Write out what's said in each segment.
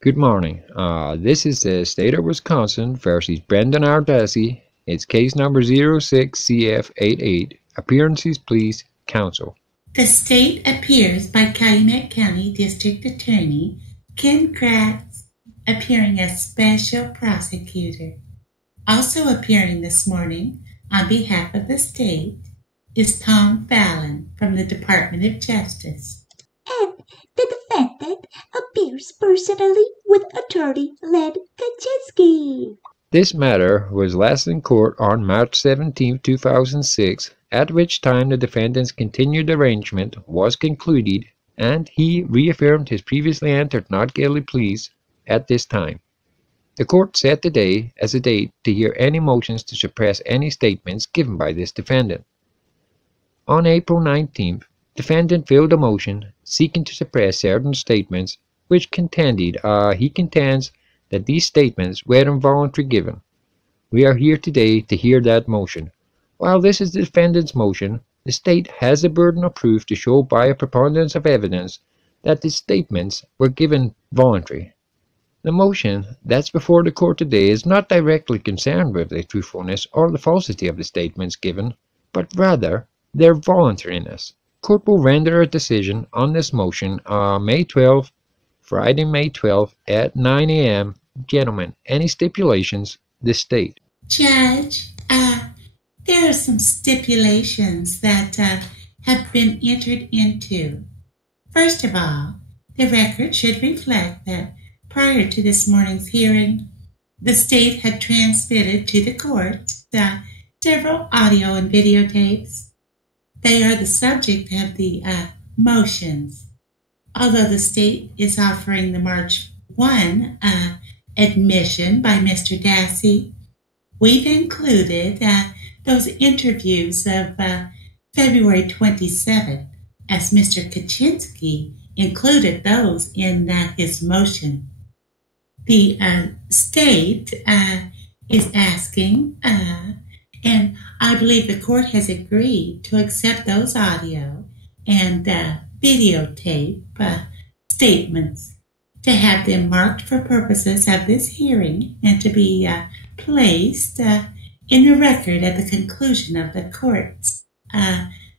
Good morning. This is the state of Wisconsin versus Brendan R. Dassey. It's case number 06CF88. Appearances, please, counsel. The state appears by Calumet County District Attorney Ken Kratz, appearing as special prosecutor. Also appearing this morning on behalf of the state is Tom Fallon from the Department of Justice. And the defendant appears personally with attorney Glen Kachinsky. This matter was last in court on March 17, 2006, at which time the defendant's continued arraignment was concluded, and he reaffirmed his previously entered not guilty pleas at this time. The court set the day as a date to hear any motions to suppress any statements given by this defendant. On April 19th, defendant filed a motion seeking to suppress certain statements which he contends that these statements were involuntary given. We are here today to hear that motion. While this is the defendant's motion, the state has the burden of proof to show by a preponderance of evidence that the statements were given voluntarily. The motion that's before the court today is not directly concerned with the truthfulness or the falsity of the statements given, but rather their voluntariness. Court will render a decision on this motion on Friday, May 12 at 9 a.m. Gentlemen, any stipulations? The state. Judge, there are some stipulations that have been entered into. First of all, the record should reflect that prior to this morning's hearing, the state had transmitted to the court several audio and videotapes. They are the subject of the motions. Although the state is offering the March 1 admission by Mr. Dassey, we've included those interviews of February 27th, as Mr. Kachinsky included those in his motion. The state is asking, and I believe the court has agreed to accept those audio and videotape statements, to have them marked for purposes of this hearing and to be placed in the record at the conclusion of the court's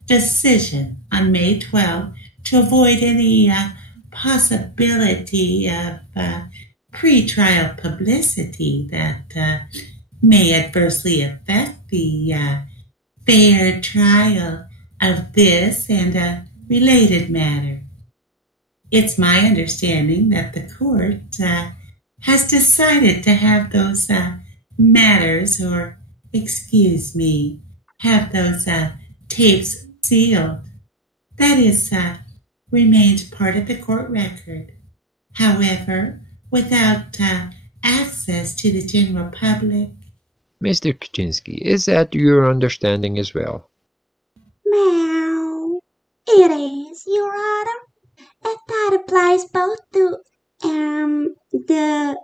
decision on May 12 to avoid any possibility of pretrial publicity that may adversely affect the fair trial of this and a related matter. It's my understanding that the court has decided to have those matters, or have those tapes sealed. That remains part of the court record. However, without access to the general public. Mr. Kachinsky, is that your understanding as well? Meow. It is, Your Honor. And that applies both to, the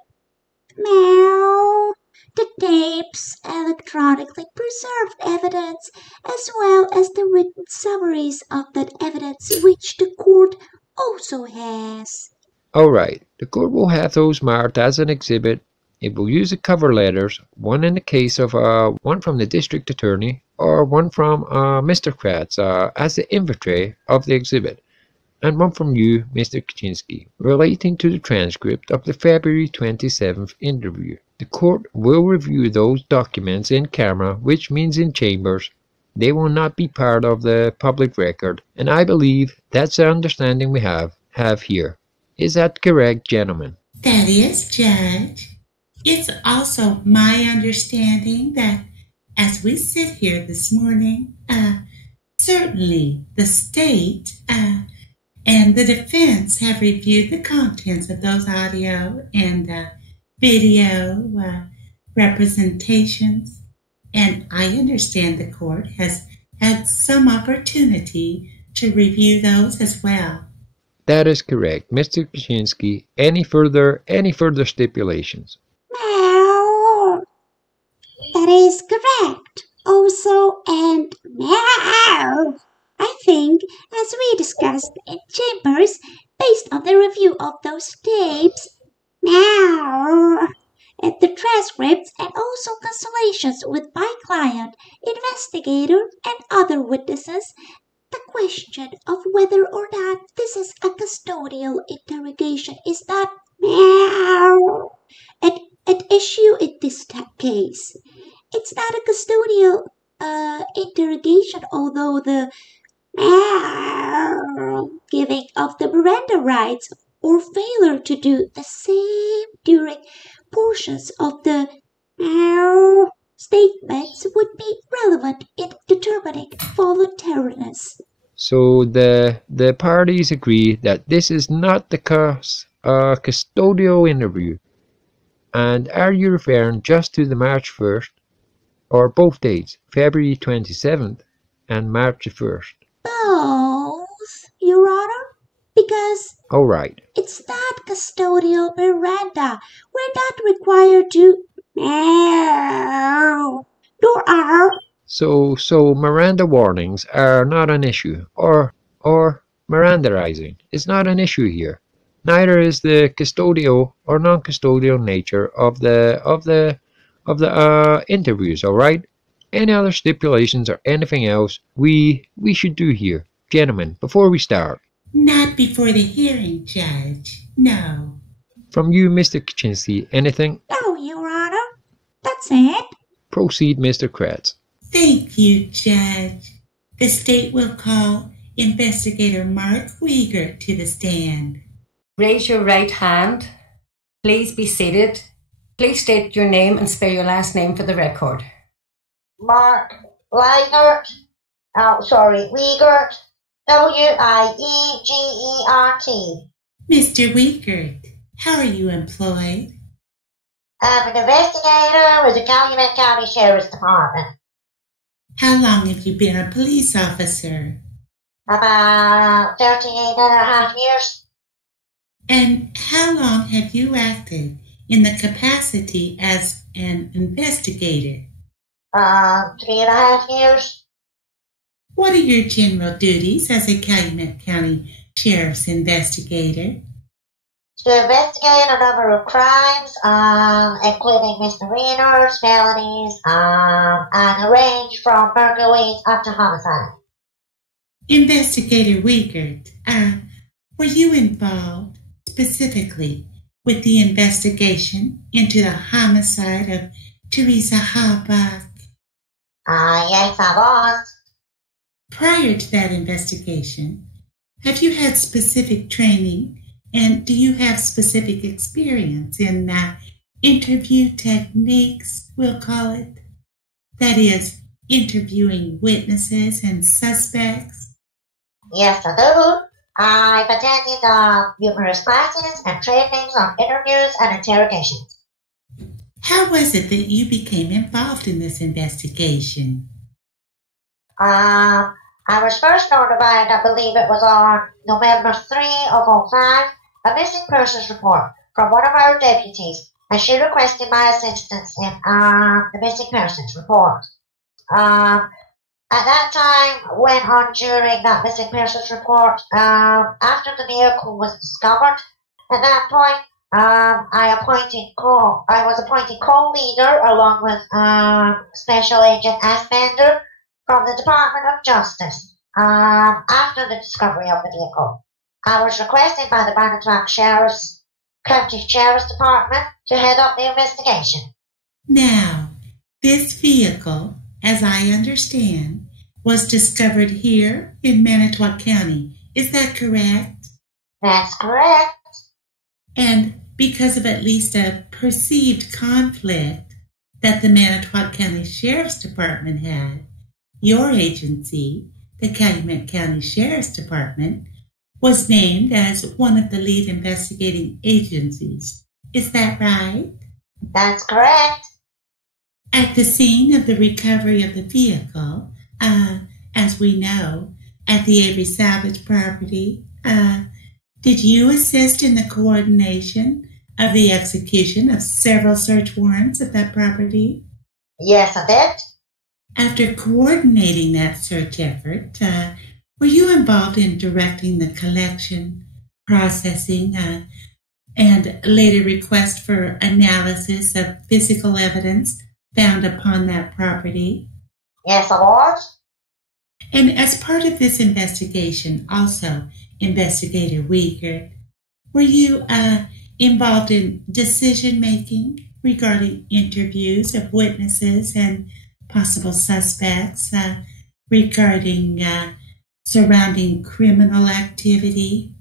tapes, electronically preserved evidence, as well as the written summaries of that evidence, which the court also has. All right, the court will have those marked as an exhibit. It will use the cover letters, one in the case of one from the district attorney or one from Mr. Kratz as the inventory of the exhibit, and one from you, Mr. Kachinsky, relating to the transcript of the February 27th interview. The court will review those documents in camera, which means in chambers. They will not be part of the public record, and I believe that's the understanding we have here. Is that correct, gentlemen? That is, Judge. It's also my understanding that as we sit here this morning, certainly the state and the defense have reviewed the contents of those audio and video representations, and I understand the court has had some opportunity to review those as well. That is correct, Mr. Kachinsky. Any further stipulations? Meow. That is correct. Also, and meow. I think, as we discussed in chambers, based on the review of those tapes, meow, and the transcripts and also consultations with my client, investigator, and other witnesses, the question of whether or not this is a custodial interrogation is not meow, at issue in this case. It's not a custodial interrogation, although the giving of the Miranda rights or failure to do the same during portions of the statements would be relevant in determining voluntariness. So the parties agree that this is not the custodial interview. And are you referring just to the March 1st, or both dates, February 27th and March 1st? Both, Your Honor, because All right. it's not custodial Miranda. We're not required to nor are. So Miranda warnings are not an issue, or Mirandaizing is not an issue here. Neither is the custodial or non-custodial nature of the interviews. All right. Any other stipulations or anything else we should do here, gentlemen, before we start? Not before the hearing, Judge. No. From you, Mr. Kachinsky, anything? No, Your Honor. That's it. Proceed, Mr. Kratz. Thank you, Judge. The state will call Investigator Mark WIEGERT to the stand. Raise your right hand. Please be seated. Please state your name and spell your last name for the record. Mark WIEGERT. WIEGERT. WIEGERT. Mr. WIEGERT, how are you employed? I'm an investigator with the Calumet County Sheriff's Department. How long have you been a police officer? About 13.5 years. And how long have you acted in the capacity as an investigator? 3.5 years. What are your general duties as a Calumet County Sheriff's investigator? To investigate a number of crimes, including misdemeanors, felonies, and a range from burglaries up to homicide. Investigator WIEGERT, were you involved specifically with the investigation into the homicide of Teresa Habach? Yes, I was. Prior to that investigation, have you had specific training and do you have specific experience in interview techniques, we'll call it? That is, interviewing witnesses and suspects? Yes, I do. I've attended numerous classes and trainings on interviews and interrogations. How was it that you became involved in this investigation? I was first notified, I believe it was on November 3 of 05, a missing persons report from one of our deputies, and she requested my assistance in the missing persons report. At that time, when on during that missing persons report, after the vehicle was discovered, at that point, I was appointed co-leader along with Special Agent Asbender from the Department of Justice after the discovery of the vehicle. I was requested by the Manitowoc County Sheriff's Department to head up the investigation. Now, this vehicle, as I understand, was discovered here in Manitowoc County. Is that correct? That's correct. And because of at least a perceived conflict that the Manitowoc County Sheriff's Department had, your agency, the Calumet County Sheriff's Department, was named as one of the lead investigating agencies. Is that right? That's correct. At the scene of the recovery of the vehicle, as we know, at the Avery salvage property, did you assist in the coordination of the execution of several search warrants at that property? Yes, I did. After coordinating that search effort, were you involved in directing the collection, processing, and later request for analysis of physical evidence found upon that property. Yes, I was. And as part of this investigation, also, Investigator Wiegert, were you involved in decision-making regarding interviews of witnesses and possible suspects regarding surrounding criminal activity?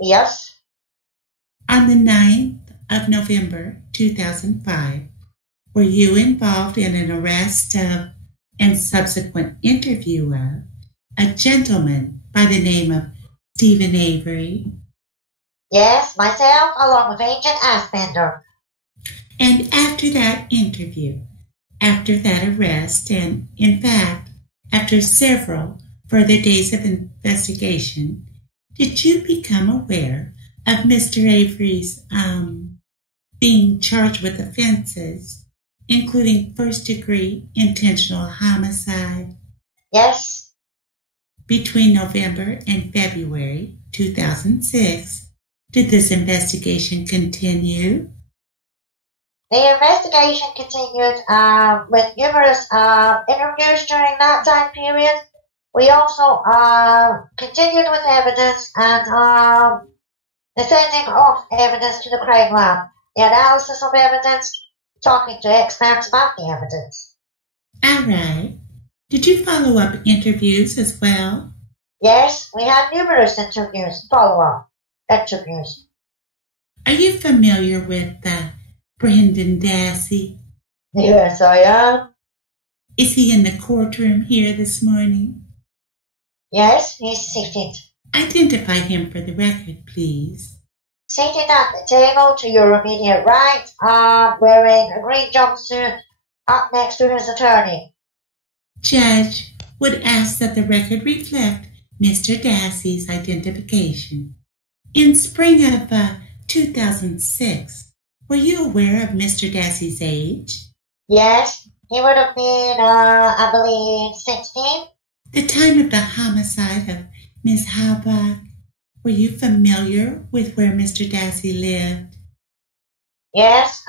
Yes. On the 9th of November 2005, were you involved in an arrest of and subsequent interview of a gentleman by the name of Stephen Avery? Yes, myself along with Agent Asbender. And after that interview, after that arrest, and in fact, after several further days of investigation, did you become aware of Mr. Avery's being charged with offenses, including first-degree intentional homicide? Yes. Between November and February 2006, did this investigation continue? The investigation continued with numerous interviews during that time period. We also continued with evidence and the sending of evidence to the crime lab, the analysis of evidence, talking to experts about the evidence. All right. Did you follow up interviews as well? Yes, we had numerous interviews, follow-up interviews. Are you familiar with Brendan Dassey? Yes, I am. Is he in the courtroom here this morning? Yes, he's seated. Identify him for the record, please. Seated at the table to your immediate right, wearing a green jumpsuit, up next to his attorney. Judge would ask that the record reflect Mr. Dassey's identification. In spring of 2006, were you aware of Mr. Dassey's age? Yes, he would have been, I believe, 16. The time of the homicide of Miss Habach, were you familiar with where Mr. Dassey lived? Yes,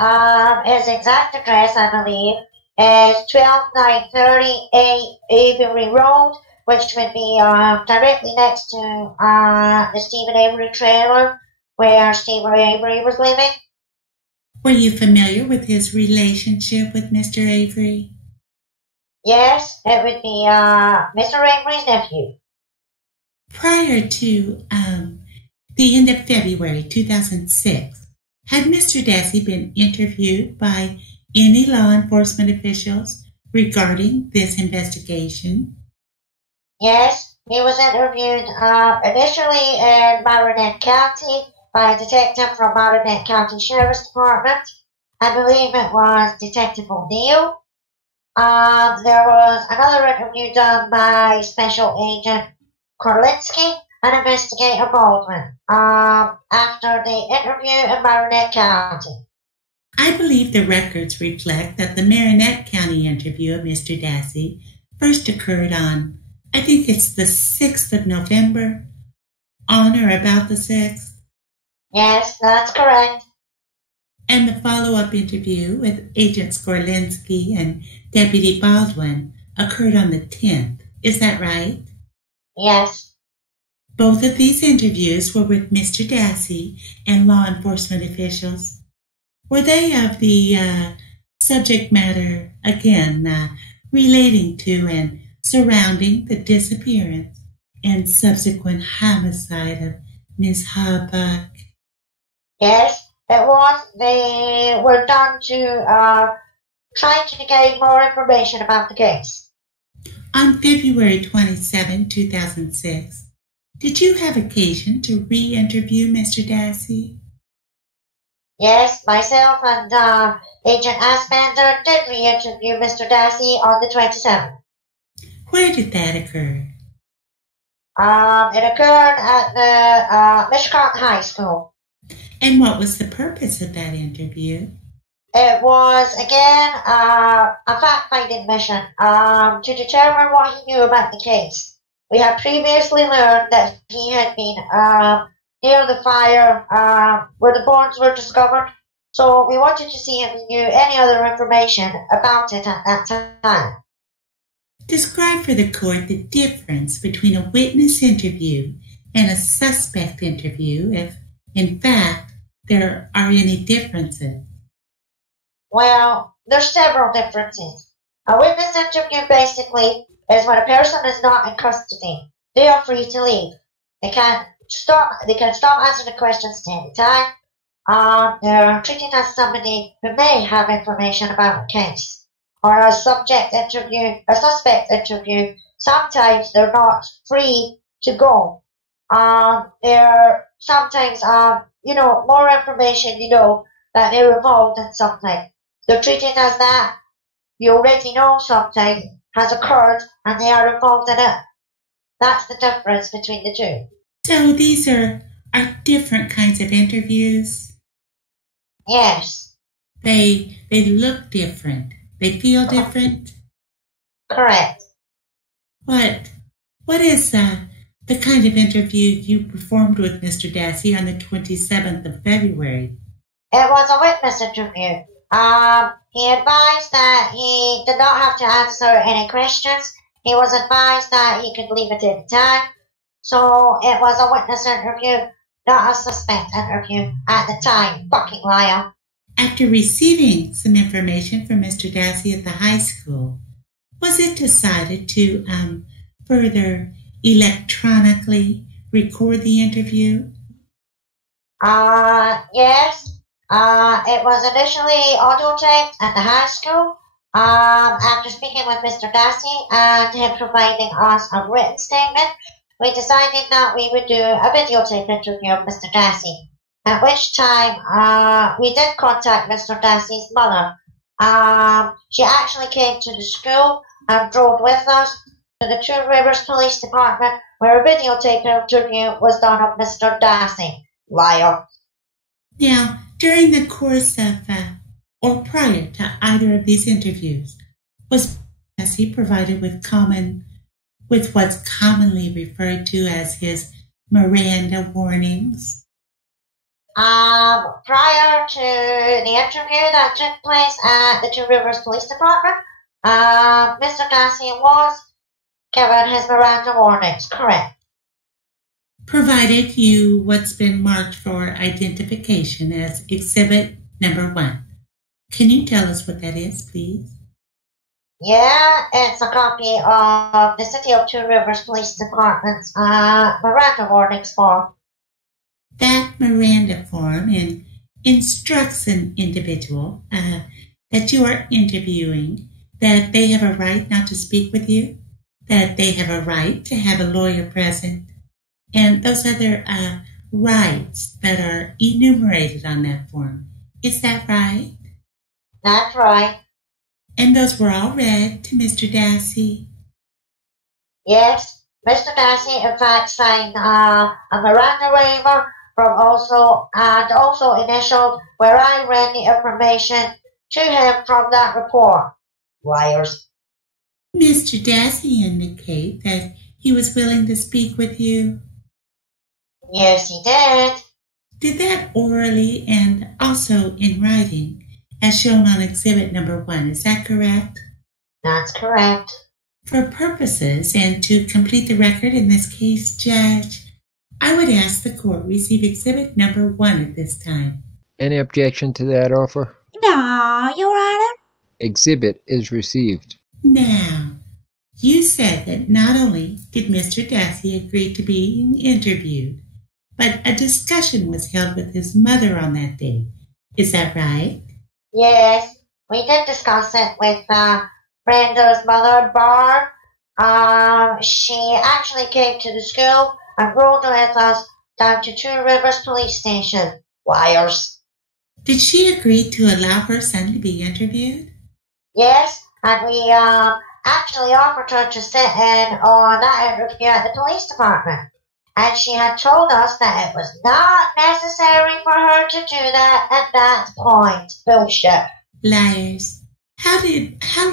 his exact address, I believe, is 12938 Avery Road, which would be directly next to the Stephen Avery trailer where Stephen Avery was living. Were you familiar with his relationship with Mr. Avery? Yes, it would be Mr. Avery's nephew. Prior to the end of February 2006, had Mr. Dassey been interviewed by any law enforcement officials regarding this investigation? Yes, he was interviewed initially in Marinette County by a detective from Marinette County Sheriff's Department. I believe it was Detective O'Neill. There was another interview done by Special Agent Kachinsky and Investigator Baldwin after the interview in Marinette County. I believe the records reflect that the Marinette County interview of Mr. Dassey first occurred on, I think it's the 6th of November, on or about the 6th. Yes, that's correct. And the follow-up interview with Agents Gorlinsky and Deputy Baldwin occurred on the 10th. Is that right? Yes. Both of these interviews were with Mr. Dassey and law enforcement officials. Were they of the subject matter, again, relating to and surrounding the disappearance and subsequent homicide of Miss Habach? Yes, it was. They were done to try to gain more information about the case. On February 27, 2006, did you have occasion to re-interview Mr. Dassey? Yes, myself and Agent Asbender did re-interview Mr. Dassey on the 27th. Where did that occur? It occurred at the Michigan High School. And what was the purpose of that interview? It was, again, a fact-finding mission to determine what he knew about the case. We had previously learned that he had been near the fire where the bones were discovered. So we wanted to see if we knew any other information about it at that time. Describe for the court the difference between a witness interview and a suspect interview, if, in fact, there are any differences. Well, there's several differences. A witness interview basically is when a person is not in custody. They are free to leave. They can stop answering the questions at any time. They're treated as somebody who may have information about a case. Or a suspect interview, sometimes they're not free to go. They're sometimes, more information, that they're involved in something. They're treated as that you already know something has occurred and they are involved in it. That's the difference between the two. So these are different kinds of interviews? Yes. They look different. They feel different? Correct. What is the kind of interview you performed with Mr. Dassey on the 27th of February? It was a witness interview. He advised that he did not have to answer any questions. He was advised that he could leave at any time. So it was a witness interview, not a suspect interview at the time. Fucking liar. After receiving some information from Mr. Dassey at the high school, was it decided to further electronically record the interview? Yes. It was initially audio taped at the high school. After speaking with Mr. Dassey and him providing us a written statement, we decided that we would do a videotape interview of Mr. Dassey. At which time, we did contact Mr. Dassey's mother. She actually came to the school and drove with us to the Two Rivers Police Department where a videotape interview was done of Mr. Dassey. Liar. Now, during the course of, or prior to either of these interviews, was Dassey provided with what's commonly referred to as his Miranda warnings? Prior to the interview that took place at the Two Rivers Police Department, Mr. Dassey was given his Miranda warnings, correct? Provided you what's been marked for identification as Exhibit Number 1. Can you tell us what that is, please? Yeah, it's a copy of the City of Two Rivers Police Department's Miranda warnings form. That Miranda form instructs an individual that you are interviewing that they have a right not to speak with you, that they have a right to have a lawyer present, and those other rights that are enumerated on that form. Is that right? That's right. And those were all read to Mr. Dassey? Yes, Mr. Dassey in fact signed a Miranda waiver also initialed where I read the information to him from that report. Liars. Mr. Dassey indicate that he was willing to speak with you? Yes, he did. Did that orally and also in writing, as shown on Exhibit Number 1, is that correct? That's correct. For purposes and to complete the record in this case, Judge, I would ask the court receive Exhibit Number 1 at this time. Any objection to that offer? No, Your Honor. Exhibit is received. Now, you said that not only did Mr. Dassey agree to being interviewed, but a discussion was held with his mother on that day. Is that right? Yes, we did discuss it with Brenda's mother, Barb. She actually came to the school and rode with us down to Two Rivers Police Station. Liars. Did she agree to allow her son to be interviewed? Yes, and we actually offered her to sit in on that interview at the police department. And she had told us that it was not necessary for her to do that at that point. Bullshit. Liars. How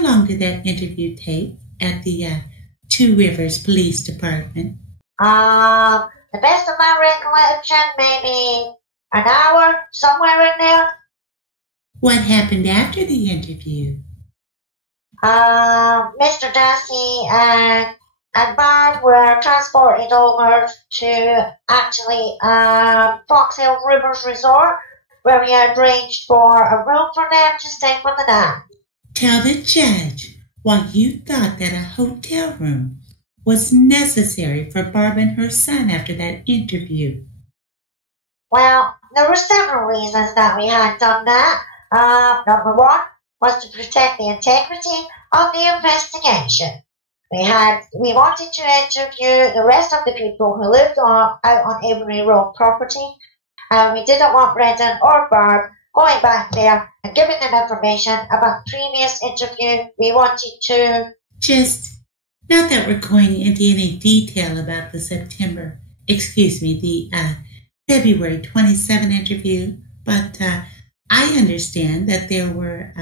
long did that interview take at the Two Rivers Police Department? The the best of my recollection, maybe an hour, somewhere in there. What happened after the interview? Mr. Dassey and Barb were transported over to actually Fox Hill Rivers Resort, where we had arranged for a room for them to stay for the night. Tell the judge why you thought that a hotel room was necessary for Barb and her son after that interview. Well, there were several reasons that we had done that. Number one was to protect the integrity of the investigation. We wanted to interview the rest of the people who lived out on Avery Road property, and we didn't want Brendan or Barb going back there and giving them information about the previous interview. We wanted to just, not that we're going into any detail about the February 27 interview, but I understand that there were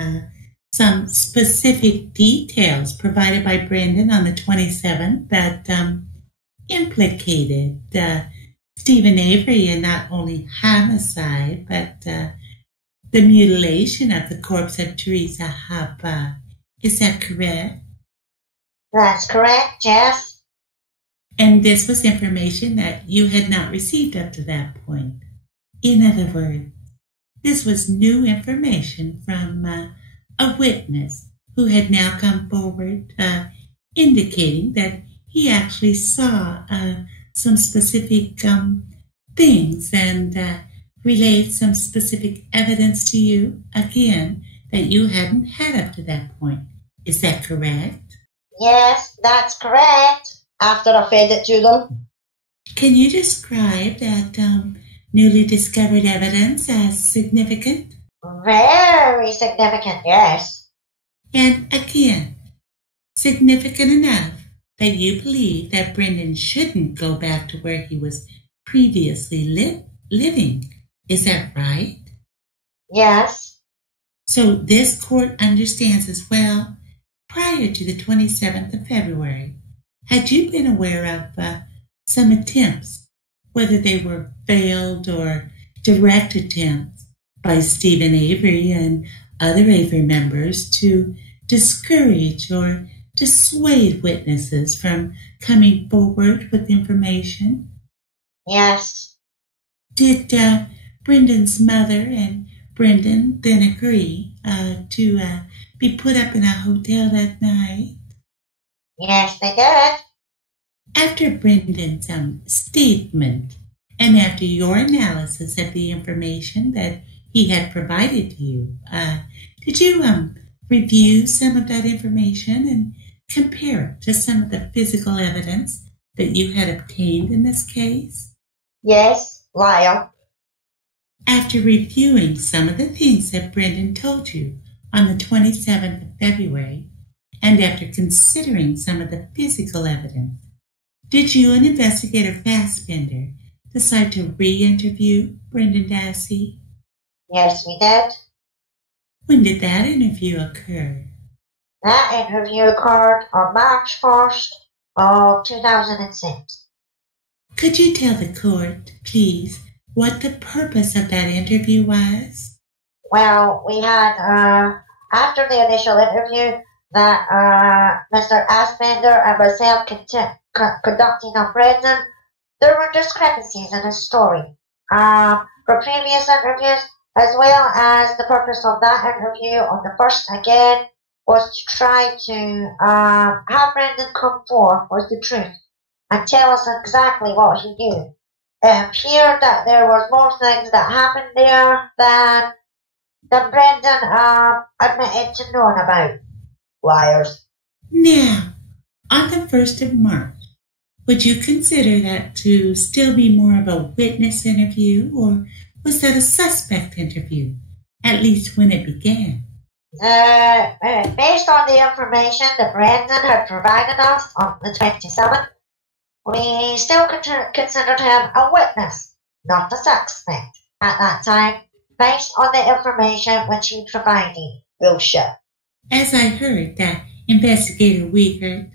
some specific details provided by Brendan on the 27th that implicated Stephen Avery in not only homicide, but the mutilation of the corpse of Teresa Hoppa. Is that correct? That's correct, yes. And this was information that you had not received up to that point. In other words, this was new information from a witness who had now come forward indicating that he actually saw some specific things and relayed some specific evidence to you, again, that you hadn't had up to that point. Is that correct? Yes, that's correct. After I fed it to them. Can you describe that newly discovered evidence as significant? Very significant, yes. And again, significant enough that you believe that Brendan shouldn't go back to where he was previously living. Is that right? Yes. So this court understands as well, prior to the 27th of February, had you been aware of some attempts, whether they were failed or direct attempts by Stephen Avery and other Avery members to discourage or dissuade witnesses from coming forward with information? Yes. Did Brendan's mother and Brendan then agree to be put up in a hotel that night? Yes, they did. After Brendan's statement and after your analysis of the information that he had provided to you, did you review some of that information and compare it to some of the physical evidence that you had obtained in this case? Yes, liar. After reviewing some of the things that Brendan told you on the 27th of February, and after considering some of the physical evidence, did you and Investigator Fassbender decide to re-interview Brendan Dassey? Yes, we did. When did that interview occur? That interview occurred on March 1st of 2006. Could you tell the court, please, what the purpose of that interview was? Well, we had, after the initial interview that Mr. Fassbender and myself conducting on Brendan, there were discrepancies in his story from previous interviews, as well as the purpose of that interview on the first again was to try to have Brendan come forth with the truth and tell us exactly what he knew. It appeared that there was more things that happened there than Brendan admitted to knowing about. Liars. Now, on the 1st of March, would you consider that to still be more of a witness interview, or was that a suspect interview, at least when it began? Based on the information that Brendan had provided us on the 27th, we still considered him a witness, not a suspect, at that time, based on the information which he provided. Bullshit. As I heard that Investigator WIEGERT,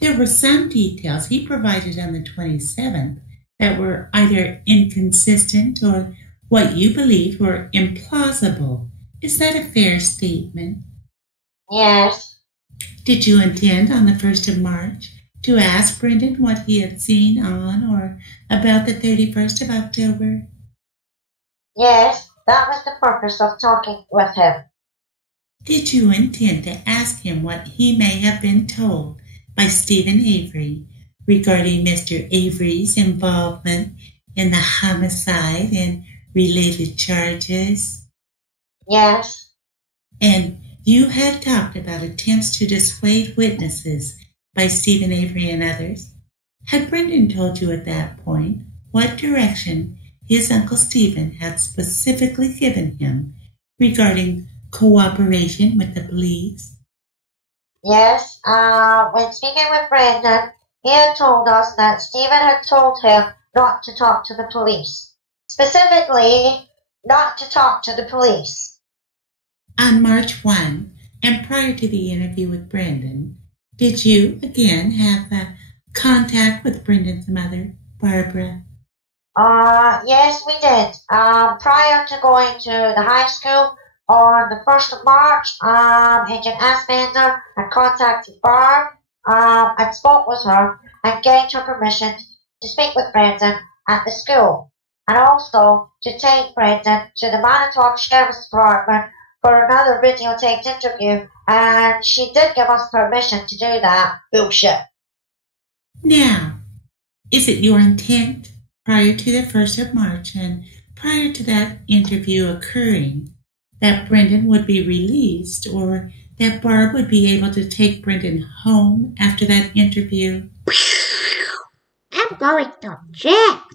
there were some details he provided on the 27th that were either inconsistent or what you believed were implausible. Is that a fair statement? Yes. Did you intend on the 1st of March to ask Brendan what he had seen on or about the 31st of October? Yes, that was the purpose of talking with him. Did you intend to ask him what he may have been told by Stephen Avery regarding Mr. Avery's involvement in the homicide and related charges? Yes. And you had talked about attempts to dissuade witnesses by Stephen Avery and others. Had Brendan told you at that point what direction his Uncle Stephen had specifically given him regarding cooperation with the police? Yes, when speaking with Brendan, he had told us that Stephen had told him not to talk to the police. Specifically, not to talk to the police. On March 1, and prior to the interview with Brendan, did you again have contact with Brendan's mother, Barbara? Yes, we did. Prior to going to the high school on the 1st of March, Agent Asbender had contacted Barb, and spoke with her and gained her permission to speak with Brendan at the school, and also to take Brendan to the Manitowoc Sheriff's Department for another videotaped interview, and she did give us permission to do that. Bullshit. Now, is it your intent prior to the 1st of March and prior to that interview occurring that Brendan would be released or that Barb would be able to take Brendan home after that interview? I'm going to object.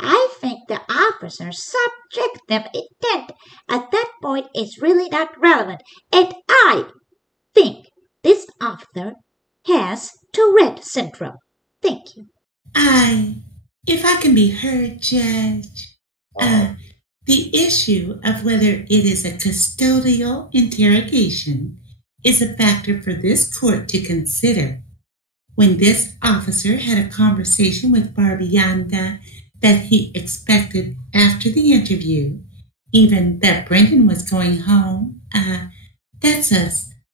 I think the officer's subjective intent at that point is really not relevant, and I think this officer has Tourette syndrome. Thank you. If I can be heard, Judge, the issue of whether it is a custodial interrogation is a factor for this court to consider. When this officer had a conversation with JANDA that he expected after the interview, even that Brendan was going home, that's a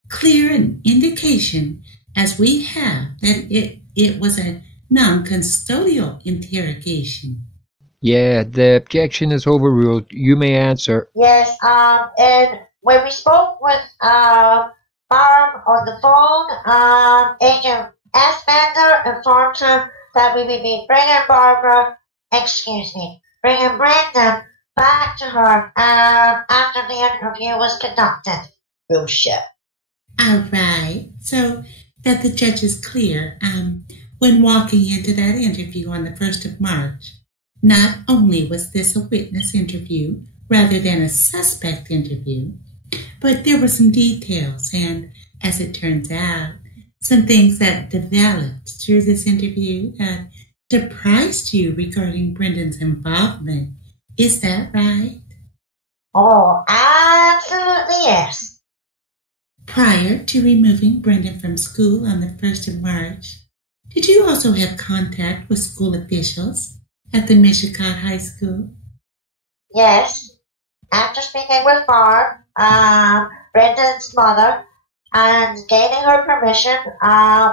clear indication, as we have, that it was a non-custodial interrogation. Yeah, the objection is overruled. You may answer. Yes, and when we spoke with Barb on the phone, Agent Asbender informed her that we would be bringing Brendan back to her after the interview was conducted. Bullshit. All right, so that the judge is clear, when walking into that interview on the 1st of March, not only was this a witness interview rather than a suspect interview, but there were some details and, as it turns out, some things that developed through this interview that surprised you regarding Brendan's involvement. Is that right? Oh, absolutely yes. Prior to removing Brendan from school on the 1st of March, did you also have contact with school officials at the Michigan High School? Yes. After speaking with Barb, Brendan's mother, and gaining her permission,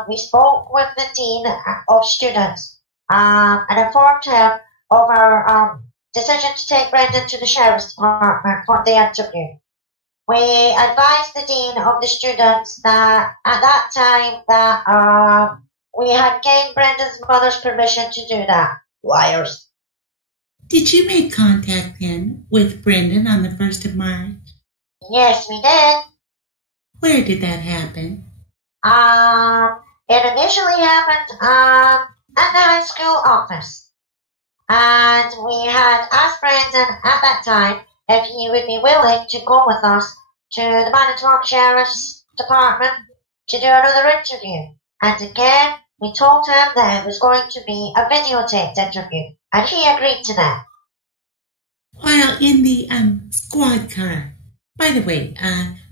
we spoke with the dean of students and informed him of our decision to take Brendan to the sheriff's department for the interview. We advised the dean of the students that at that time that we had gained Brendan's mother's permission to do that. Liars. Did you make contact then with Brendan on the 1st of March? Yes, we did. Where did that happen? It initially happened at the high school office. And we had asked Brendan at that time if he would be willing to go with us to the Manitowoc Sheriff's Department to do another interview. And again, we told him that it was going to be a videotaped interview, and he agreed to that. While in the squad car, by the way,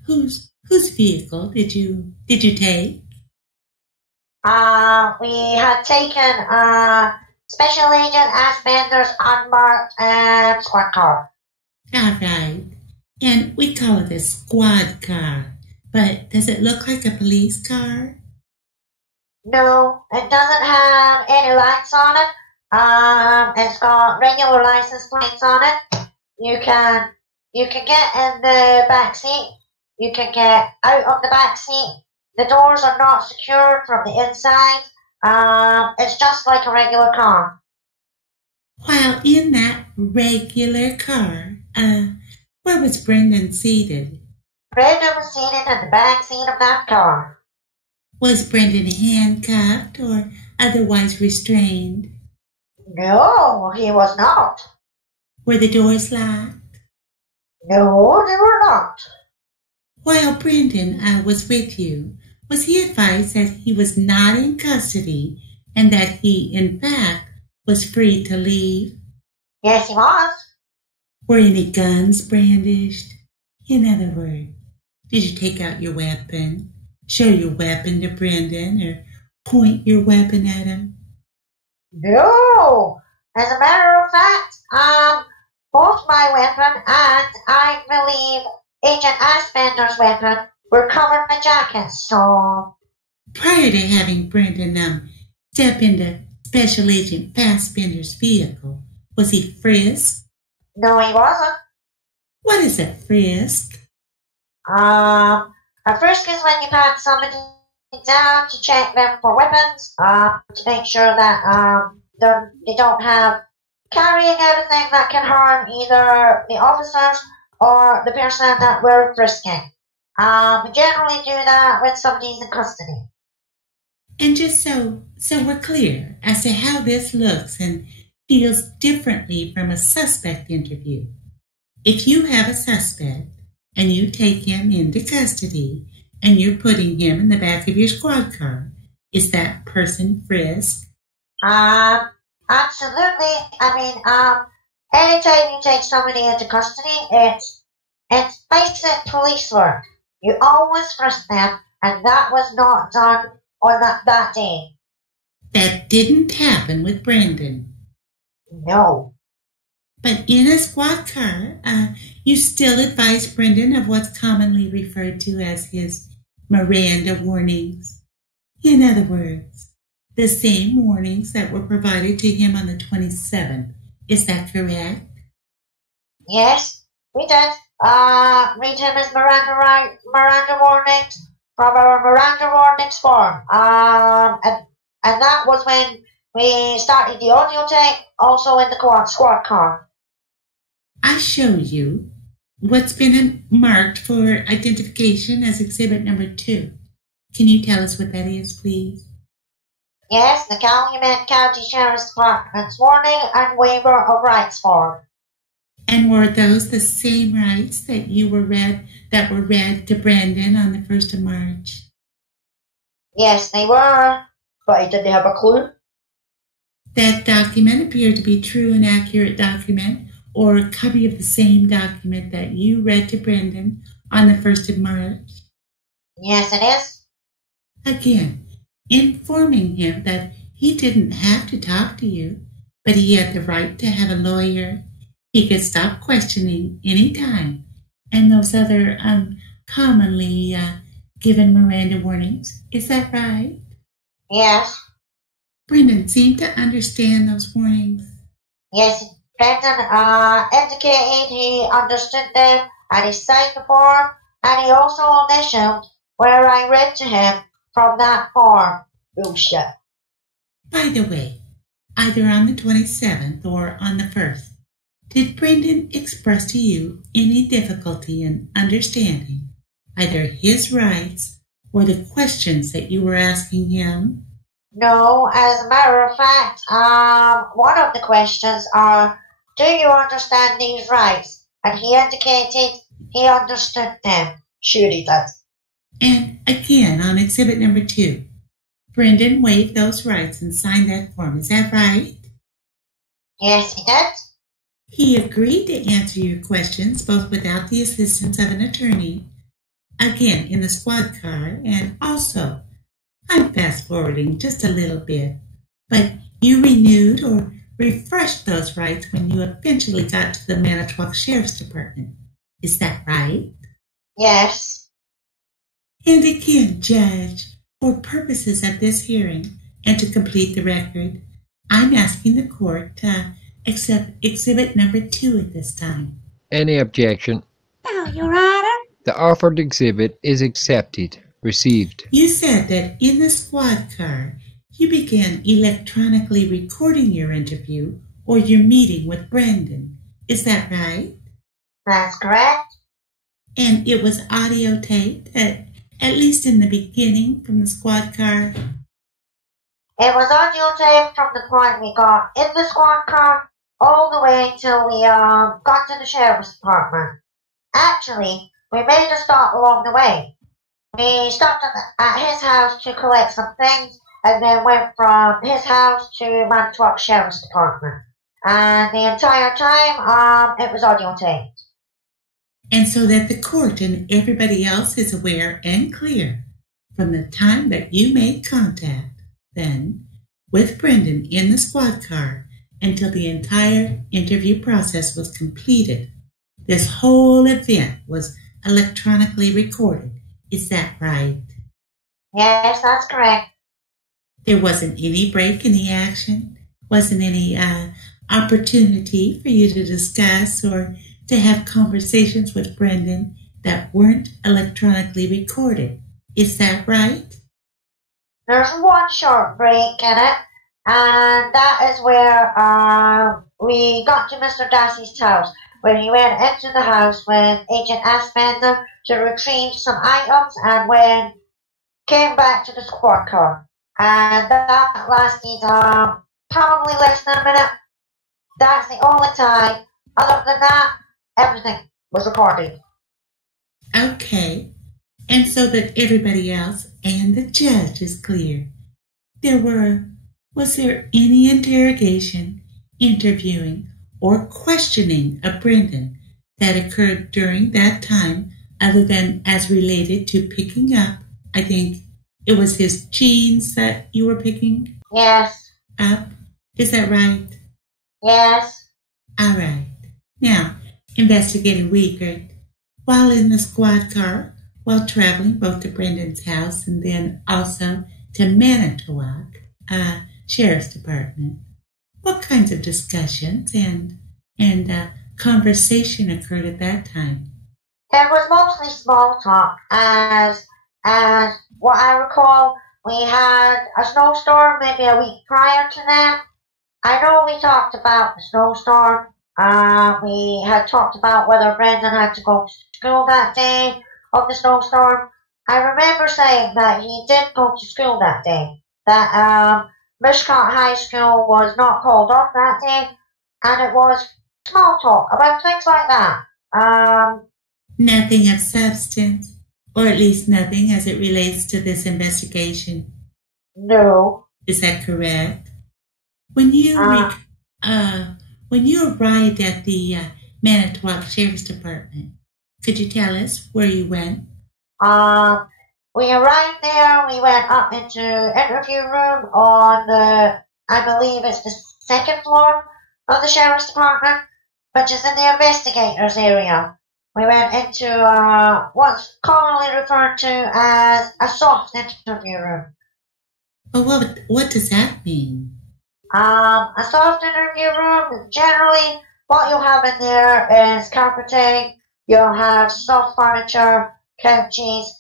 whose vehicle did you take? We had taken Special Agent Aspender's unmarked squad car. All right. And we call it a squad car. But does it look like a police car? No, it doesn't have any lights on it. It's got regular license plates on it. You can get in the back seat. You can get out of the back seat. The doors are not secured from the inside. It's just like a regular car. While in that regular car, where was Brendan seated? Brendan was seated in the back seat of that car. Was Brendan handcuffed or otherwise restrained? No, he was not. Were the doors locked? No, they were not. While Brendan was with you, was he advised that he was not in custody and that he, in fact, was free to leave? Yes, he was. Were any guns brandished? In other words, did you take out your weapon, show your weapon to Brendan, or point your weapon at him? No. As a matter of fact, both my weapon and, I believe, Agent Aspender's weapon were covered by jackets, so... Prior to having Brendan step into Special Agent Fassbender's vehicle, was he frisked? No, he wasn't. What is a frisk? A frisk is when you pat somebody down to check them for weapons, to make sure that they don't have carrying anything that can harm either the officers or the person that we're frisking. We generally do that when somebody's in custody. And just so we're clear as to how this looks and feels differently from a suspect interview. If you have a suspect and you take him into custody and you're putting him in the back of your squad car, is that person frisked? Absolutely. I mean, anytime you take somebody into custody, it's basic police work. You always frisk them, and that was not done on that day. That didn't happen with Brendan. No. But in a squad car, you still advise Brendan of what's commonly referred to as his Miranda warnings. In other words, the same warnings that were provided to him on the 27th. Is that correct? Yes, we did. Read him his Miranda warnings from our Miranda warnings form. And that was when we started the audio tape, also in the squad car. I show you what's been marked for identification as exhibit number 2. Can you tell us what that is, please? Yes, the Calumet County Sheriff's Department's warning and waiver of rights form. And were those the same rights that were read to Brendan on the 1st of March? Yes, they were, but he didn't have a clue. That document appeared to be true and accurate document, or a copy of the same document that you read to Brendan on the 1st of March? Yes, it is. Again, informing him that he didn't have to talk to you, but he had the right to have a lawyer. He could stop questioning any time, and those other commonly given Miranda warnings. Is that right? Yes. Brendan seemed to understand those warnings. Yes, Brendan indicated he understood them, and he signed the form, and he also initialed where I read to him from that form. Bullshit. By the way, either on the 27th or on the 1st, did Brendan express to you any difficulty in understanding either his rights or the questions that you were asking him? No, as a matter of fact, one of the questions are, do you understand these rights? And he indicated he understood them. Sure he does. And again, on exhibit number 2, Brendan waived those rights and signed that form. Is that right? Yes, he did. He agreed to answer your questions, both without the assistance of an attorney, again in the squad car, and also, I'm fast-forwarding just a little bit, but You renewed or refreshed those rights when you eventually got to the Manitowoc Sheriff's Department. Is that right? Yes. And again, Judge, for purposes of this hearing and to complete the record, I'm asking the court to accept Exhibit Number 2 at this time. Any objection? No, Your Honor. The offered exhibit is accepted. Received. You said that in the squad car, you began electronically recording your interview or your meeting with Brendan. Is that right? That's correct. And it was audio taped, at least in the beginning, from the squad car? It was audio taped from the point we got in the squad car all the way till we got to the sheriff's department. Actually, we made a stop along the way. We stopped at his house to collect some things and then went from his house to Manitowoc Sheriff's Department. And the entire time, it was audio taped. And so that the court and everybody else is aware and clear from the time that you made contact, then, with Brendan in the squad car until the entire interview process was completed, this whole event was electronically recorded. Is that right? Yes, that's correct. There wasn't any break in the action? Wasn't any opportunity for you to discuss or to have conversations with Brendan that weren't electronically recorded? Is that right? There's one short break in it, and that is where we got to Mr. Dassey's house, when he went into the house when Agent asked Bender to retrieve some items and when came back to the squad car. And that lasted probably less than a minute. That's the only time. Other than that, everything was recorded. Okay. And so that everybody else and the judge is clear, was there any interrogation, interviewing, or questioning of Brendan that occurred during that time other than as related to picking up, I think it was his jeans that you were picking Yes. up? Is that right? Yes. All right. Now, Investigator Wiegert, while in the squad car, while traveling both to Brendan's house and then also to Manitowoc Sheriff's Department, what kinds of discussions and conversation occurred at that time? It was mostly small talk, as what I recall, we had a snowstorm maybe a week prior to that. I know we talked about the snowstorm. We had talked about whether Brendan had to go to school that day of the snowstorm. I remember saying that he did go to school that day, that Mishcot High School was not called off that day, and it was small talk about things like that. Nothing of substance, or at least nothing as it relates to this investigation. No. Is that correct? When you arrived at the Manitowoc Sheriff's Department, could you tell us where you went? We arrived there, we went up into interview room on I believe it's the second floor of the Sheriff's Department, which is in the investigators area. We went into what's commonly referred to as a soft interview room. Well, what does that mean? A soft interview room, generally what you'll have in there is carpeting, you'll have soft furniture, couches,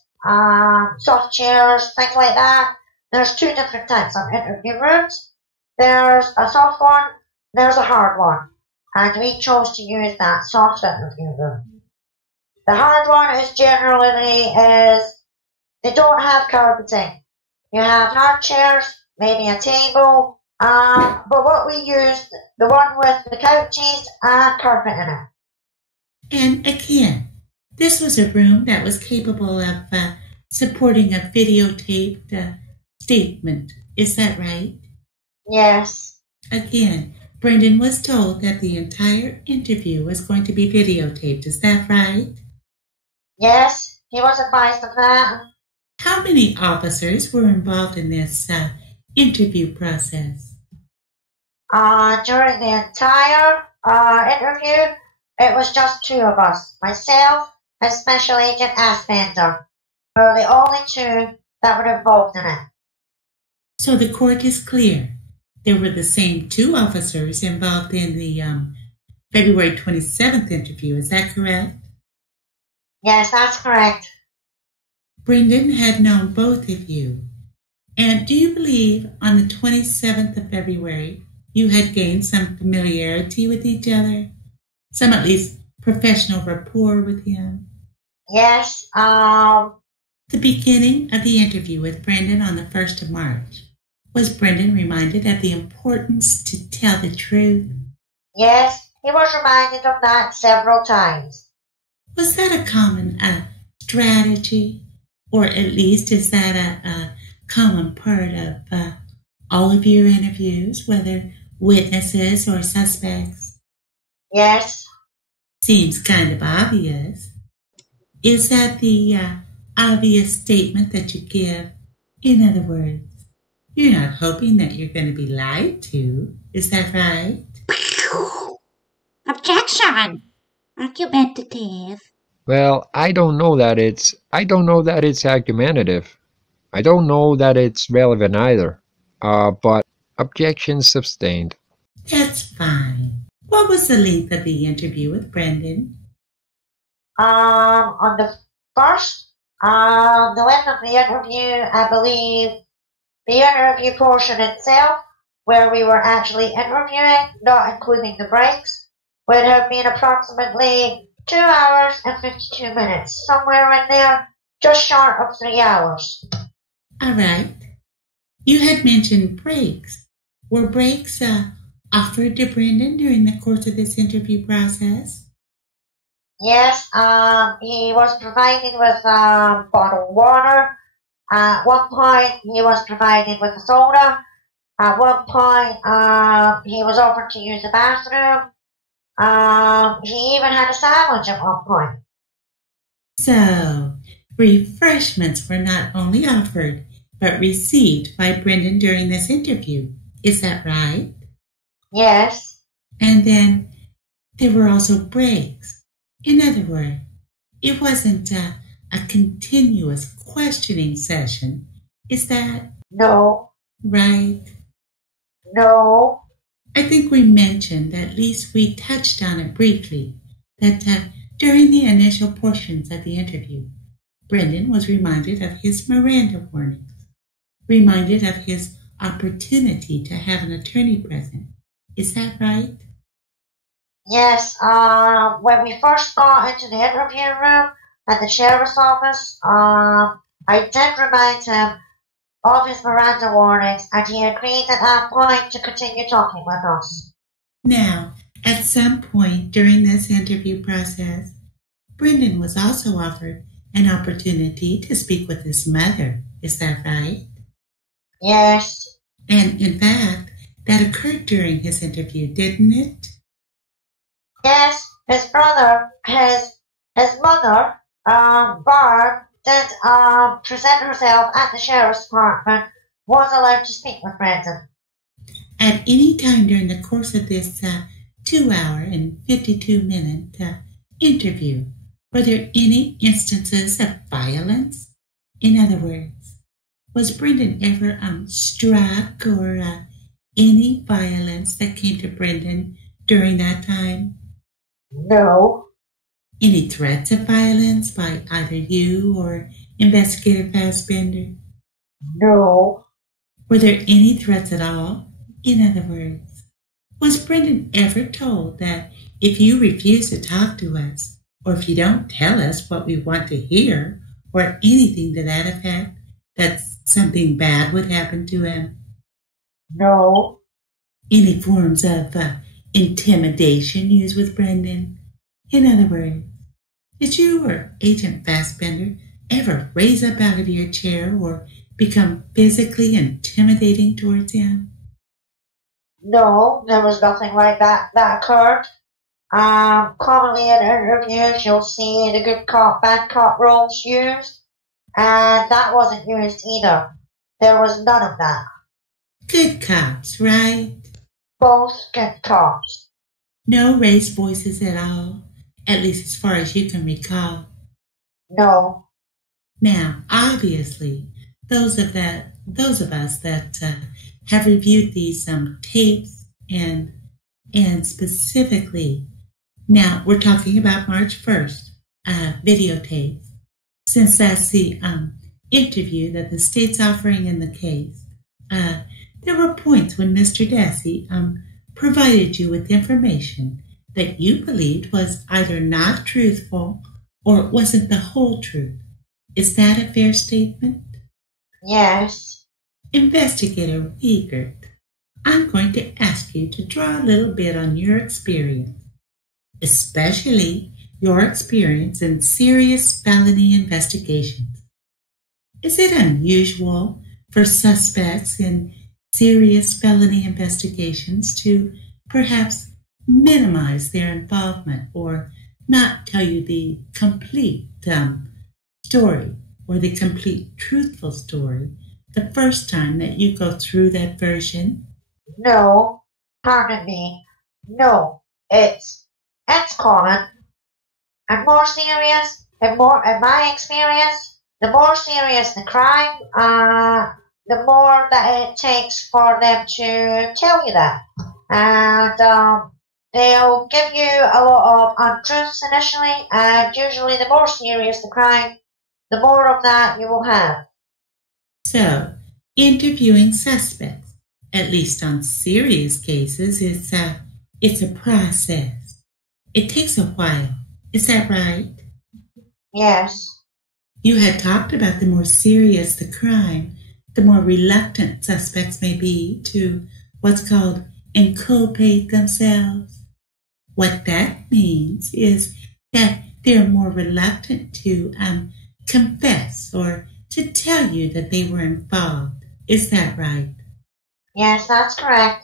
soft chairs, things like that. There's two different types of interview rooms. There's a soft one, there's a hard one. And we chose to use that soft interview room. The hard one is generally they don't have carpeting. You have hard chairs, maybe a table, but what we used, the one with the couches and carpet in it. And again, this was a room that was capable of supporting a videotaped statement. Is that right? Yes. Again, Brendan was told that the entire interview was going to be videotaped. Is that right? Yes, he was advised of that. How many officers were involved in this interview process? During the entire interview, it was just two of us, myself and Special Agent Aspender. We were the only two that were involved in it. So the court is clear. There were the same two officers involved in the February 27th interview. Is that correct? Yes, that's correct. Brendan had known both of you. And do you believe on the 27th of February you had gained some familiarity with each other? Some at least professional rapport with him? Yes, The beginning of the interview with Brendan on the 1st of March. Was Brendan reminded of the importance to tell the truth? Yes, he was reminded of that several times. Was that a common strategy? Or at least is that a common part of all of your interviews, whether witnesses or suspects? Yes. Seems kind of obvious. Is that the obvious statement that you give? In other words, you're not hoping that you're going to be lied to. Is that right? Objection! Argumentative. Well, I don't know that it's argumentative. I don't know that it's relevant either. But objection sustained. That's fine. What was the length of the interview with Brendan? On the first, the length of the interview, I believe the interview portion itself, where we were actually interviewing, not including the breaks, would have been approximately 2 hours and 52 minutes, somewhere in there, just short of 3 hours. All right. You had mentioned breaks. Were breaks offered to Brendan during the course of this interview process? Yes, he was provided with bottled water. At one point, he was provided with a soda. At one point, he was offered to use the bathroom. He even had a sandwich at one point. So, refreshments were not only offered, but received by Brendan during this interview. Is that right? Yes. And then there were also breaks. In other words, it wasn't a continuous questioning session. Is that No. right? No. I think we mentioned, at least we touched on it briefly, that during the initial portions of the interview, Brendan was reminded of his Miranda warnings, reminded of his opportunity to have an attorney present. Is that right? Yes, when we first got into the interview room at the sheriff's office, I did remind him of his Miranda warnings, and he agreed at that point to continue talking with us. Now, at some point during this interview process, Brendan was also offered an opportunity to speak with his mother. Is that right? Yes. And in fact, that occurred during his interview, didn't it? Yes, his mother, Barb, did present herself at the sheriff's department, was allowed to speak with Brendan. At any time during the course of this 2 hour and 52-minute interview, were there any instances of violence? In other words, was Brendan ever struck or any violence that came to Brendan during that time? No. Any threats of violence by either you or Investigator Fassbender? No. Were there any threats at all? In other words, was Brendan ever told that if you refuse to talk to us, or if you don't tell us what we want to hear, or anything to that effect, that something bad would happen to him? No. Any forms of intimidation used with Brendan? In other words, did you or Agent Fassbender ever raise up out of your chair or become physically intimidating towards him? No, there was nothing like that occurred. Commonly in interviews, you'll see the good cop, bad cop roles used, and that wasn't used either. There was none of that. Good cops, right? both get calls. No raised voices at all, at least as far as you can recall. No. Now, obviously, those of us that have reviewed these tapes and specifically, now we're talking about March 1st videotapes, since that's the interview that the state's offering in the case. There were points when Mr. Dassey provided you with information that you believed was either not truthful or wasn't the whole truth. Is that a fair statement? Yes. Investigator WIEGERT, I'm going to ask you to draw a little bit on your experience, especially your experience in serious felony investigations. Is it unusual for suspects in serious felony investigations to perhaps minimize their involvement or not tell you the complete story or the complete truthful story the first time that you go through that version? No. Pardon me. No. It's common. And more serious, in my experience, the more serious the crime, the more that it takes for them to tell you that. And they'll give you a lot of untruths initially, and usually the more serious the crime, the more of that you will have. So, interviewing suspects, at least on serious cases, it's a process. It takes a while. Is that right? Yes. You had talked about the more serious the crime, the more reluctant suspects may be to what's called inculpate themselves. What that means is that they're more reluctant to confess or to tell you that they were involved. Is that right? Yes, that's correct.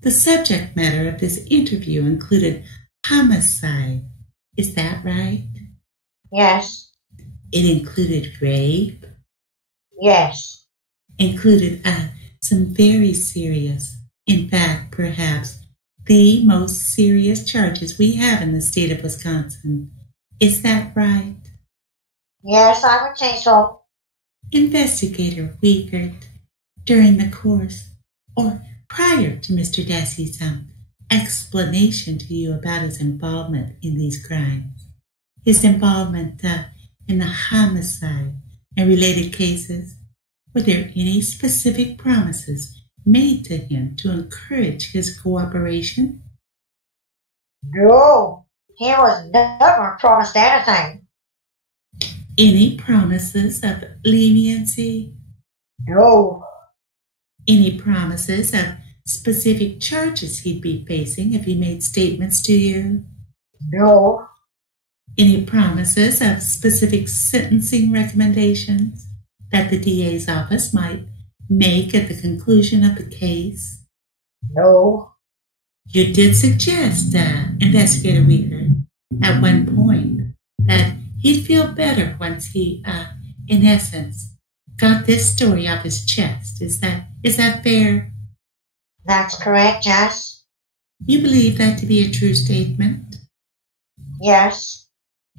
The subject matter of this interview included homicide. Is that right? Yes. It included rape. Yes. Included some very serious, in fact, perhaps the most serious charges we have in the state of Wisconsin. Is that right? Yes, I would say so. Investigator WIEGERT, during the course or prior to Mr. Dassey's explanation to you about his involvement in these crimes, his involvement in the homicide and related cases, were there any specific promises made to him to encourage his cooperation? No, he was never promised anything. Any promises of leniency? No. Any promises of specific charges he'd be facing if he made statements to you? No. Any promises of specific sentencing recommendations that the DA's office might make at the conclusion of the case? No. You did suggest, Investigator WIEGERT, at one point that he'd feel better once he, in essence, got this story off his chest. Is that fair? That's correct, yes. You believe that to be a true statement? Yes.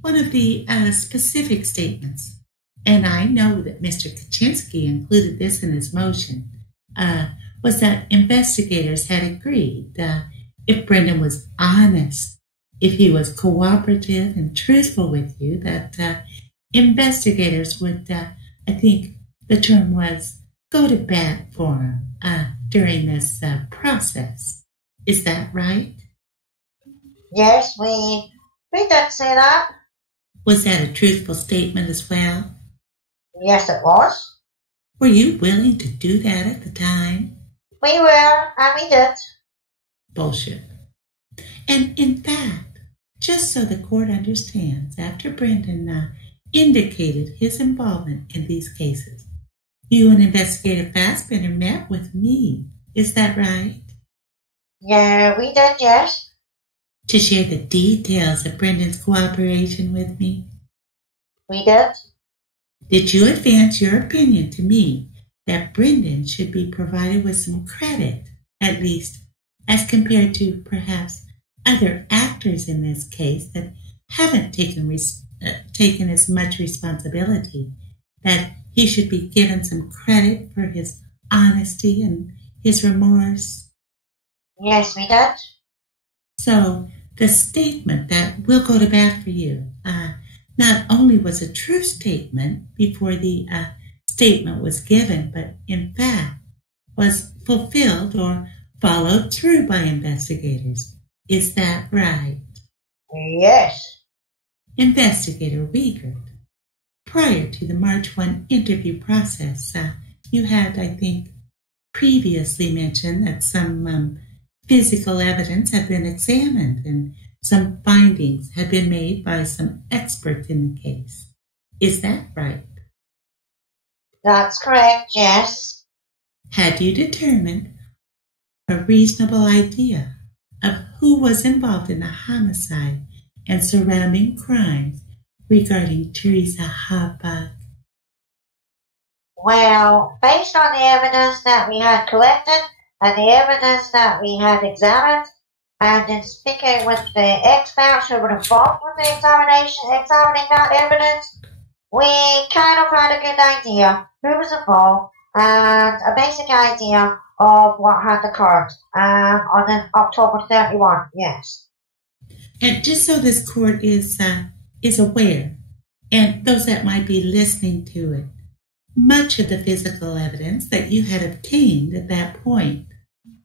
One of the specific statements, and I know that Mr. Kachinsky included this in his motion, was that investigators had agreed if Brendan was honest, if he was cooperative and truthful with you, that investigators would, I think the term was, go to bat for him during this process. Is that right? Yes, we did say that. Was that a truthful statement as well? Yes, it was. Were you willing to do that at the time? We were, and we did. Bullshit. And in fact, just so the court understands, after Brendan indicated his involvement in these cases, you and Investigator Fassbender met with me. Is that right? Yeah, we did, yes. To share the details of Brendan's cooperation with me? We did. Did you advance your opinion to me that Brendan should be provided with some credit, at least as compared to perhaps other actors in this case that haven't taken as much responsibility, that he should be given some credit for his honesty and his remorse. Yes, we did. So the statement that we'll go to bat for you not only was a true statement before the statement was given, but in fact was fulfilled or followed through by investigators. Is that right? Yes. Investigator WIEGERT, prior to the March 1 interview process, you had, I think, previously mentioned that some physical evidence had been examined and some findings had been made by some experts in the case. Is that right? That's correct, yes. Had you determined a reasonable idea of who was involved in the homicide and surrounding crimes regarding Teresa Habak? Well, based on the evidence that we had collected and the evidence that we had examined, and in speaking with the experts who were involved with the examining that evidence, we kind of had a good idea who was involved and a basic idea of what had occurred on October 31, yes. And just so this court is aware, and those that might be listening to it, much of the physical evidence that you had obtained at that point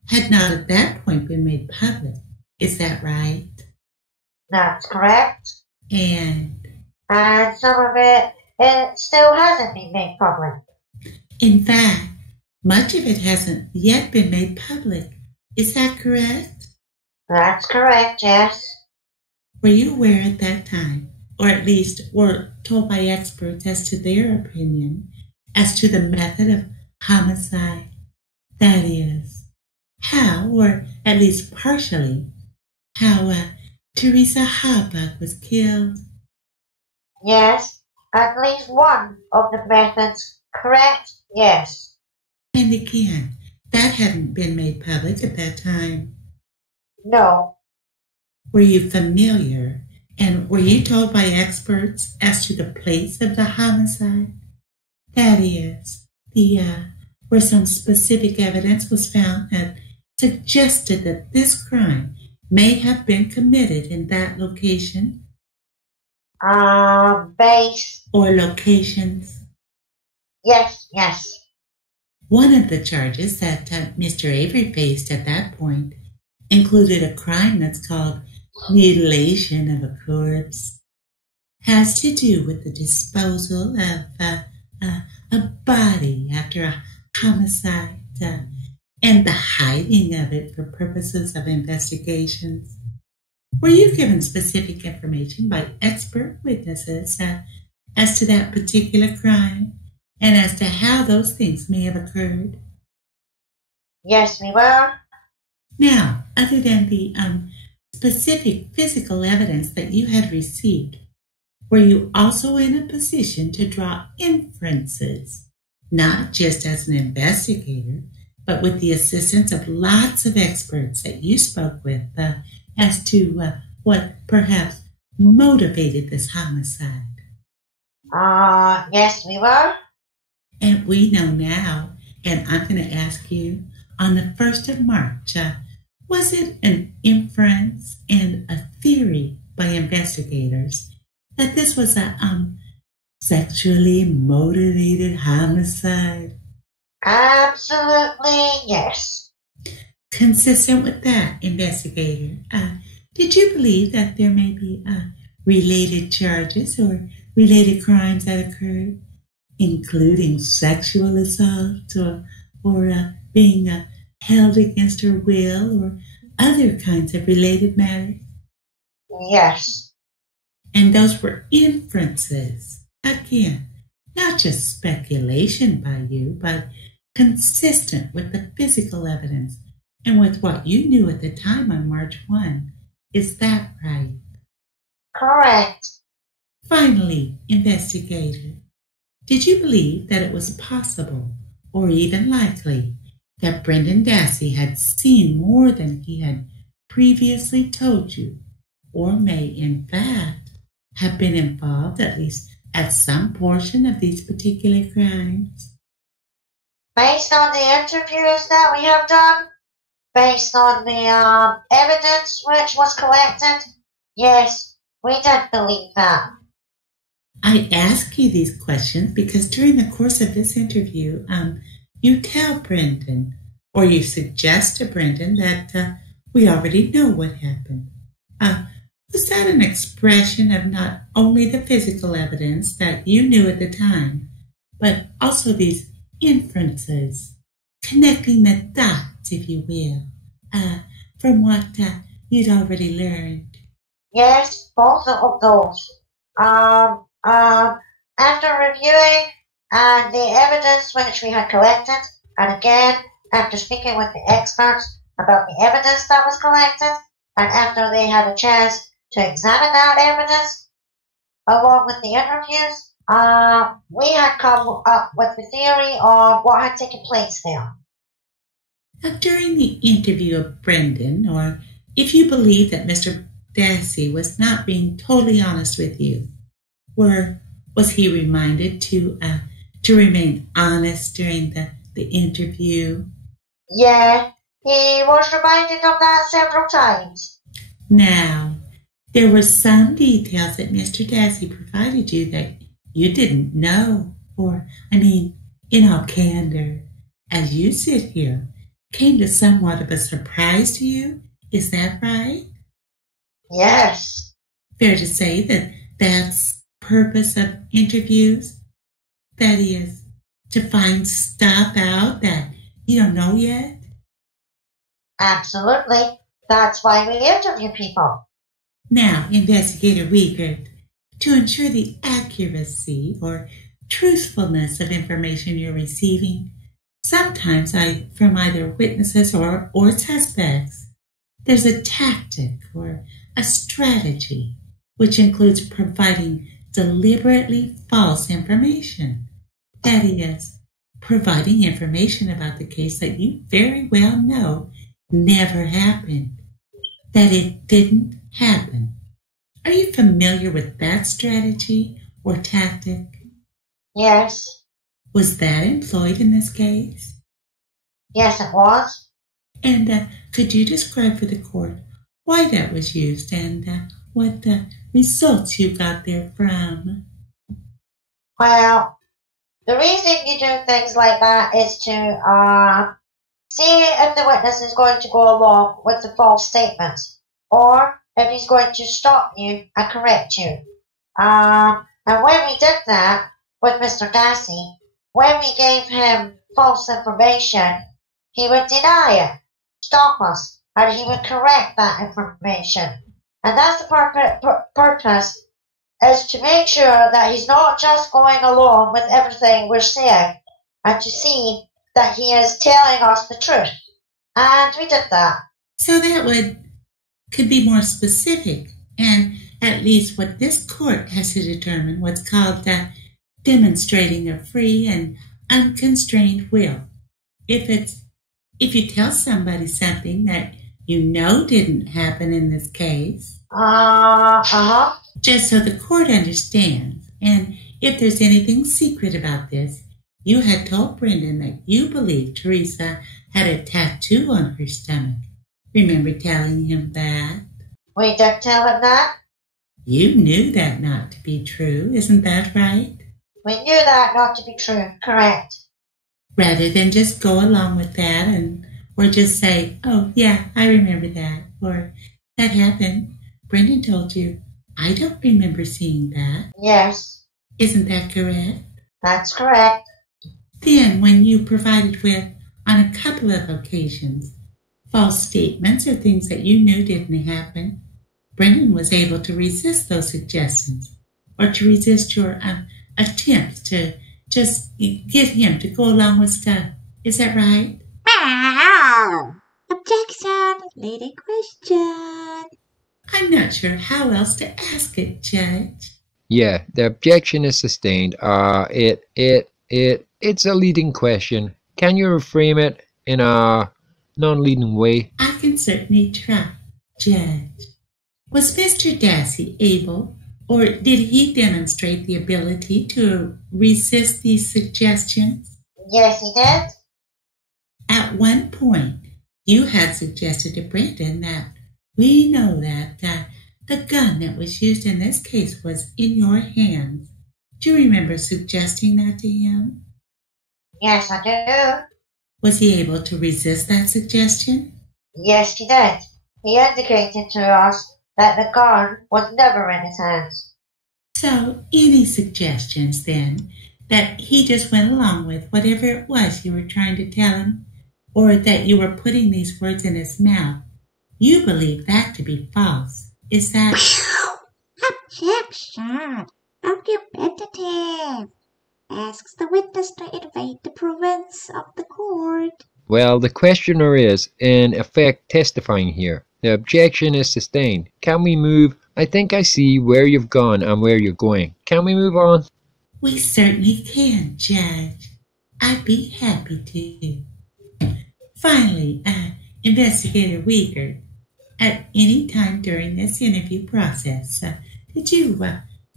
had not at that point been made public. Is that right? That's correct. And some of it still hasn't been made public. In fact, much of it hasn't yet been made public. Is that correct? That's correct, yes. Were you aware at that time, or at least were told by experts as to their opinion, as to the method of homicide? That is, how, or at least partially, how Teresa Habak was killed? Yes, at least one of the methods. Correct, yes. And again, that hadn't been made public at that time. No. Were you familiar, and were you told by experts as to the place of the homicide? That is, where some specific evidence was found that suggested that this crime may have been committed in that location? Base. Or locations? Yes, yes. One of the charges that Mr. Avery faced at that point included a crime that's called mutilation of a corpse. Has to do with the disposal of a body after a homicide and the hiding of it for purposes of investigations. Were you given specific information by expert witnesses as to that particular crime and as to how those things may have occurred? Yes, we were. Now, other than the specific physical evidence that you had received, were you also in a position to draw inferences, not just as an investigator, but with the assistance of lots of experts that you spoke with as to what perhaps motivated this homicide? Yes, we were. And we know now, and I'm going to ask you, on the 1st of March, was it an inference and a theory by investigators that this was a sexually motivated homicide? Absolutely, yes. Consistent with that, investigator, did you believe that there may be related charges or related crimes that occurred, including sexual assault or being held against her will or other kinds of related matters? Yes. And those were inferences. Again, not just speculation by you, but consistent with the physical evidence and with what you knew at the time on March 1. Is that right? Correct. Finally, investigator, did you believe that it was possible or even likely that Brendan Dassey had seen more than he had previously told you, or may, in fact, have been involved at least at some portion of these particular crimes? Based on the interviews that we have done, based on the evidence which was collected, yes, we did believe that. I ask you these questions because during the course of this interview, you tell Brendan, or you suggest to Brendan that we already know what happened. Was that an expression of not only the physical evidence that you knew at the time, but also these inferences, connecting the dots, if you will, from what you'd already learned? Yes, both of those. After reviewing the evidence which we had collected, and again, after speaking with the experts about the evidence that was collected, and after they had a chance to examine that evidence, along with the interviews, we had come up with the theory of what had taken place there. Now, during the interview of Brendan, or if you believe that Mr. Dassey was not being totally honest with you, was he reminded to remain honest during the interview? Yeah, he was reminded of that several times. Now, there were some details that Mr. Dassey provided you that you didn't know, or, in all candor, as you sit here, came to somewhat of a surprise to you. Is that right? Yes. Fair to say that that's purpose of interviews? That is, to find stuff out that you don't know yet? Absolutely. That's why we interview people. Now, Investigator Wiegert, to ensure the accuracy or truthfulness of information you're receiving, sometimes from either witnesses or suspects, there's a tactic or a strategy which includes providing deliberately false information. That is, providing information about the case that you very well know never happened, that it didn't happen. Are you familiar with that strategy or tactic? Yes. Was that employed in this case? Yes, it was. And could you describe for the court why that was used and what results you got there from? Well, the reason you do things like that is to see if the witness is going to go along with the false statements, or if he's going to stop you and correct you. And when we did that with Mr. Dassey, when we gave him false information, he would deny it, stop us, and he would correct that information. And that's the purpose, is to make sure that he's not just going along with everything we're saying, and to see that he is telling us the truth. And we did that. So that could be more specific, and at least what this court has to determine what's called demonstrating a free and unconstrained will. If you tell somebody something that you know didn't happen in this case, just so the court understands, and if there's anything secret about this, you had told Brendan that you believed Teresa had a tattoo on her stomach. Remember telling him that? We did tell him that. You knew that not to be true, isn't that right? We knew that not to be true, correct. Rather than just go along with that or just say, oh, yeah, I remember that, or that happened. Brendan told you, I don't remember seeing that. Yes. Isn't that correct? That's correct. Then, when you provided with, on a couple of occasions, false statements or things that you knew didn't happen, Brendan was able to resist those suggestions, or to resist your attempts to just get him to go along with stuff. Is that right? Objection! Leading question. I'm not sure how else to ask it, Judge. Yeah, the objection is sustained. It's a leading question. Can you reframe it in a non-leading way? I can certainly try, Judge. Was Mr. Dassey able, or did he demonstrate the ability to resist these suggestions? Yes, he did. At one point, you had suggested to Brendan that we know that the gun that was used in this case was in your hands. Do you remember suggesting that to him? Yes, I do. Was he able to resist that suggestion? Yes, he did. He indicated to us that the gun was never in his hands. So, any suggestions then that he just went along with whatever it was you were trying to tell him, or that you were putting these words in his mouth, you believe that to be false? Is that... Objection! Argumentative! Asks the witness to invade the province of the court. Well, the questioner is, in effect, testifying here. The objection is sustained. Can we move? I think I see where you've gone and where you're going. Can we move on? We certainly can, Judge. I'd be happy to. Finally, Investigator Wiegert, at any time during this interview process, did you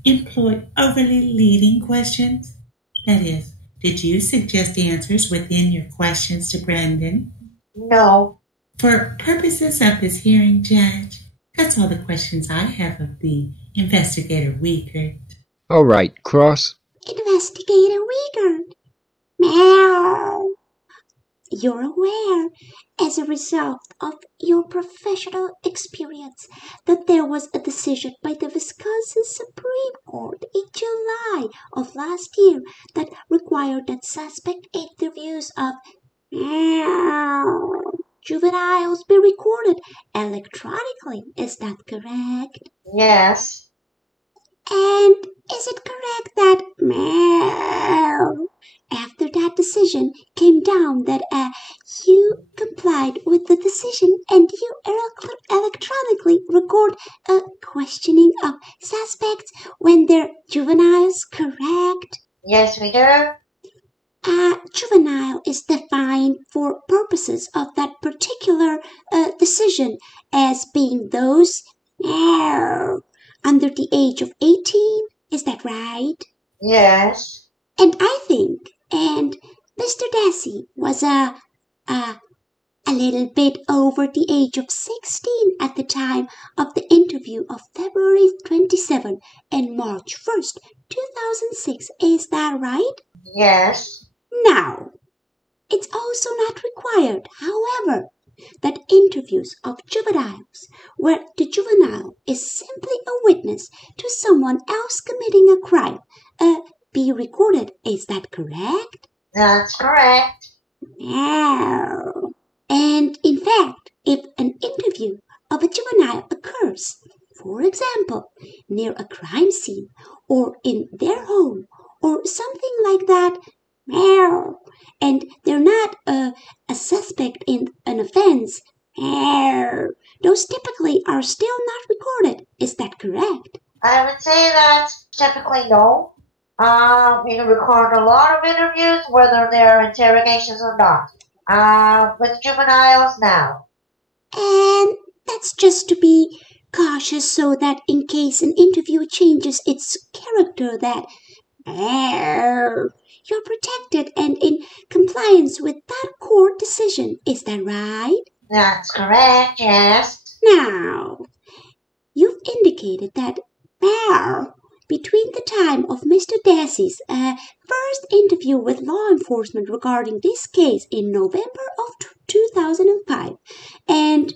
employ overly leading questions? That is, did you suggest answers within your questions to Brendan? No. For purposes of this hearing, Judge, that's all the questions I have of the Investigator Wiegert. All right, Cross. Investigator Wiegert. Meow. You're aware, as a result of your professional experience, that there was a decision by the Wisconsin Supreme Court in July of last year that required that suspect interviews of juveniles be recorded electronically. Is that correct? Yes. And is it correct that after that decision came down that you complied with the decision and you electronically record questioning of suspects when they're juveniles, correct? Yes, we do. Juvenile is defined for purposes of that particular decision as being those under the age of 18. Is that right? Yes. And I think, and Mr. Dassey was a little bit over the age of 16 at the time of the interview of February 27 and March 1st, 2006. Is that right? Yes. Now, it's also not required, however, that interviews of juveniles, where the juvenile is simply a witness to someone else committing a crime, be recorded. Is that correct? That's correct. No. And in fact, if an interview of a juvenile occurs, for example, near a crime scene or in their home or something like that, and they're not a suspect in an offense, those typically are still not recorded. Is that correct? I would say that's typically no. We record a lot of interviews, whether they're interrogations or not. With juveniles now. And that's just to be cautious so that in case an interview changes its character that you're protected and in compliance with that court decision. Is that right? That's correct, yes. Now, you've indicated that between the time of Mr. Dassey's first interview with law enforcement regarding this case in November of 2005 and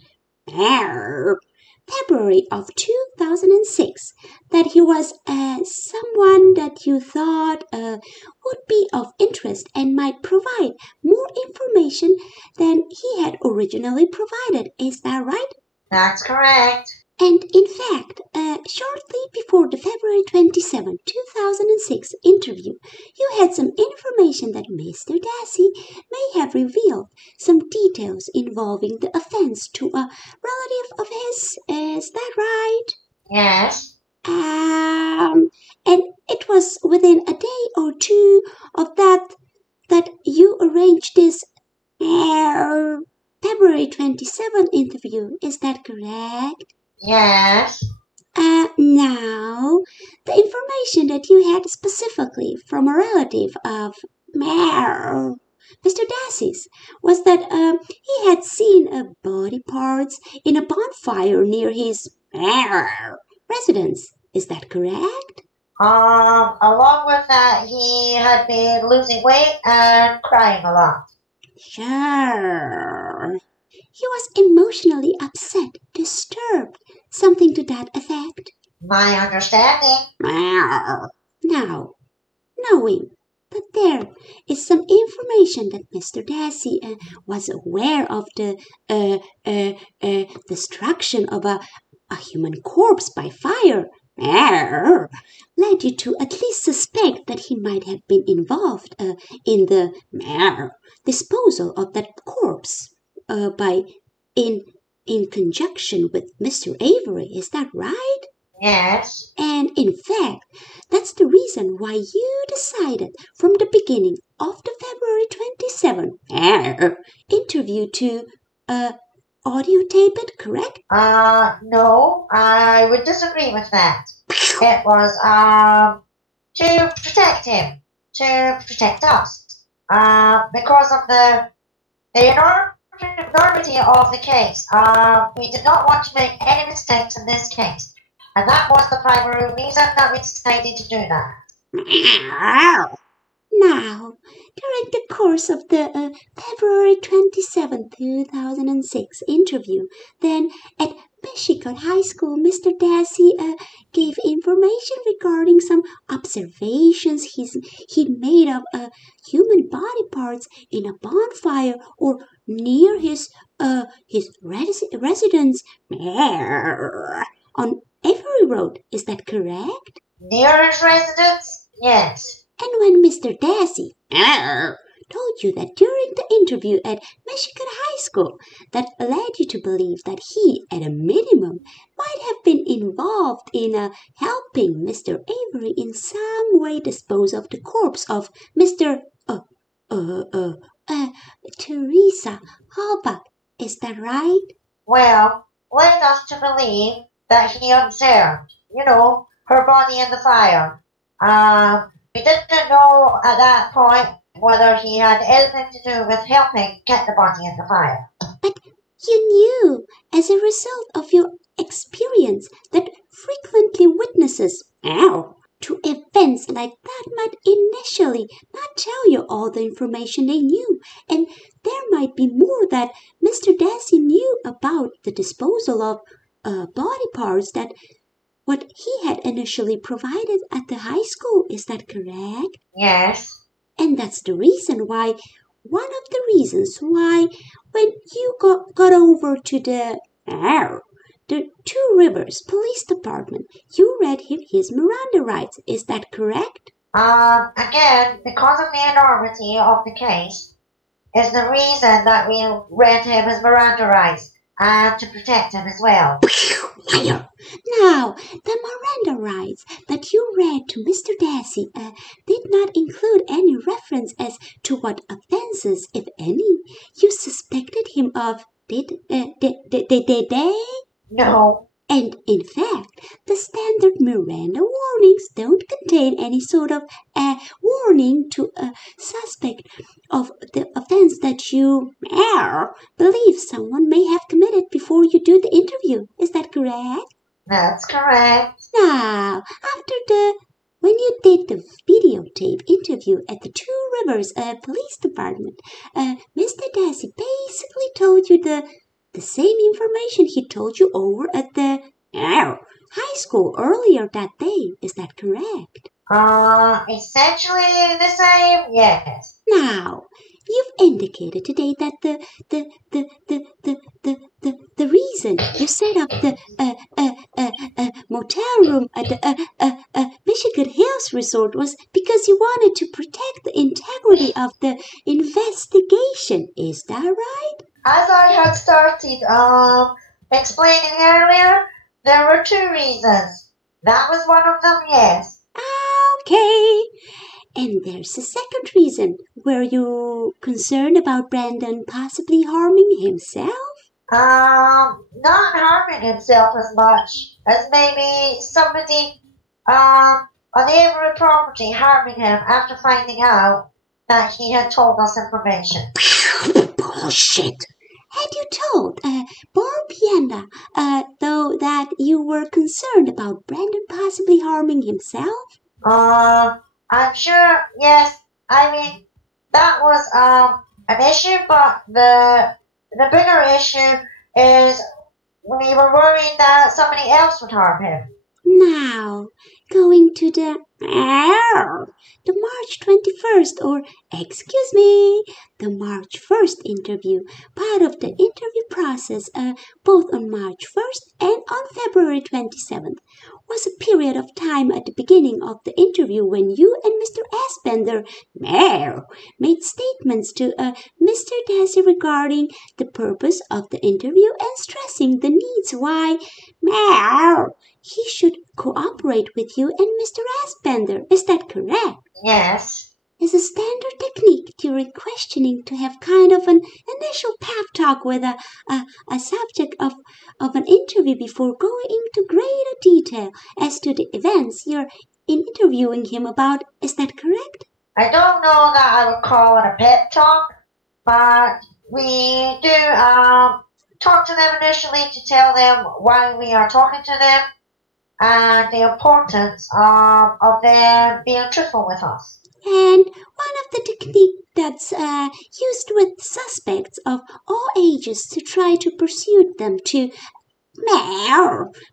February of 2006, that he was someone that you thought would be of interest and might provide more information than he had originally provided. Is that right? That's correct. And in fact, shortly before the February 27, 2006 interview, you had some information that Mr. Dassey may have revealed some details involving the offense to a relative of his. Is that right? Yes. And it was within a day or two of that you arranged this February 27 interview, is that correct? Yes. Now, the information that you had specifically from a relative of Mr. Dassey's was that he had seen body parts in a bonfire near his residence. Is that correct? Along with that, he had been losing weight and crying a lot. Sure. He was emotionally upset, disturbed, something to that effect. My understanding. Now, knowing that there is some information that Mr. Dassey was aware of the destruction of a human corpse by fire, led you to at least suspect that he might have been involved in the disposal of that corpse in conjunction with Mr. Avery. Is that right? Yes. And in fact, that's the reason why you decided from the beginning of the February 27 interview to audio tape it, correct? No, I would disagree with that. It was, to protect him, to protect us, because of the enormity of the case. We did not want to make any mistakes in this case, and that was the primary reason that we decided to do that. Now, during the course of the February 27, 2006 interview, then at Michigan High School, Mr. Dassey gave information regarding some observations he'd made of human body parts in a bonfire or near his residence on Avery Road. Is that correct? Near his residence? Yes. And when Mr. Dassey told you that during the interview at Michigan High School that led you to believe that he, at a minimum, might have been involved in helping Mr. Avery in some way dispose of the corpse of Mr. Teresa Halbach. Is that right? Well, led us to believe that he observed, her body in the fire. We didn't know at that point whether he had anything to do with helping get the body in the fire. But you knew, as a result of your experience, that frequently witnesses to events like that might initially not tell you all the information they knew, and there might be more that Mr. Dassey knew about the disposal of body parts that what he had initially provided at the high school. Is that correct? Yes. And that's the reason why, one of the reasons why, when you got over to the Two Rivers Police Department, you read him his Miranda rights. Is that correct? Again, because of the enormity of the case, is the reason that we read him his Miranda rights, and to protect him as well. Liar! Now, the Miranda rights that you read to Mr. Dassey did not include any reference as to what offenses, if any, you suspected him of. Did they? No. And in fact, the standard Miranda warnings don't contain any sort of warning to a suspect of the offense that you believe someone may have committed before you do the interview. Is that correct? That's correct. Now, when you did the videotape interview at the Two Rivers Police Department, Mr. Dassey basically told you the same information he told you over at the high school earlier that day. Is that correct? Essentially the same, yes. Now, you've indicated today that the reason you set up the motel room at the Michigan Hills Resort was because you wanted to protect the integrity of the investigation. Is that right? As I had started explaining earlier, there were two reasons. That was one of them, yes. Okay. And there's a second reason were you concerned about Brandon possibly harming himself? Not harming himself as much as maybe somebody, on the Avery property harming him after finding out that he had told us information. Bullshit! Had you told Bob Yanda, though, that you were concerned about Brandon possibly harming himself? I'm sure, yes. I mean, that was, an issue, but the bigger issue is we were worried that somebody else would harm him. Now, going to the March 21st, or excuse me, the March 1st interview, part of the interview process, both on March 1st and on February 27th, was a period of time at the beginning of the interview when you and Mr. Asbender made statements to Mr. Dassey regarding the purpose of the interview and stressing the needs why he should cooperate with you and Mr. Asbender. Is that correct? Yes. Is a standard technique during questioning to have kind of an initial pep talk with a subject of an interview before going into greater detail as to the events you're interviewing him about. Is that correct? I don't know that I would call it a pep talk, but we do talk to them initially to tell them why we are talking to them and the importance of them being truthful with us. And one of the techniques that's used with suspects of all ages to try to persuade them to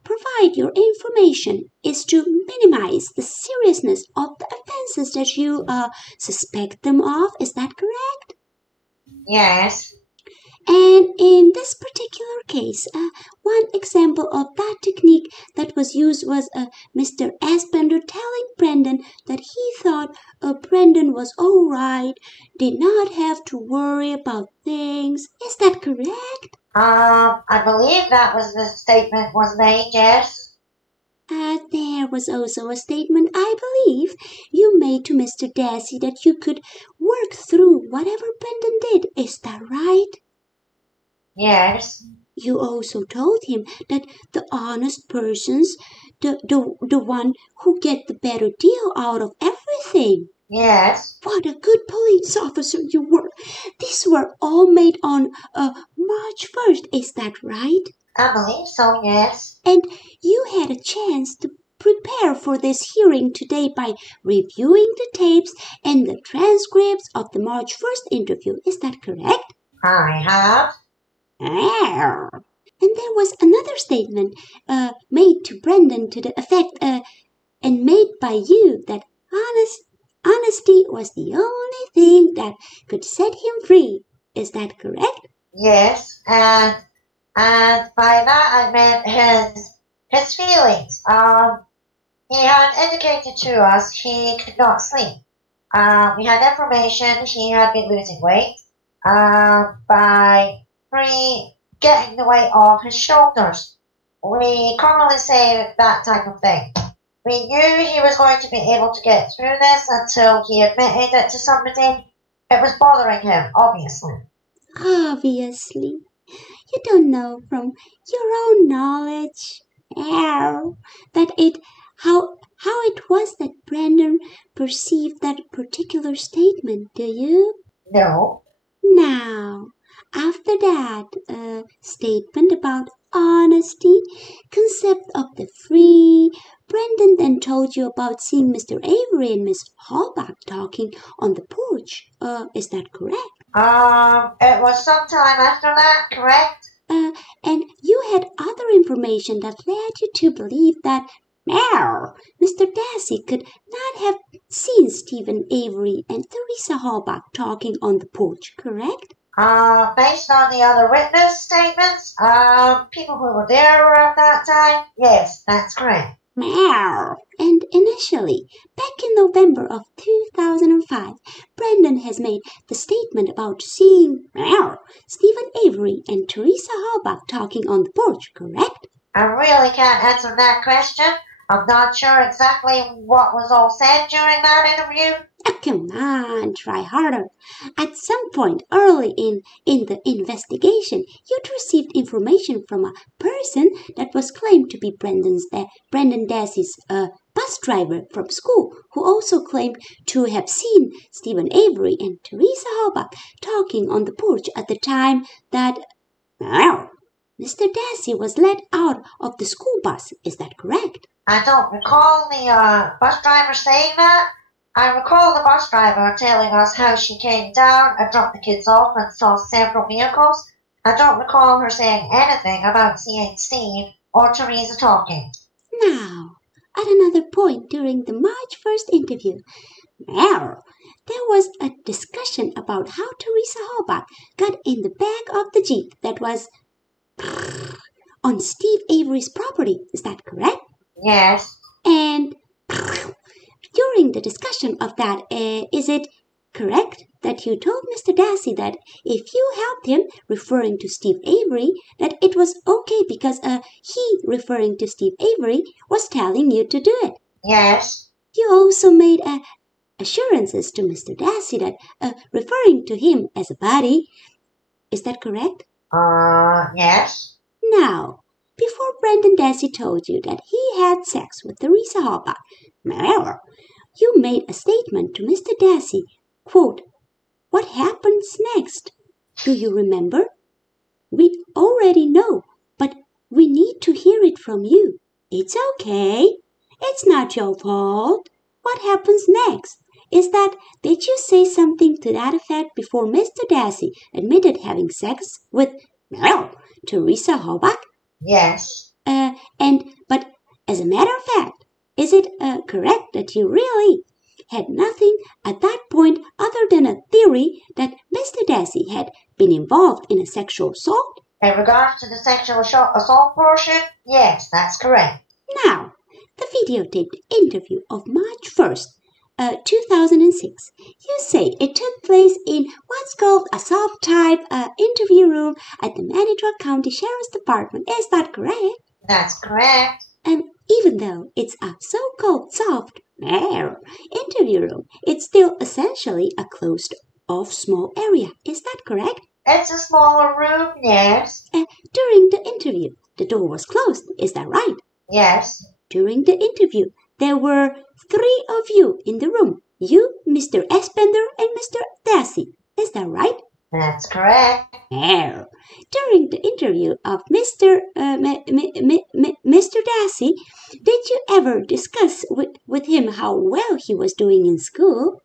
provide your information is to minimize the seriousness of the offenses that you suspect them of. Is that correct? Yes. And in this particular case, one example of that technique that was used was Mr. Asbender telling Brendan that he thought Brendan was all right, did not have to worry about things. Is that correct? I believe that was the statement was made, yes. There was also a statement, I believe, you made to Mr. Dassey that you could work through whatever Brendan did. Is that right? Yes. You also told him that the honest persons, the one who get the better deal out of everything. Yes. What a good police officer you were. These were all made on March 1st, is that right? I believe so, yes. And you had a chance to prepare for this hearing today by reviewing the tapes and the transcripts of the March 1st interview. Is that correct? I have. And there was another statement made to Brendan to the effect and made by you that honesty was the only thing that could set him free. Is that correct? Yes, and by that I meant his feelings. He had indicated to us he could not sleep. We had information he had been losing weight by getting the weight off his shoulders. We commonly say that type of thing. We knew he was going to be able to get through this until he admitted it to somebody. It was bothering him, obviously. Obviously. You don't know from your own knowledge how it was that Brandon perceived that particular statement, do you? No. Now, after that statement about honesty, concept of the free, Brendan then told you about seeing Mr. Avery and Miss Hallback talking on the porch. Is that correct? It was sometime after that, correct? And you had other information that led you to believe that Mr. Dassey could not have seen Stephen Avery and Theresa Hallback talking on the porch, correct? Based on the other witness statements, people who were there around that time, yes, that's correct. And initially, back in November of 2005, Brendan has made the statement about seeing Stephen Avery and Theresa Hallback talking on the porch, correct? I really can't answer that question. I'm not sure exactly what was all said during that interview. Oh, come on, try harder. At some point early in the investigation, you'd received information from a person that was claimed to be Brendan Dassey's bus driver from school, who also claimed to have seen Stephen Avery and Teresa Halbach talking on the porch at the time that Mr. Dassey was let out of the school bus. Is that correct? I don't recall the bus driver saying that. I recall the bus driver telling us how she came down and dropped the kids off and saw several vehicles. I don't recall her saying anything about seeing Steve or Teresa talking. Now, at another point during the March 1st interview, there was a discussion about how Teresa Halbach got in the back of the Jeep that was on Steve Avery's property. Is that correct? Yes. And during the discussion of that, is it correct that you told Mr. Dassey that if you helped him, referring to Steve Avery, that it was okay because he, referring to Steve Avery, was telling you to do it? Yes. You also made assurances to Mr. Dassey that referring to him as a buddy. Is that correct? Yes. Now, before Brendan Dassey told you that he had sex with Teresa Halbach, you made a statement to Mr. Dassey, quote, "What happens next? Do you remember? We already know, but we need to hear it from you." It's okay. It's not your fault. What happens next? Did you say something to that effect before Mr. Dassey admitted having sex with, Teresa Halbach? Yes. But as a matter of fact, is it correct that you really had nothing at that point other than a theory that Mr. Dassey had been involved in a sexual assault? In regards to the sexual assault portion, yes, that's correct. Now, the videotaped interview of March 1st, 2006, you say it took place in what's called a soft-type interview room at the Manitowoc County Sheriff's Department. Is that correct? That's correct. And even though it's a so-called soft interview room, it's still essentially a closed-off small area. Is that correct? It's a smaller room, yes. During the interview, the door was closed. Is that right? Yes. During the interview, there were 3 of you in the room. You, Mr. Espender, and Mr. Dassey. Is that right? That's correct. During the interview of Mr. Dassey, did you ever discuss with him how well he was doing in school?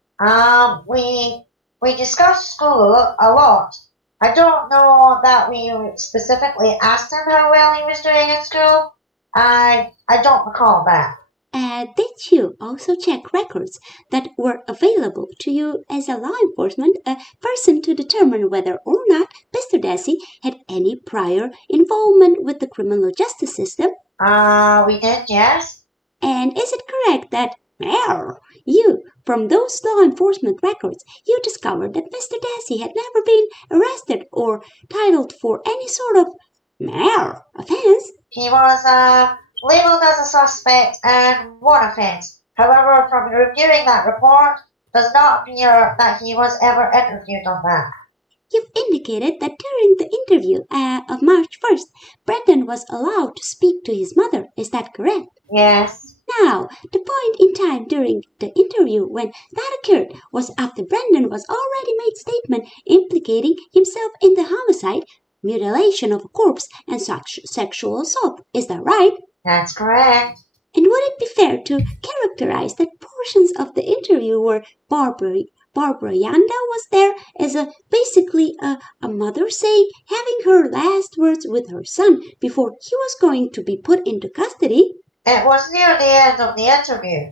We discussed school a lot. I don't know that we specifically asked him how well he was doing in school. I don't recall that. Did you also check records that were available to you as a law enforcement person to determine whether or not Mr. Dassey had any prior involvement with the criminal justice system? We did, yes. And is it correct that you, from those law enforcement records, you discovered that Mr. Dassey had never been arrested or titled for any sort of offense? He was labeled as a suspect and one offense. However, from reviewing that report, does not appear that he was ever interviewed on that. You've indicated that during the interview of March 1st, Brendan was allowed to speak to his mother. Is that correct? Yes. Now, the point in time during the interview when that occurred was after Brendan was already made statement implicating himself in the homicide, mutilation of a corpse, and sexual assault. Is that right? That's correct. And would it be fair to characterize that portions of the interview where Barbara Janda was there as basically a mother saying, having her last words with her son before he was going to be put into custody? It was near the end of the interview.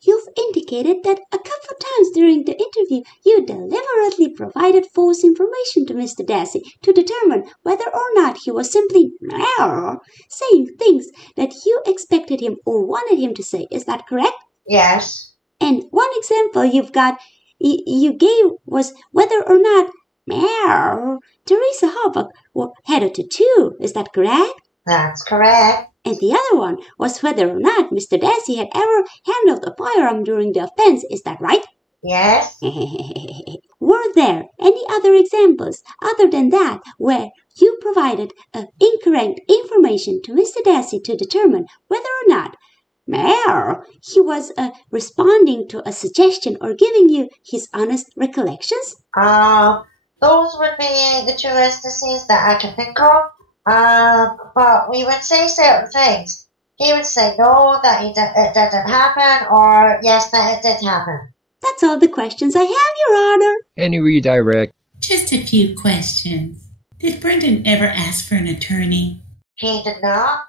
You've indicated that a couple of times during the interview you deliberately provided false information to Mr. Dassey to determine whether or not he was simply saying things that you expected him or wanted him to say. Is that correct? Yes. And one example you gave was whether or not Teresa Halbach had a tattoo. Is that correct? That's correct. And the other one was whether or not Mr. Dassey had ever handled a firearm during the offense. Is that right? Yes. Were there any other examples other than that where you provided incorrect information to Mr. Dassey to determine whether or not he was responding to a suggestion or giving you his honest recollections? Those would be the two instances that I can think of. But we would say certain things. He would say no, that it didn't happen, or yes, that it did happen. That's all the questions I have, Your Honor. Any redirect? Just a few questions. Did Brendan ever ask for an attorney? He did not.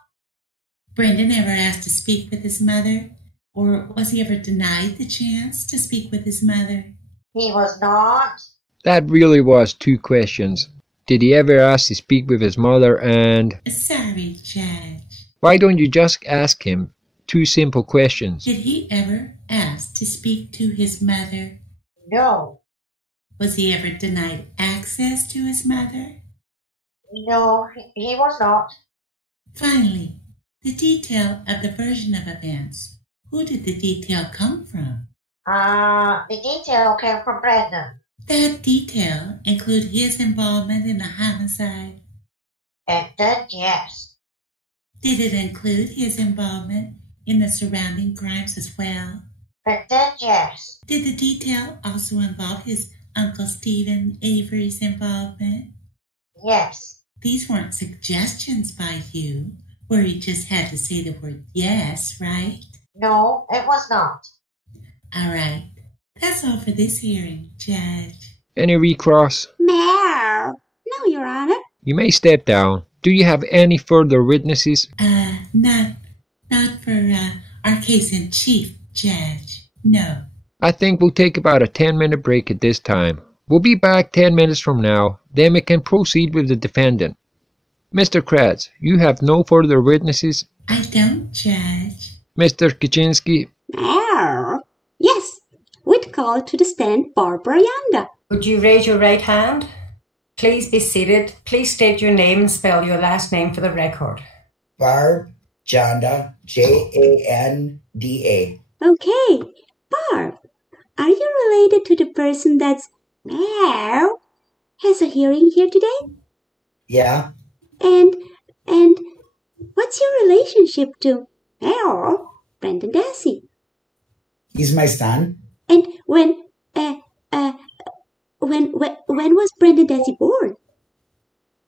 Brendan ever asked to speak with his mother? Or was he ever denied the chance to speak with his mother? He was not. That really was 2 questions. Did he ever ask to speak with his mother and... Sorry, Judge. Why don't you just ask him 2 simple questions? Did he ever ask to speak to his mother? No. Was he ever denied access to his mother? No, he was not. Finally, the detail of the version of events. Who did the detail come from? The detail came from Brendan. That detail include his involvement in the homicide? It did, yes. Did it include his involvement in the surrounding crimes as well? It did, yes. Did the detail also involve his Uncle Stephen Avery's involvement? Yes. These weren't suggestions by you, where he just had to say the word yes, right? No, it was not. All right. That's all for this hearing, Judge. Any recross? No, Your Honor. You may step down. Do you have any further witnesses? Not for our case in chief, Judge. No. I think we'll take about a 10-minute break at this time. We'll be back 10 minutes from now, then we can proceed with the defendant. Mr. Kratz, you have no further witnesses? I don't, Judge. Mr. Kachinsky? No. Yes, we'd call to the stand Barbara Yanda. Would you raise your right hand? Please be seated. Please state your name and spell your last name for the record. Barb JANDA, JANDA. Okay, Barb, are you related to the person that's has a hearing here today? Yeah. And what's your relationship to Brendan Dassey? He's my son. And when was Brendan Dassey born?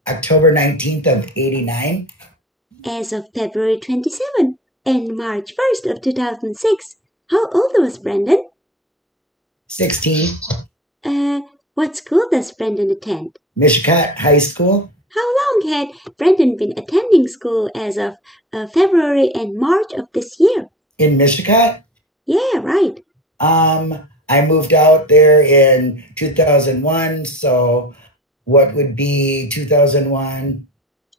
October 19th of 89. As of February 27 and March 1st of 2006. How old was Brendan? 16. What school does Brendan attend? Mishkat High School. How long had Brendan been attending school as of February and March of this year? In Mishkat? Yeah, right. I moved out there in 2001, so what would be 2001?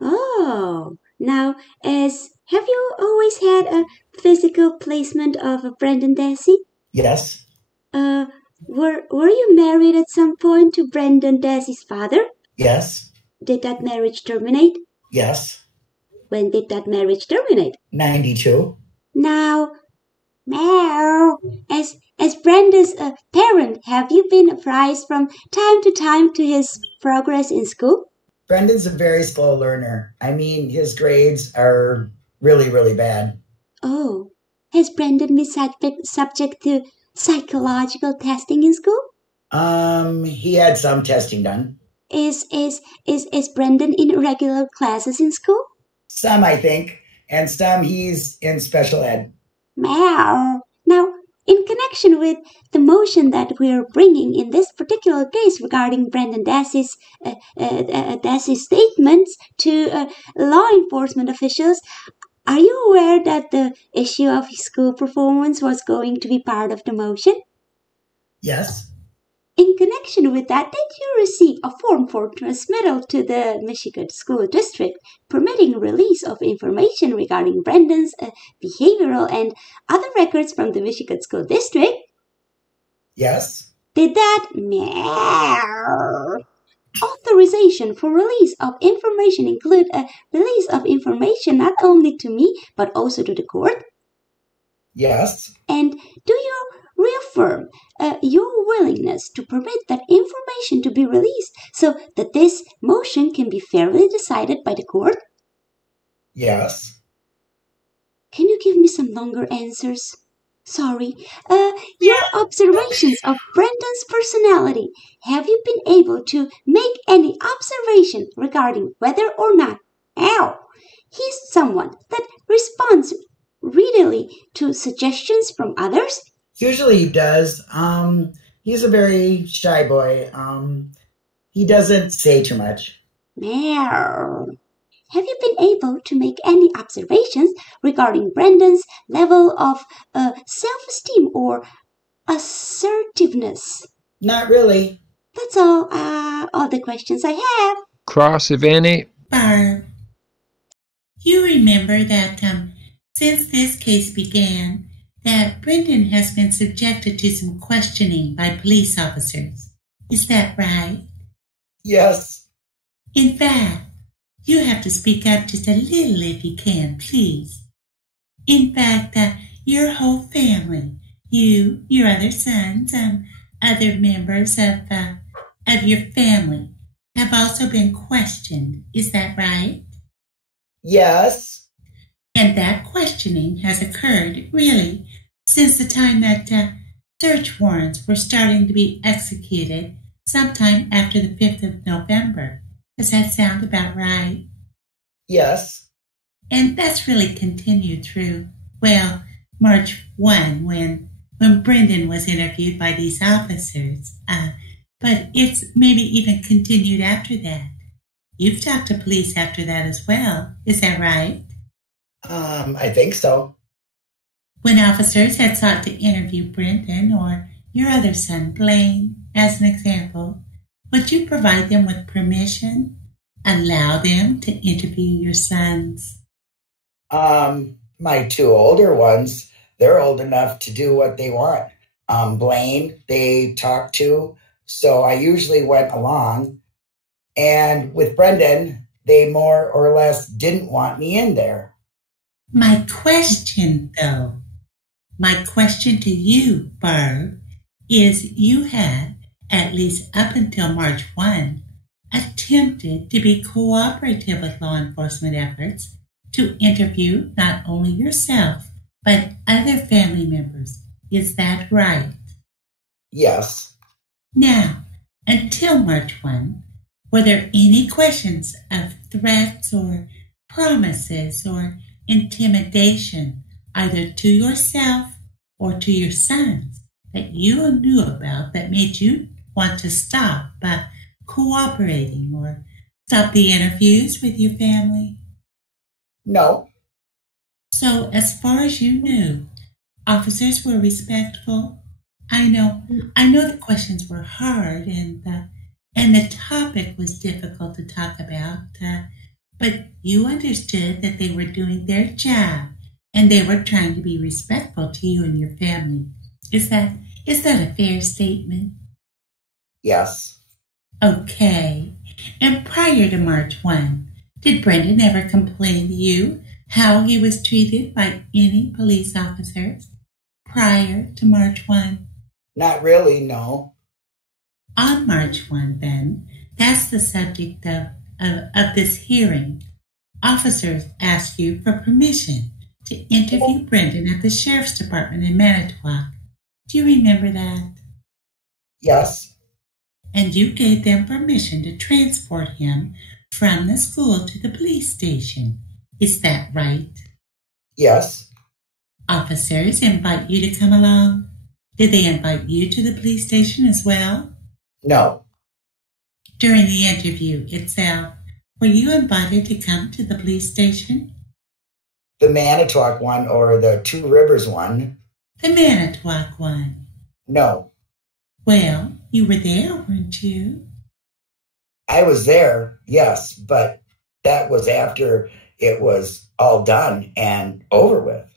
Oh, now, have you always had a physical placement of Brendan Dassey? Yes. Were you married at some point to Brendan Dassey's father? Yes. Did that marriage terminate? Yes. When did that marriage terminate? 92. Now, as Brenda's parent, have you been apprised from time to time to his progress in school? Brendan's a very slow learner. I mean, his grades are really, really bad. Oh, has Brendan been subject to psychological testing in school? He had some testing done. Is Brendan in regular classes in school? Some, I think, and some he's in special ed. Now, in connection with the motion that we're bringing in this particular case regarding Brendan Dassey's statements to law enforcement officials, are you aware that the issue of his school performance was going to be part of the motion? Yes. In connection with that, did you receive a form for transmittal to the Michigan School District permitting release of information regarding Brendan's behavioral and other records from the Michigan School District? Yes. Did that authorization for release of information include a release of information not only to me, but also to the court? Yes. And do you reaffirm your willingness to permit that information to be released so that this motion can be fairly decided by the court? Yes. Can you give me some longer answers? Sorry. Your observations of Brendan's personality. Have you been able to make any observation regarding whether or not, he's someone that responds readily to suggestions from others? Usually he does. He's a very shy boy. He doesn't say too much. Meow. Have you been able to make any observations regarding Brendan's level of self-esteem or assertiveness? Not really. That's all the questions I have. Cross, if any. Barb, you remember that since this case began, that Brendan has been subjected to some questioning by police officers. Is that right? Yes. In fact, you have to speak up just a little if you can, please. In fact, your whole family, you, your other sons, other members of your family have also been questioned. Is that right? Yes. And that questioning has occurred, really, since the time that search warrants were starting to be executed sometime after the 5th of November. Does that sound about right? Yes. And that's really continued through, well, March 1, when Brendan was interviewed by these officers. But it's maybe even continued after that. You've talked to police after that as well. Is that right? I think so. When officers had sought to interview Brendan or your other son, Glen, as an example, would you provide them with permission? Allow them to interview your sons? My two older ones, they're old enough to do what they want. Blaine, they talk to, so I usually went along. And with Brendan, they more or less didn't want me in there. My question, though, my question to you, Barb, is you had, at least up until March 1, attempted to be cooperative with law enforcement efforts to interview not only yourself, but other family members. Is that right? Yes. Now, until March 1, were there any questions of threats or promises or intimidation, either to yourself or to your sons, that you knew about that made you want to stop cooperating or stop the interviews with your family? No. So, as far as you knew, officers were respectful. I know the questions were hard and the topic was difficult to talk about, but you understood that they were doing their job and they were trying to be respectful to you and your family. Is that a fair statement? Yes. Okay. And prior to March 1, did Brendan ever complain to you how he was treated by any police officers prior to March 1? Not really, no. On March 1, then, that's the subject of this hearing. Officers asked you for permission to interview Brendan at the Sheriff's Department in Manitowoc. Do you remember that? Yes. And you gave them permission to transport him from the school to the police station. Is that right? Yes. Officers invite you to come along. Did they invite you to the police station as well? No. During the interview itself, were you invited to come to the police station? The Manitowoc one or the Two Rivers one? The Manitowoc one. No. Well, you were there, weren't you? I was there, yes, but that was after it was all done and over with.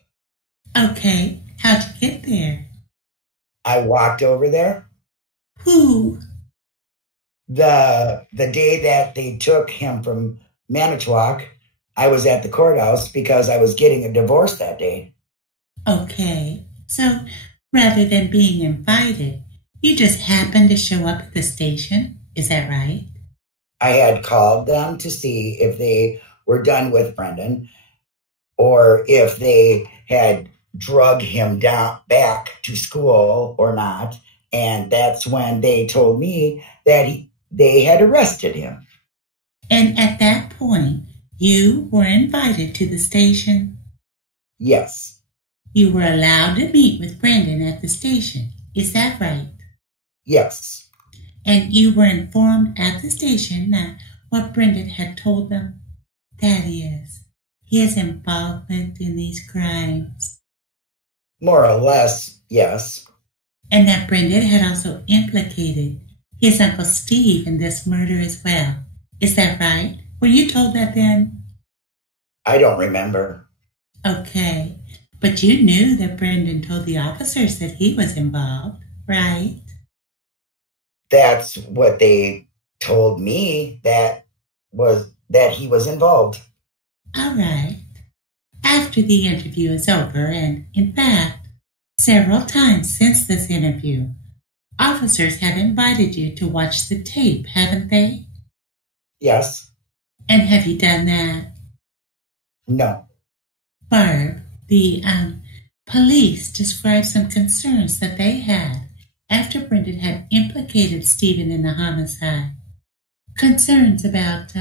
Okay, how'd you get there? I walked over there. Who? The day that they took him from Manitowoc, I was at the courthouse because I was getting a divorce that day. Okay, so rather than being invited, you just happened to show up at the station, is that right? I had called them to see if they were done with Brendan or if they had drug him down back to school or not. And that's when they told me that they had arrested him. And at that point, you were invited to the station? Yes. You were allowed to meet with Brendan at the station, is that right? Yes. And you were informed at the station that what Brendan had told them, that is, his involvement in these crimes. More or less, yes. And that Brendan had also implicated his Uncle Steve in this murder as well. Is that right? Were you told that then? I don't remember. Okay. But you knew that Brendan told the officers that he was involved, right? That's what they told me, that he was involved. All right. After the interview is over, and in fact, several times since this interview, officers have invited you to watch the tape, haven't they? Yes. And have you done that? No. Barb, the police described some concerns that they had after Brendan had implicated Stephen in the homicide. Concerns about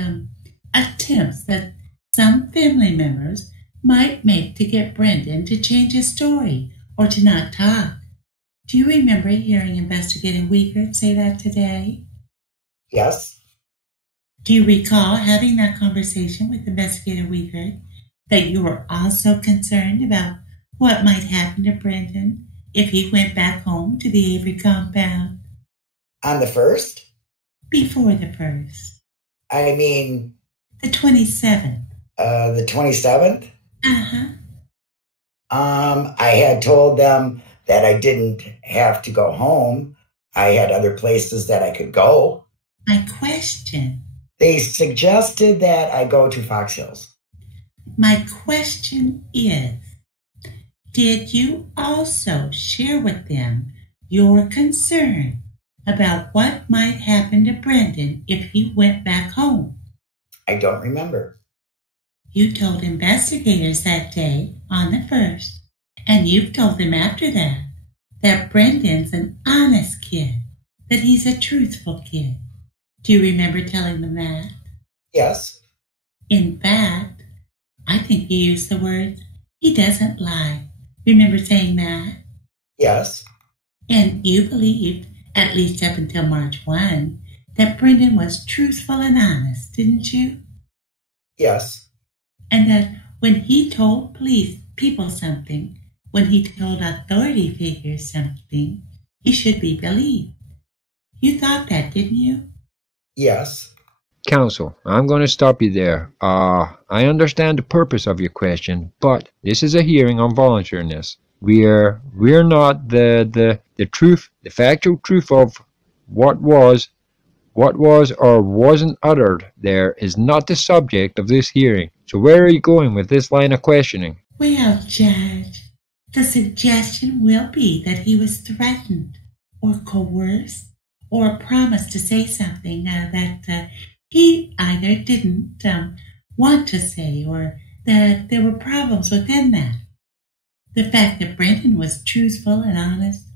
attempts that some family members might make to get Brendan to change his story or to not talk. Do you remember hearing Investigator WIEGERT say that today? Yes. Do you recall having that conversation with Investigator WIEGERT, that you were also concerned about what might happen to Brendan if he went back home to the Avery compound? On the 1st? Before the 1st. I mean... The 27th. The 27th? Uh-huh. I had told them that I didn't have to go home. I had other places that I could go. My question... They suggested that I go to Fox Hills. My question is, did you also share with them your concern about what might happen to Brendan if he went back home? I don't remember. You told investigators that day on the 1st, and you've told them after that Brendan's an honest kid, that he's a truthful kid. Do you remember telling them that? Yes. In fact, I think you used the words, he doesn't lie. Remember saying that? Yes. And you believed, at least up until March 1, that Brendan was truthful and honest, didn't you? Yes. And that when he told people something, when he told authority figures something, he should be believed. You thought that, didn't you? Yes. Counsel, I'm going to stop you there. I understand the purpose of your question, but this is a hearing on voluntariness. We're not the truth, the factual truth of what was or wasn't uttered there is not the subject of this hearing. So where are you going with this line of questioning? Well, Judge, the suggestion will be that he was threatened or coerced or promised to say something that he either didn't want to say or that there were problems within that. The fact that Brendan was truthful and honest,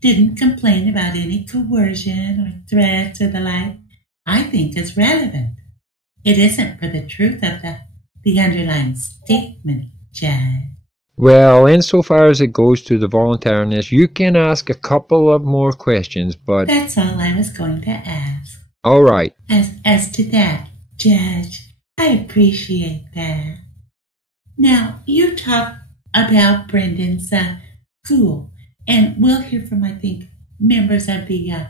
didn't complain about any coercion or threats or the like, I think is relevant. It isn't for the truth of the underlying statement, Judge. Well, insofar as it goes to the voluntariness, you can ask a couple of more questions, but... That's all I was going to ask. All right. As to that, Judge, I appreciate that. Now, you talk about Brendan's school, and we'll hear from, I think, members of the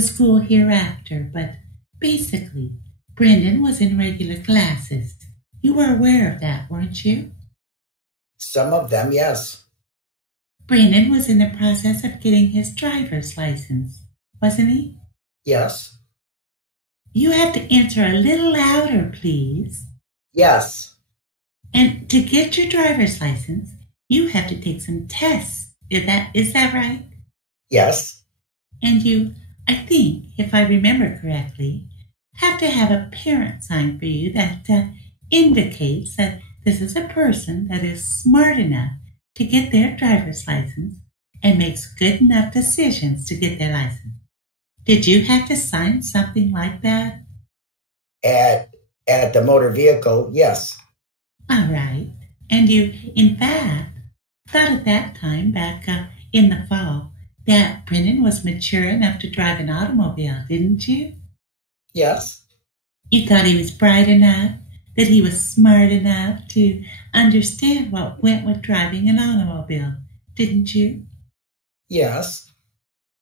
school hereafter, but basically, Brendan was in regular classes. You were aware of that, weren't you? Some of them, yes. Brendan was in the process of getting his driver's license, wasn't he? Yes. You have to answer a little louder, please. Yes. And to get your driver's license, you have to take some tests. Is that right? Yes. And you, I think, if I remember correctly, have to have a parent sign for you that indicates that this is a person that is smart enough to get their driver's license and makes good enough decisions to get their license. Did you have to sign something like that? At the motor vehicle, yes. All right. And you, in fact, thought at that time, back in the fall, that Brendan was mature enough to drive an automobile, didn't you? Yes. You thought he was bright enough, that he was smart enough to understand what went with driving an automobile, didn't you? Yes.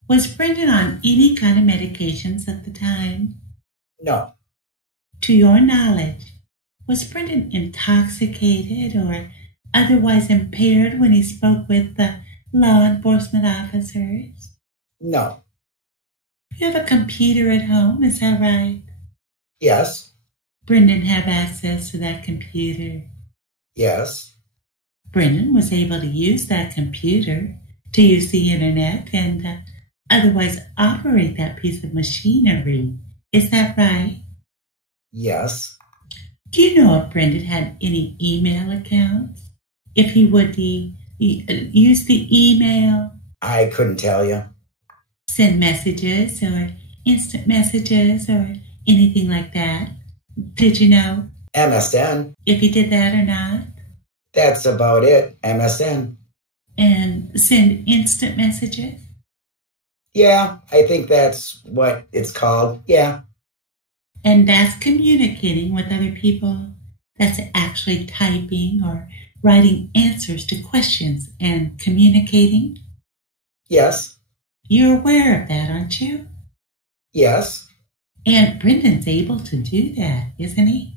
Was Brendan on any kind of medications at the time? No. To your knowledge, was Brendan intoxicated or otherwise impaired when he spoke with the law enforcement officers? No. You have a computer at home, is that right? Yes. Brendan have access to that computer? Yes. Brendan was able to use that computer, to use the internet, and otherwise operate that piece of machinery. Is that right? Yes. Do you know if Brendan had any email accounts? If he would use the email? I couldn't tell you. Send messages or instant messages or anything like that? Did you know? MSN. If he did that or not? That's about it. MSN. And send instant messages? Yeah, I think that's what it's called. Yeah. And that's communicating with other people. That's actually typing or writing answers to questions and communicating. Yes. You're aware of that, aren't you? Yes. And Brendan's able to do that, isn't he?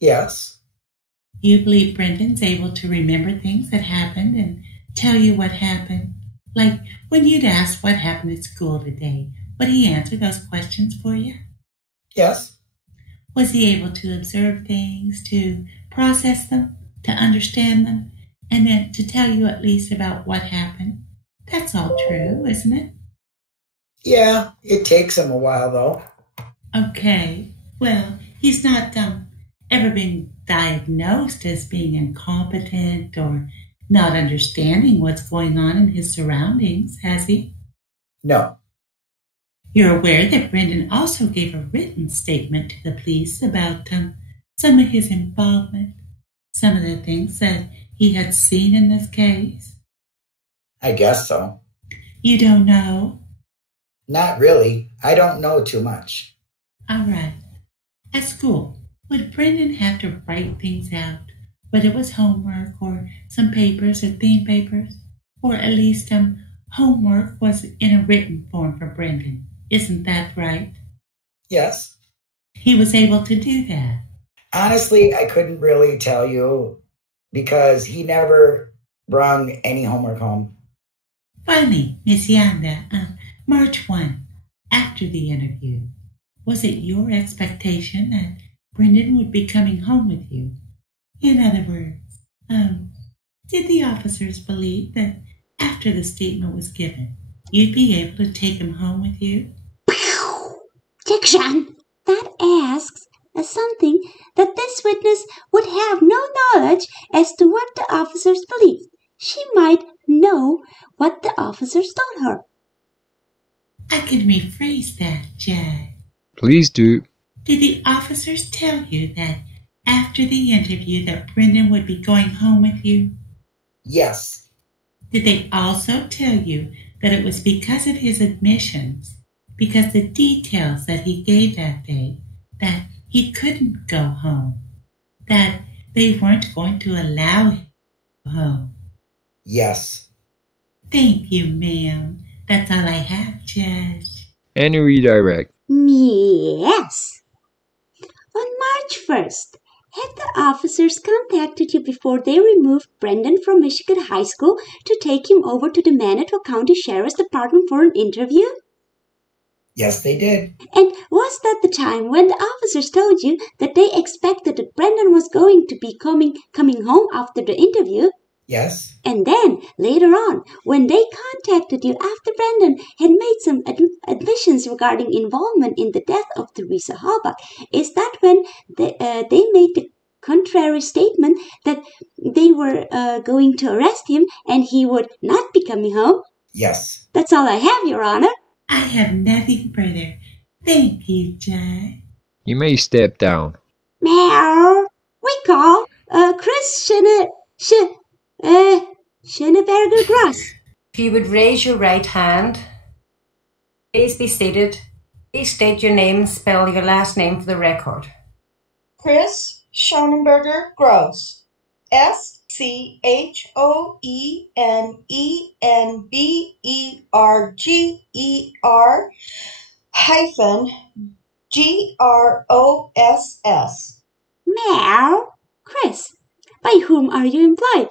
Yes. You believe Brendan's able to remember things that happened and tell you what happened? Like when you'd ask what happened at school today, would he answer those questions for you? Yes. Was he able to observe things, to process them, to understand them, and then to tell you at least about what happened? That's all true, isn't it? Yeah, it takes him a while, though. Okay. Well, he's not ever been diagnosed as being incompetent or not understanding what's going on in his surroundings, has he? No. You're aware that Brendan also gave a written statement to the police about some of his involvement, some of the things that he had seen in this case? I guess so. You don't know? Not really. I don't know too much. All right. At school, would Brendan have to write things out, whether it was homework or some papers or theme papers? Or at least homework was in a written form for Brendan. Isn't that right? Yes. He was able to do that. Honestly, I couldn't really tell you because he never brung any homework home. Finally, Miss Janda, March 1, after the interview, was it your expectation that Brendan would be coming home with you? In other words, did the officers believe that after the statement was given, you'd be able to take him home with you? Objection! That asks something that this witness would have no knowledge as to what the officers believed. She might know what the officers told her. I can rephrase that, Judge. Please do. Did the officers tell you that after the interview that Brendan would be going home with you? Yes. Did they also tell you that it was because of his admissions, because the details that he gave that day, that he couldn't go home, that they weren't going to allow him to go home? Yes. Thank you, ma'am. That's all I have, Judge. Any redirect. Yes. On March 1st, had the officers contacted you before they removed Brendan from Michigan High School to take him over to the Manitowoc County Sheriff's Department for an interview? Yes, they did. And was that the time when the officers told you that they expected that Brendan was going to be coming home after the interview? Yes. And then, later on, when they contacted you after Brendan had made some admissions regarding involvement in the death of Teresa Halbach, is that when they made the contrary statement that they were going to arrest him and he would not be coming home? Yes. That's all I have, Your Honor. I have nothing further. Thank you, Judge. You may step down. Meow. We call KRIS SCHOENENBERGER-GROSS. If you would raise your right hand, please be seated. Please state your name and spell your last name for the record. KRIS SCHOENENBERGER-GROSS. SCHOENENBERGER-GROSS. Meow. KRIS, by whom are you employed?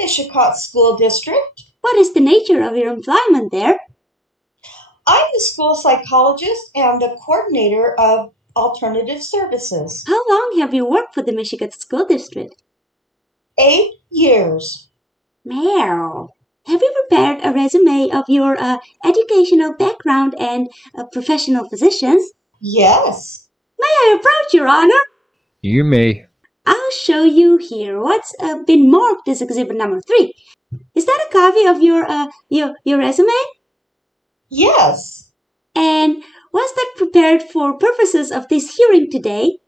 Mishicot School District. What is the nature of your employment there? I'm the school psychologist and the coordinator of alternative services. How long have you worked for the Michigan School District? 8 years. Meow. Have you prepared a resume of your educational background and professional positions? Yes. May I approach, Your Honor? You may. I'll show you here what's been marked as exhibit number 3. Is that a copy of your resume? Yes. And was that prepared for purposes of this hearing today?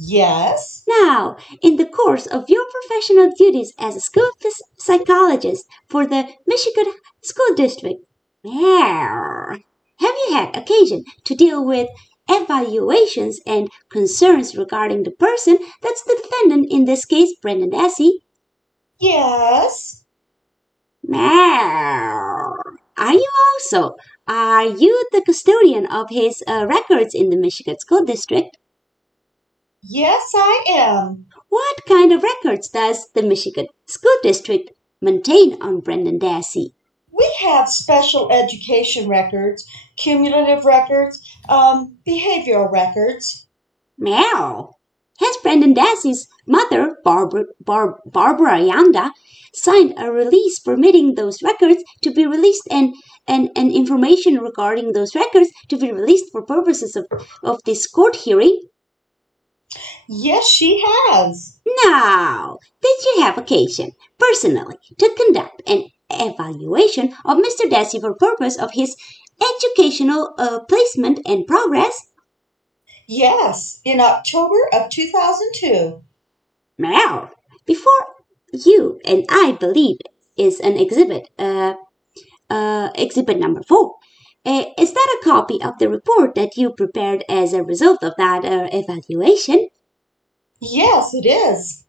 Yes. Now, in the course of your professional duties as a school psychologist for the Michigan School District, have you had occasion to deal with evaluations and concerns regarding the person that's the defendant, in this case, Brendan Dassey? Yes. Are you the custodian of his records in the Michigan School District? Yes, I am. What kind of records does the Michigan School District maintain on Brendan Dassey? We have special education records, cumulative records, behavioral records. Has Brendan Dassey's mother, Barbara Janda, signed a release permitting those records to be released and information regarding those records to be released for purposes of this court hearing? Yes, she has. Now, did you have occasion personally to conduct an evaluation of Mr. Dassey for purpose of his educational placement and progress? Yes, in October of 2002. Now, before you and I believe is an exhibit, exhibit number 4. Is that a copy of the report that you prepared as a result of that evaluation? Yes, it is.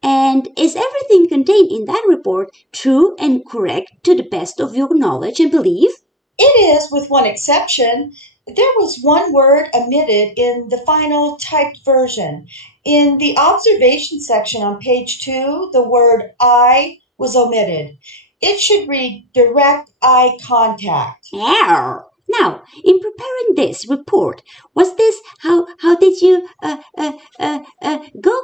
And is everything contained in that report true and correct to the best of your knowledge and belief? It is, with one exception. There was one word omitted in the final typed version. In the observation section on page 2, the word "I" was omitted. It should read direct eye contact. Now, in preparing this report, was this how did you go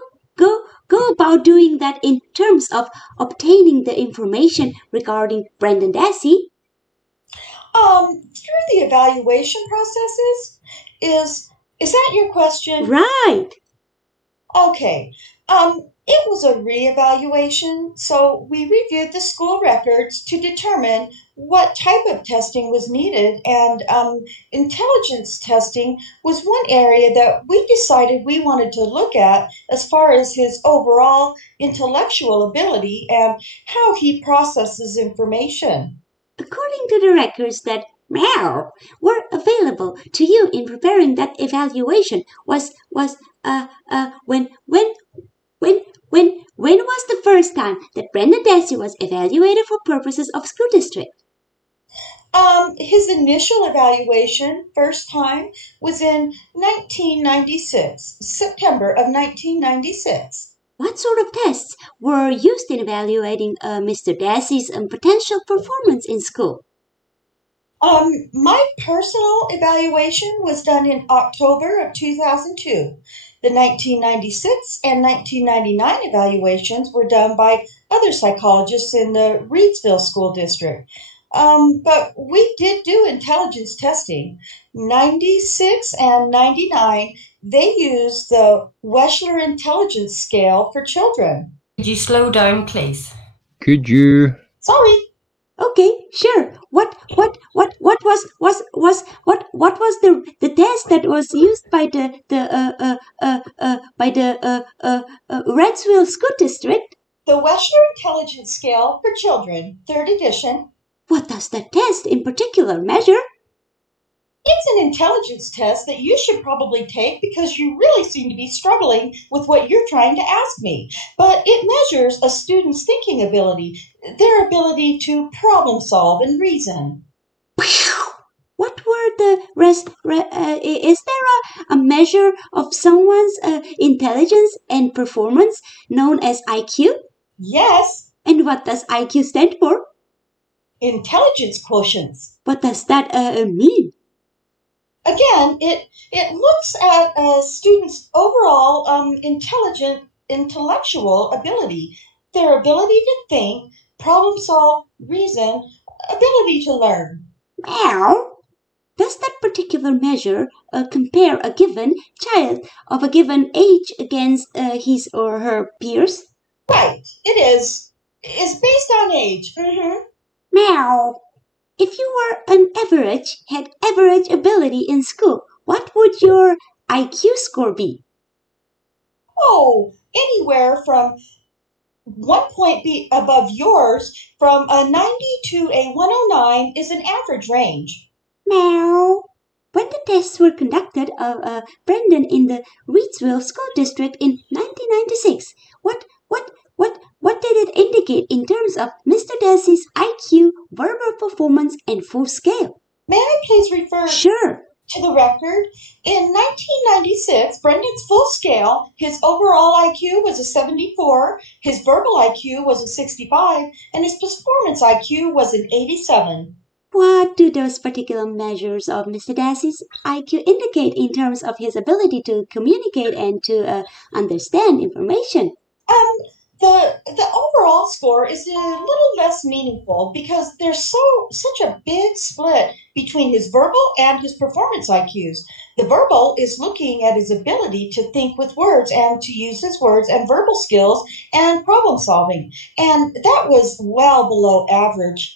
about doing that in terms of obtaining the information regarding Brendan Dassey? Through the evaluation processes? Is that your question? Right. Okay. It was a reevaluation, so we reviewed the school records to determine what type of testing was needed, and intelligence testing was one area that we decided we wanted to look at as far as his overall intellectual ability and how he processes information. According to the records that were available to you in preparing that evaluation, when was the first time that Brendan Dassey was evaluated for purposes of school district? His initial evaluation, first time, was in 1996, September of 1996. What sort of tests were used in evaluating Mr. Dassey's potential performance in school? My personal evaluation was done in October of 2002. The 1996 and 1999 evaluations were done by other psychologists in the Reidsville School District. But we did do intelligence testing. 96 and 99, they used the Wechsler Intelligence Scale for children. Could you slow down, please? Could you? Sorry. Okay, sure. What was the test that was used by the Reidsville School District? The Wechsler Intelligence Scale for Children, 3rd edition. What does that test in particular measure? It's an intelligence test that you should probably take because you really seem to be struggling with what you're trying to ask me. But it measures a student's thinking ability, their ability to problem solve and reason. What were the rest? Is there a measure of someone's intelligence and performance known as IQ? Yes. And what does IQ stand for? Intelligence quotients. What does that mean? Again, it looks at a student's overall intellectual ability, their ability to think, problem solve, reason, ability to learn. Meow. Does that particular measure compare a given child of a given age against his or her peers? Right, it is. It's based on age. Meow. If you were had average ability in school, what would your IQ score be? Oh, anywhere from 1 point above yours, from a 90 to a 109 is an average range. Meow. When the tests were conducted of Brendan in the Reidsville School District in 1996, what did it indicate in terms of Mr. Dassey's IQ, verbal performance, and full scale? May I please refer Sure. to the record? In 1996, Brendan's full scale, his overall IQ was a 74, his verbal IQ was a 65, and his performance IQ was an 87. What do those particular measures of Mr. Dassey's IQ indicate in terms of his ability to communicate and to understand information? The overall score is a little less meaningful because there's such a big split between his verbal and his performance IQs. The verbal is looking at his ability to think with words and to use his words and verbal skills and problem solving, and that was well below average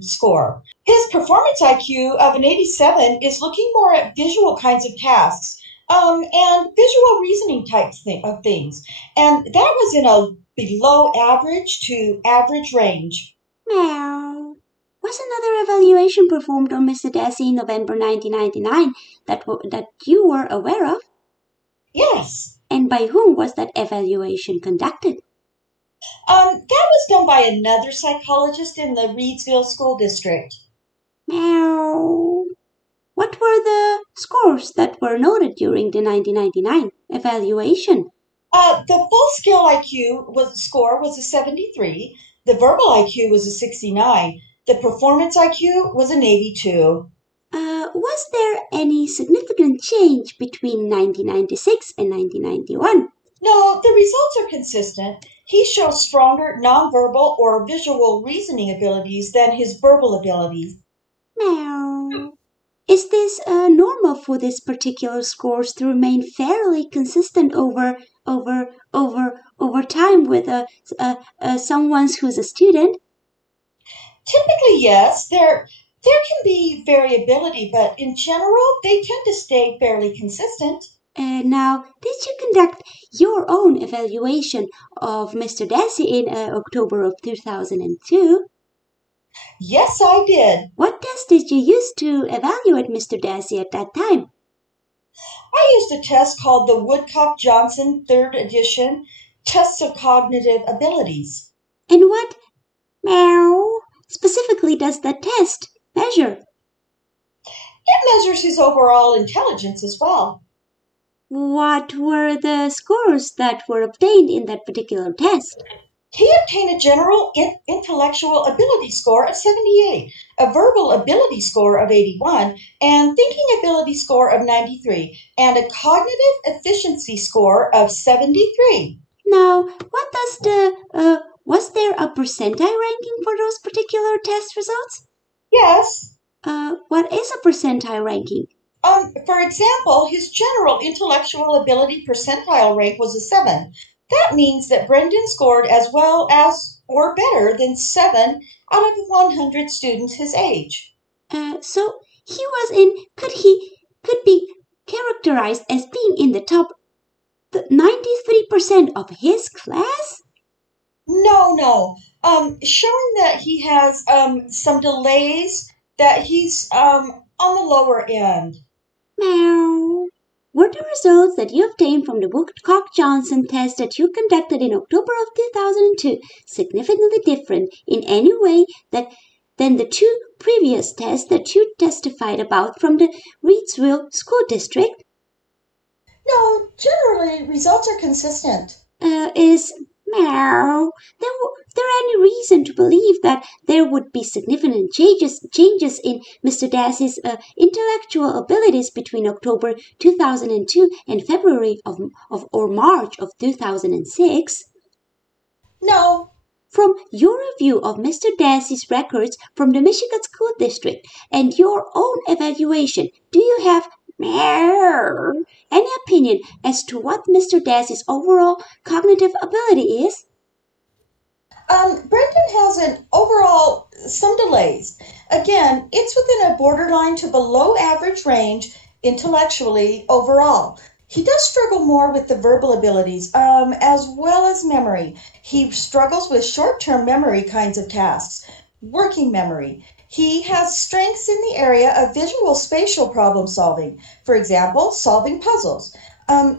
score. His performance IQ of an 87 is looking more at visual kinds of tasks and visual reasoning types of things, and that was in a below average to average range. Meow. Was another evaluation performed on Mr. Dassey in November 1999 that you were aware of? Yes. And by whom was that evaluation conducted? That was done by another psychologist in the Reidsville School District. Meow. What were the scores that were noted during the 1999 evaluation? The full scale IQ score was a 73. The verbal IQ was a 69. The performance IQ was an 82. Was there any significant change between 1996 and 1991? No, the results are consistent. He shows stronger nonverbal or visual reasoning abilities than his verbal abilities. Meow. Is this normal for this particular scores to remain fairly consistent over time with someone who's a student? Typically, yes. There can be variability, but in general, they tend to stay fairly consistent. Now, did you conduct your own evaluation of Mr. Dassey in October of 2002? Yes, I did. What test did you use to evaluate Mr. Dassey at that time? I used a test called the Woodcock-Johnson 3rd edition Test of Cognitive Abilities. And what, specifically does that test measure? It measures his overall intelligence as well. What were the scores that were obtained in that particular test? He obtained a general intellectual ability score of 78, a verbal ability score of 81, and thinking ability score of 93, and a cognitive efficiency score of 73. Now, what does was there a percentile ranking for those particular test results? Yes. What is a percentile ranking? For example, his general intellectual ability percentile rank was a 7. That means that Brendan scored as well as or better than 7 out of 100 students his age. So he was could be characterized as being in the top 93% of his class? No. Showing that he has some delays, that he's on the lower end. Meow. Were the results that you obtained from the Woodcock-Johnson test that you conducted in October of 2002 significantly different in any way than the two previous tests that you testified about from the Reidsville School District? No, generally results are consistent. Meow. There any reason to believe that there would be significant changes in Mr. Dassey's intellectual abilities between October 2002 and February or March of 2006? No. From your review of Mr. Dassey's records from the Michigan School District and your own evaluation, do you have any opinion as to what Mr. Dassey's overall cognitive ability is? Brendan has an overall some delays. Again, it's within a borderline to below average range intellectually overall. He does struggle more with the verbal abilities as well as memory. He struggles with short-term memory kinds of tasks, working memory. He has strengths in the area of visual spatial problem solving. For example, solving puzzles.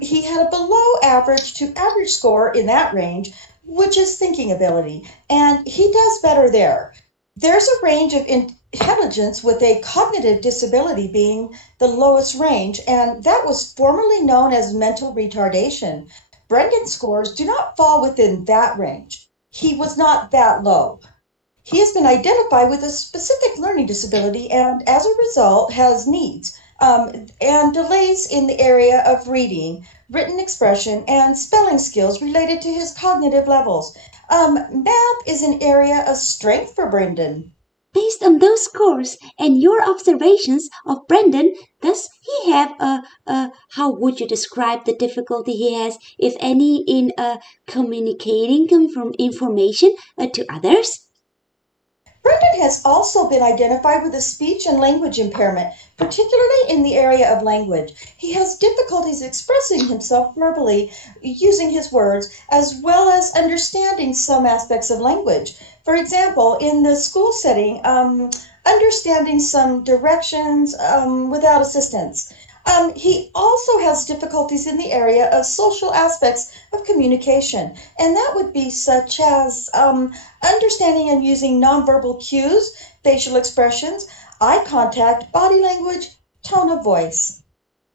He had a below average to average score in that range, which is thinking ability, and he does better there. There's a range of intelligence with a cognitive disability being the lowest range, and that was formerly known as mental retardation. Brendan's scores do not fall within that range. He was not that low. He has been identified with a specific learning disability and, as a result, has needs and delays in the area of reading, written expression, and spelling skills related to his cognitive levels. Math is an area of strength for Brendan. Based on those scores and your observations of Brendan, does he have how would you describe the difficulty he has, if any, in communicating information to others? Brendan has also been identified with a speech and language impairment, particularly in the area of language. He has difficulties expressing himself verbally, using his words, as well as understanding some aspects of language. For example, in the school setting, understanding some directions without assistance. He also has difficulties in the area of social aspects of communication, and that would be such as understanding and using nonverbal cues, facial expressions, eye contact, body language, tone of voice.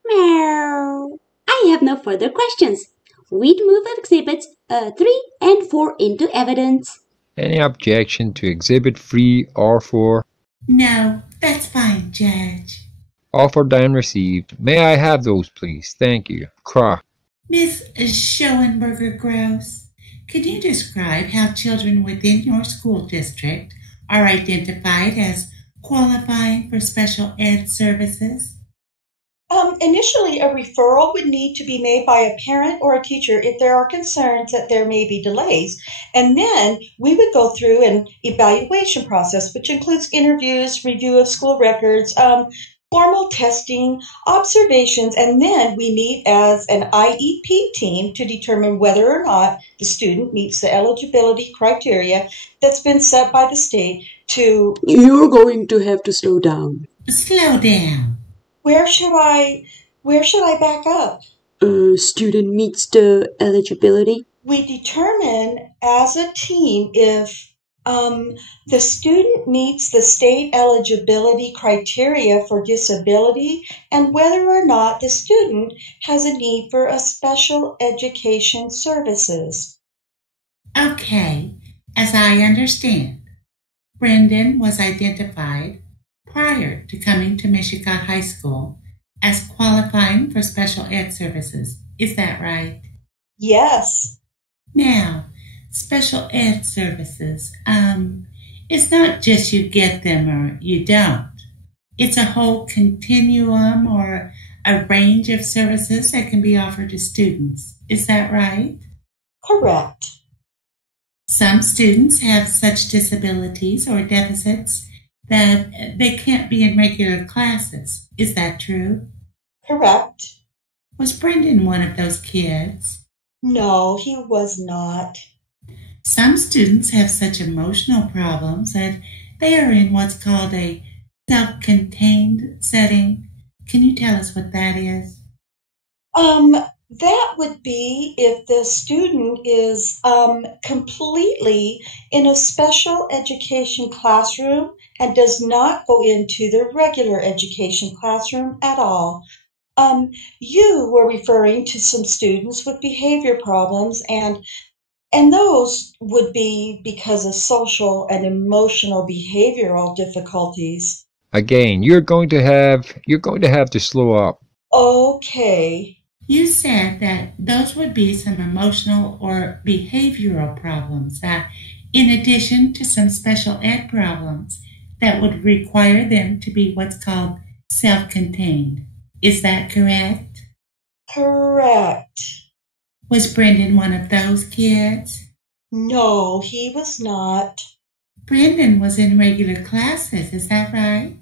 Meow. I have no further questions. We'd move exhibits 3 and 4 into evidence. Any objection to exhibit 3 or 4? No, that's fine, Judge. Offered and received. May I have those, please? Thank you. Kratz. Miss SCHOENENBERGER-GROSS, could you describe how children within your school district are identified as qualifying for special ed services? Initially, a referral would need to be made by a parent or a teacher if there are concerns that there may be delays. And then we would go through an evaluation process, which includes interviews, review of school records, formal testing, observations, and then we meet as an IEP team to determine whether or not the student meets the eligibility criteria that's been set by the state to... You're going to have to slow down. Slow down. Where should I back up? Student meets the eligibility. We determine as a team if the student meets the state eligibility criteria for disability and whether or not the student has a need for a special education services. Okay, as I understand, Brendan was identified prior to coming to Michigan High School as qualifying for special ed services. Is that right? Yes. Now, special ed services, it's not just you get them or you don't. It's a whole continuum or a range of services that can be offered to students. Is that right? Correct. Some students have such disabilities or deficits that they can't be in regular classes. Is that true? Correct. Was Brendan one of those kids? No, he was not. Some students have such emotional problems that they are in what's called a self-contained setting. Can you tell us what that is? That would be if the student is completely in a special education classroom and does not go into the regular education classroom at all. You were referring to some students with behavior problems, and those would be because of social and emotional behavioral difficulties. Again, you're going to have to slow up. Okay. You said that those would be some emotional or behavioral problems, in addition to some special ed problems that would require them to be what's called self-contained. Is that correct? Correct. Was Brendan one of those kids? No, he was not. Brendan was in regular classes, is that right?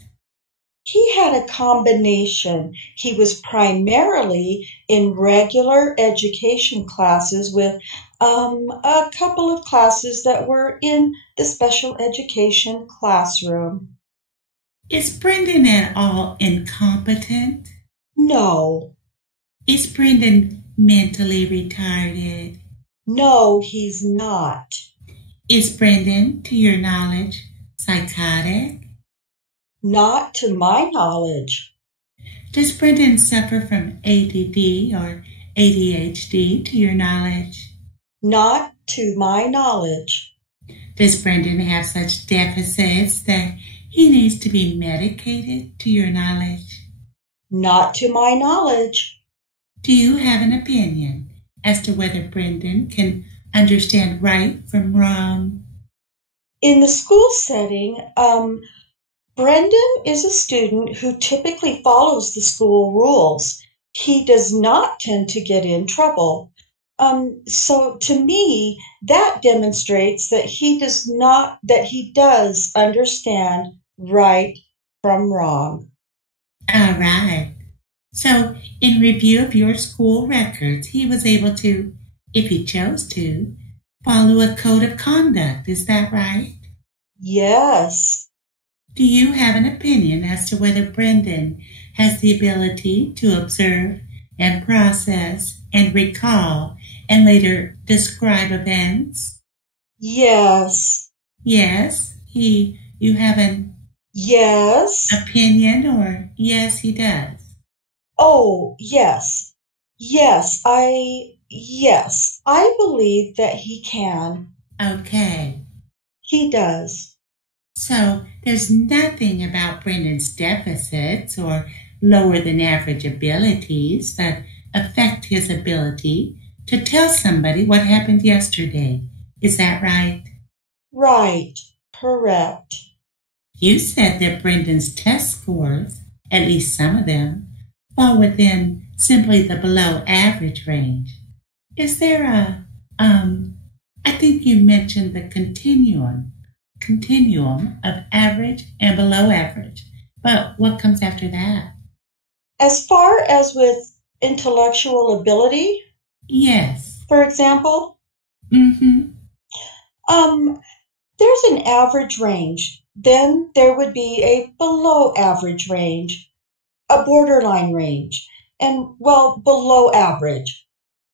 He had a combination. He was primarily in regular education classes with a couple of classes that were in the special education classroom. Is Brendan at all incompetent? No. Is Brendan mentally retarded? No, he's not. Is Brendan, to your knowledge, psychotic? Not to my knowledge. Does Brendan suffer from ADD or ADHD, to your knowledge? Not to my knowledge. Does Brendan have such deficits that he needs to be medicated, to your knowledge? Not to my knowledge. Do you have an opinion as to whether Brendan can understand right from wrong? In the school setting, Brendan is a student who typically follows the school rules. He does not tend to get in trouble. So to me, that demonstrates that he does understand right from wrong. All right. So in review of your school records, he was able to, if he chose to, follow a code of conduct. Is that right? Yes. Do you have an opinion as to whether Brendan has the ability to observe and process and recall and later describe events? Yes. Yes, you have an Yes. opinion, or yes, he does? Oh, yes. Yes, I believe that he can. Okay. He does. So there's nothing about Brendan's deficits or lower than average abilities that affect his ability to tell somebody what happened yesterday. Is that right? Right. Correct. You said that Brendan's test scores, at least some of them, fall within simply the below average range. Is there I think you mentioned the continuum of average and below average. But what comes after that? As far as with intellectual ability? Yes. For example? Mm-hmm. There's an average range. Then there would be a below average range, a borderline range, and, below average.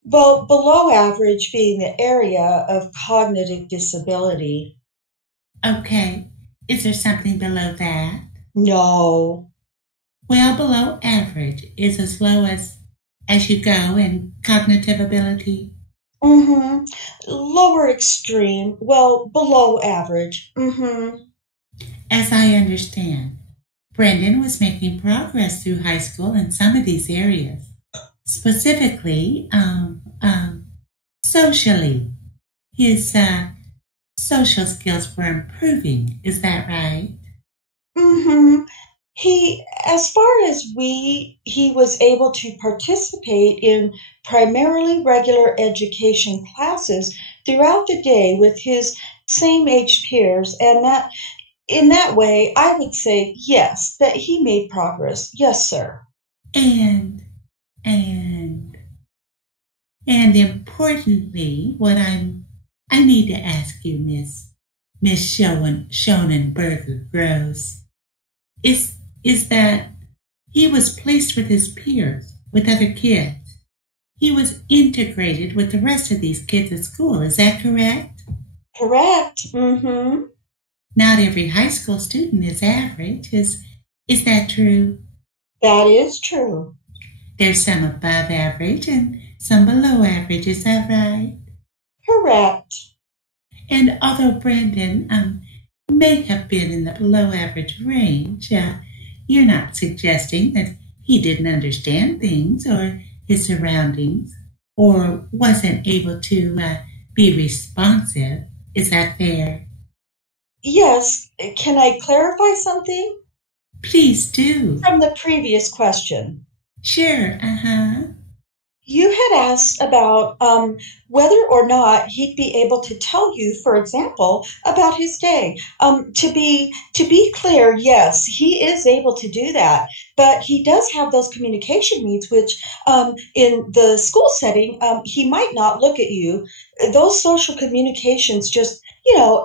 Well, below average being the area of cognitive disability. Okay. Is there something below that? No. Well, below average is as low as you go in cognitive ability. Mm-hmm. Lower extreme. Well, below average. Mm-hmm. As I understand, Brendan was making progress through high school in some of these areas, specifically, socially. His social skills were improving. Is that right? Mm-hmm. As far as he was able to participate in primarily regular education classes throughout the day with his same age peers, and that in that way, I would say yes, that he made progress. Yes, sir. And and and importantly, I need to ask you, Miss Schoenenberger-Gross, is that he was placed with his peers, with other kids. He was integrated with the rest of these kids at school. Is that correct? Correct. Mm-hmm. Not every high school student is average. Is that true? That is true. There's some above average and some below average. Is that right? Correct. And although Brandon may have been in the below average range, you're not suggesting that he didn't understand things or his surroundings or wasn't able to be responsive. Is that fair? Yes. Can I clarify something? Please do. From the previous question. Sure, You had asked about whether or not he'd be able to tell you, for example, about his day. To be clear, yes, he is able to do that, but he does have those communication needs, which in the school setting, he might not look at you. Those social communications just,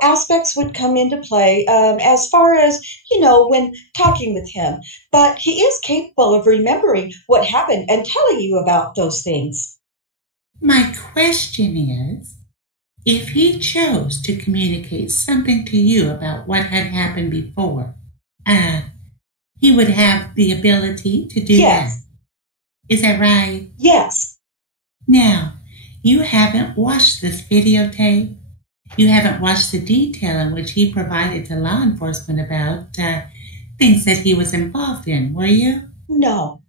aspects would come into play as far as, when talking with him. But he is capable of remembering what happened and telling you about those things. My question is, if he chose to communicate something to you about what had happened before, he would have the ability to do that. Is that right? Yes. Now, you haven't watched this videotape. You haven't watched the detail in which he provided to law enforcement about things that he was involved in, were you? No.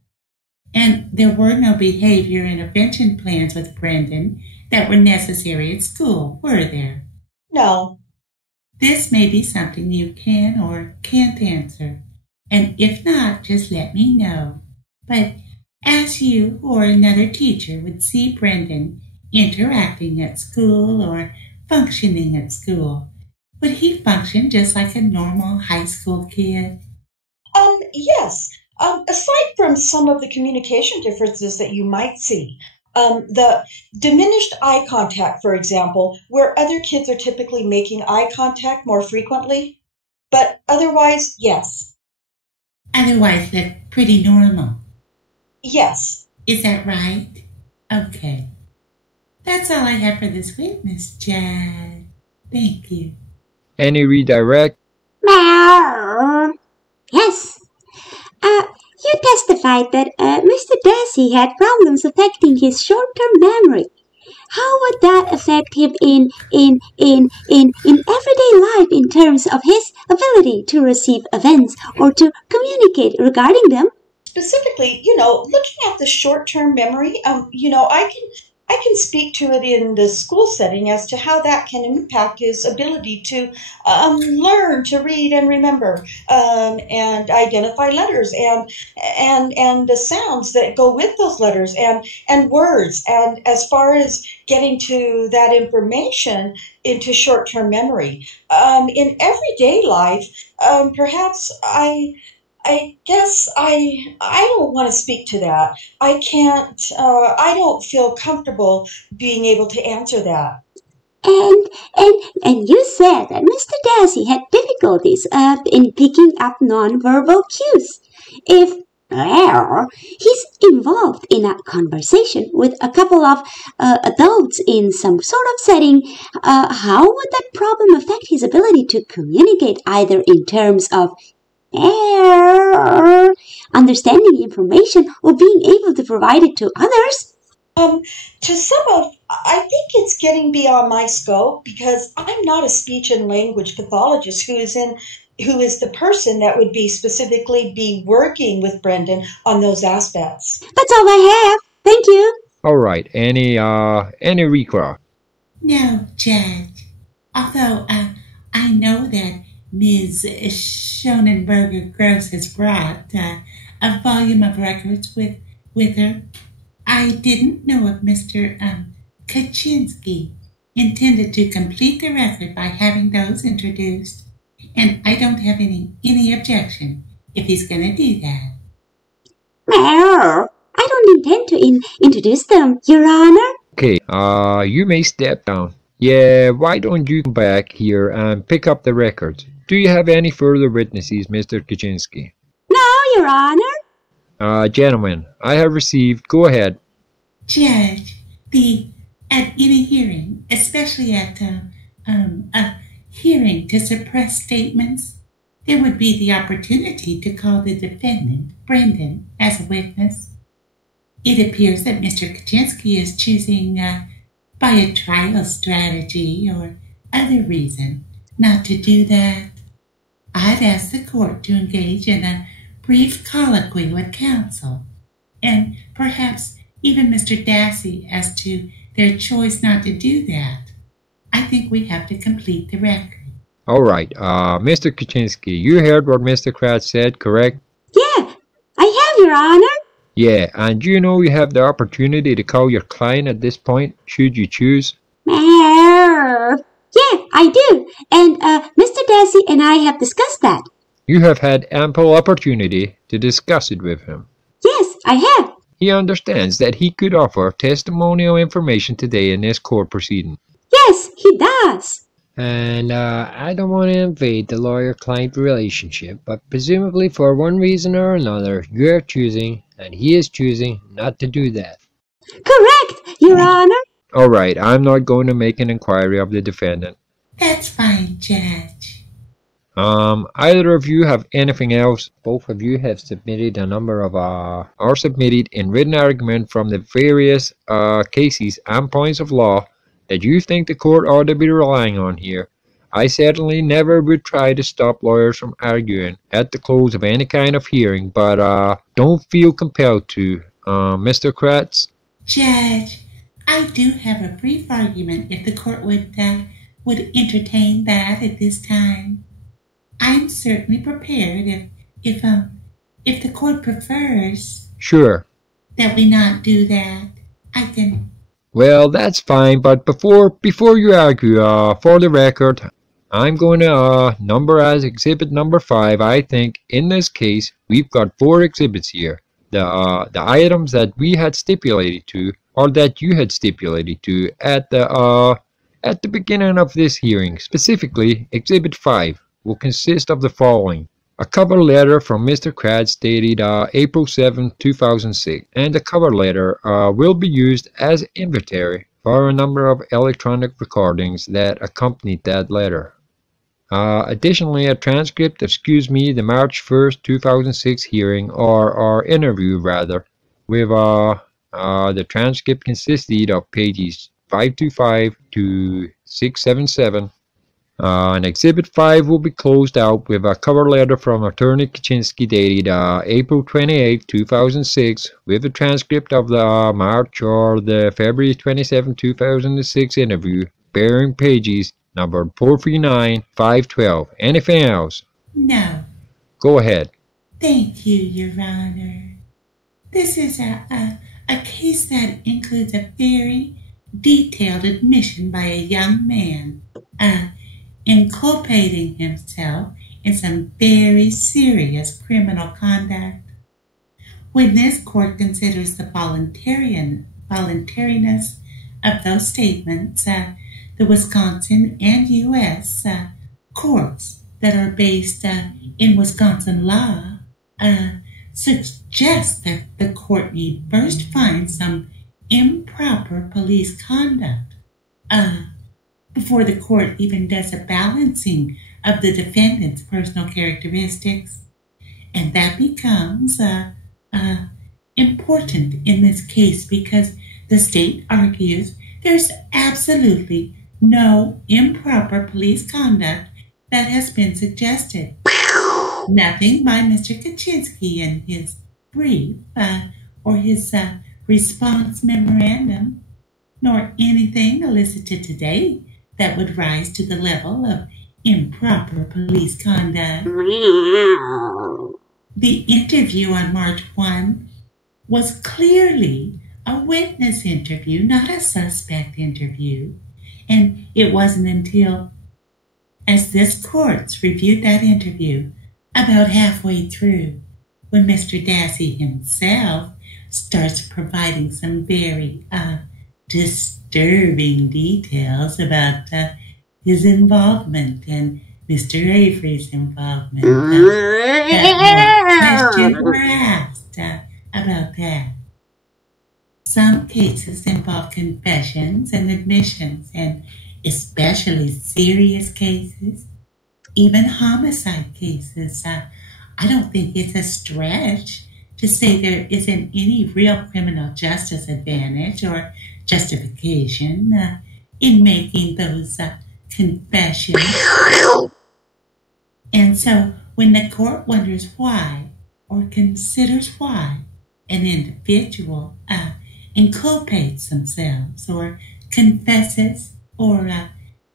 And there were no behavior intervention plans with Brendan that were necessary at school, were there? No. This may be something you can or can't answer. And if not, just let me know. But as you or another teacher would see Brendan interacting at school or functioning at school, would he function just like a normal high school kid? Yes. Aside from some of the communication differences that you might see, the diminished eye contact, for example, where other kids are typically making eye contact more frequently, but otherwise, yes. Otherwise, they're pretty normal. Yes. Is that right? Okay. That's all I have for this week, Miss Jad. Thank you. Any redirect? Meow. Yes. You testified that Mr. Dassey had problems affecting his short-term memory. How would that affect him in everyday life in terms of his ability to receive events or to communicate regarding them? Specifically, looking at the short-term memory, I can speak to it in the school setting as to how that can impact his ability to learn to read and remember and identify letters and the sounds that go with those letters and words. And as far as getting to that information into short-term memory, in everyday life, perhaps I guess I don't want to speak to that. I can't, I don't feel comfortable being able to answer that. And you said that Mr. Dassey had difficulties in picking up nonverbal cues. If he's involved in a conversation with a couple of adults in some sort of setting, how would that problem affect his ability to communicate either in terms of understanding information or being able to provide it to others? To some of, I think it's getting beyond my scope because I'm not a speech and language pathologist who is the person that would be specifically be working with Brendan on those aspects. That's all I have. Thank you. All right. Any recross? No, Judge. Although I know that Ms. SCHOENENBERGER-GROSS has brought a volume of records with her, I didn't know if Mr. Kachinsky intended to complete the record by having those introduced, and I don't have any objection if he's going to do that. I don't intend to introduce them, Your Honor. Okay, you may step down. Yeah, why don't you come back here and pick up the records? Do you have any further witnesses, Mr. Kachinsky? No, Your Honor. Gentlemen, I have received. Go ahead. Judge, at any hearing, especially at a hearing to suppress statements, there would be the opportunity to call the defendant, Brendan, as a witness. It appears that Mr. Kachinsky is choosing, by a trial strategy or other reason, not to do that. I'd ask the court to engage in a brief colloquy with counsel, and perhaps even Mr. Dassey as to their choice not to do that. I think we have to complete the record. All right, Mr. Kachinsky, you heard what Mr. Kratz said, correct? Yeah, I have, Your Honor. Yeah, and you know you have the opportunity to call your client at this point, should you choose? Yeah, I do. And Mr. Dassey and I have discussed that. You have had ample opportunity to discuss it with him. Yes, I have. He understands that he could offer testimonial information today in this court proceeding. Yes, he does. And I don't want to invade the lawyer-client relationship, but presumably for one reason or another, you're choosing, and he is choosing, not to do that. Correct, Your Honor. All right, I'm not going to make an inquiry of the defendant. That's fine, Judge. Either of you have anything else? Both of you have submitted a number of, or submitted in written argument from the various, cases and points of law that you think the court ought to be relying on here. I certainly never would try to stop lawyers from arguing at the close of any kind of hearing, but, don't feel compelled to, Mr. Kratz. Judge, I do have a brief argument if the court would entertain that at this time. I'm certainly prepared if the court prefers. Sure. That we not do that. I can. Well, that's fine, but before you argue, for the record, I'm going to number as exhibit number 5. I think in this case we've got 4 exhibits here. The items that we had stipulated to, or that you had stipulated to at the beginning of this hearing. Specifically, exhibit 5 will consist of the following: a cover letter from Mr. Kratz dated April 7, 2006, and the cover letter will be used as inventory for a number of electronic recordings that accompanied that letter. Additionally, a transcript of the March 1st, 2006 hearing, or interview rather, with the transcript consisted of pages 525 to 677. And Exhibit 5 will be closed out with a cover letter from Attorney Kachinsky dated April 28, 2006, with a transcript of the March or the February 27, 2006 interview, bearing pages numbered 439, 512. Anything else? No. Go ahead. Thank you, Your Honor. This is a case that includes a very detailed admission by a young man inculpating himself in some very serious criminal conduct. When this court considers the voluntariness of those statements, the Wisconsin and U.S. Courts that are based in Wisconsin law suggest that the court need first find some improper police conduct before the court even does a balancing of the defendant's personal characteristics. And that becomes important in this case because The state argues there's absolutely no improper police conduct that has been suggested. Nothing by Mr. Kachinsky in his brief or his response memorandum, nor anything elicited today that would rise to the level of improper police conduct. The interview on March 1 was clearly a witness interview, not a suspect interview. And it wasn't until, as this court reviewed that interview, about halfway through, when Mr. Dassey himself starts providing some very disturbing details about his involvement and Mr. Avery's involvement. That questions were asked about that. Some cases involve confessions and admissions, and especially serious cases, even homicide cases. I don't think it's a stretch to say there isn't any real criminal justice advantage or justification in making those confessions. And so when the court wonders why or considers why an individual inculpates themselves or confesses or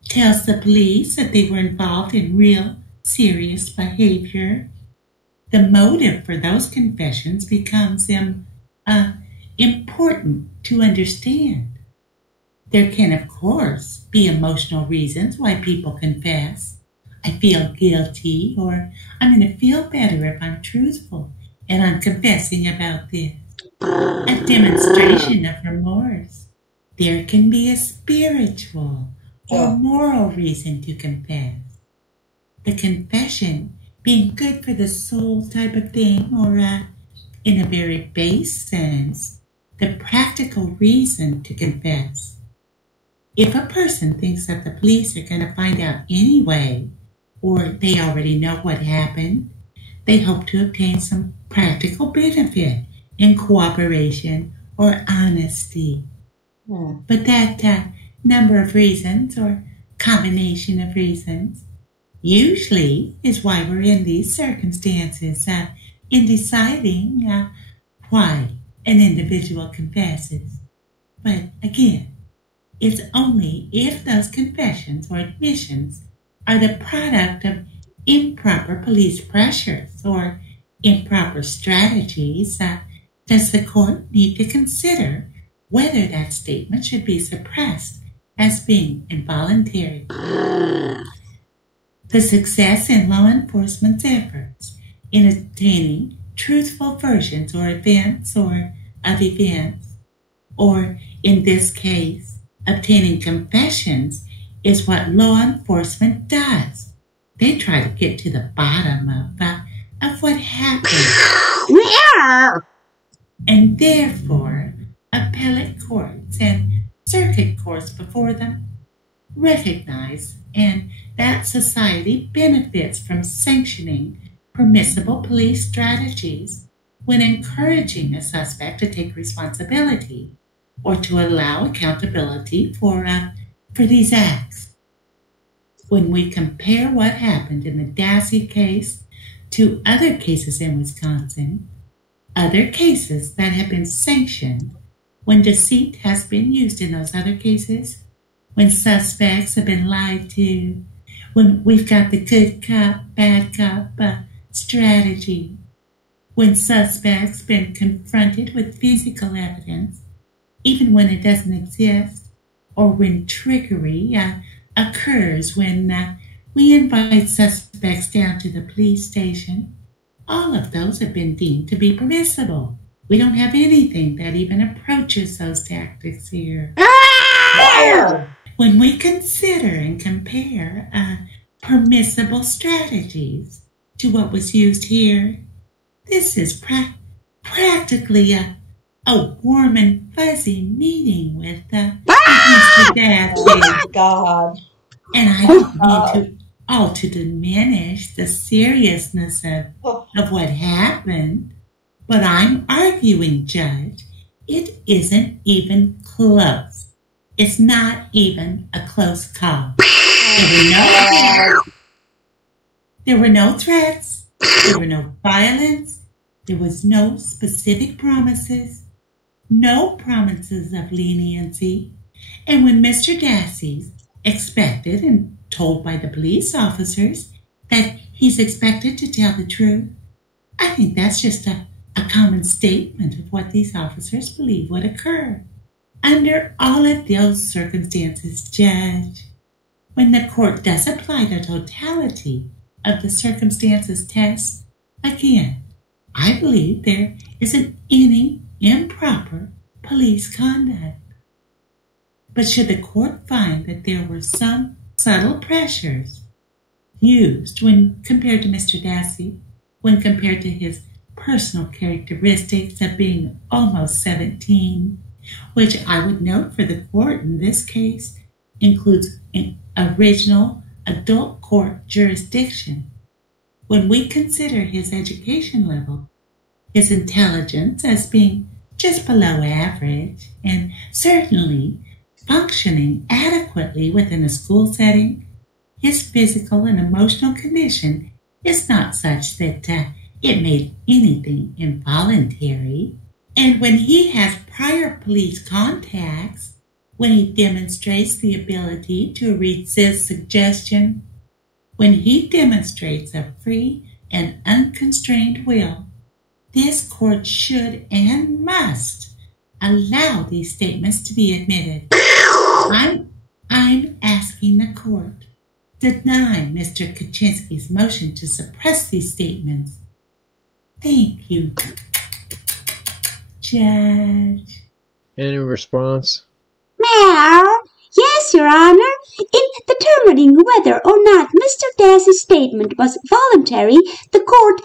tells the police that they were involved in real serious behavior, the motive for those confessions becomes important to understand. There can, of course, be emotional reasons why people confess. I feel guilty, or I'm going to feel better if I'm truthful and I'm confessing about this. A demonstration of remorse. There can be a spiritual or moral reason to confess. The confession being good for the soul type of thing, or in a very base sense, the practical reason to confess. If a person thinks that the police are going to find out anyway, or they already know what happened, they hope to obtain some practical benefit in cooperation or honesty. But that number of reasons or combination of reasons usually is why we're in these circumstances in deciding why an individual confesses. But again, it's only if those confessions or admissions are the product of improper police pressures or improper strategies does the court need to consider whether that statement should be suppressed as being involuntary. The success in law enforcement's efforts in obtaining truthful versions or events or of events, or in this case, obtaining confessions, is what law enforcement does. They try to get to the bottom of what happened. And therefore, appellate courts and circuit courts before them recognize and that society benefits from sanctioning permissible police strategies when encouraging a suspect to take responsibility or to allow accountability for these acts. When we compare what happened in the Dassey case to other cases in Wisconsin, other cases that have been sanctioned when deceit has been used in those other cases, when suspects have been lied to, when we've got the good cop, bad cop strategy, when suspects been confronted with physical evidence, even when it doesn't exist, or when trickery occurs when we invite suspects down to the police station, all of those have been deemed to be permissible. We don't have anything that even approaches those tactics here. When we consider and compare permissible strategies to what was used here, this is practically a warm and fuzzy meeting with Mr. Dassey. Oh, God. And I don't mean to diminish the seriousness of what happened, but I'm arguing, Judge, it isn't even close. It's not even a close call. There were no threats. There were no violence. There was no specific promises. No promises of leniency. And when Mr. Dassey expected and told by the police officers that he's expected to tell the truth, I think that's just a common statement of what these officers believe would occur. Under all of those circumstances, Judge, when the court does apply the totality of the circumstances test, again, I believe there isn't any improper police conduct. But should the court find that there were some subtle pressures used when compared to Mr. Dassey, when compared to his personal characteristics of being almost 17, which I would note for the court in this case includes an original adult court jurisdiction, when we consider his education level, his intelligence as being just below average, and certainly functioning adequately within a school setting, his physical and emotional condition is not such that it made anything involuntary. And when he has prior police contacts, when he demonstrates the ability to resist suggestion, when he demonstrates a free and unconstrained will, this court should and must allow these statements to be admitted. I'm asking the court to deny Mr. Kachinsky's motion to suppress these statements. Thank you, Judge. Any response? Mayor, yes, Your Honor. In determining whether or not Mr. Dassey's statement was voluntary, the court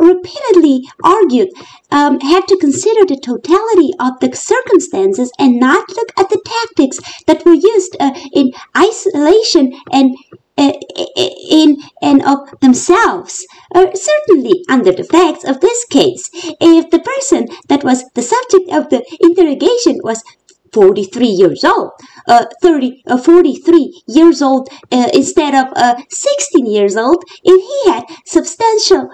repeatedly argued had to consider the totality of the circumstances and not look at the tactics that were used in isolation and in and of themselves. Certainly, under the facts of this case, if the person that was the subject of the interrogation was 43 years old, 43 years old instead of 16 years old, if he had substantial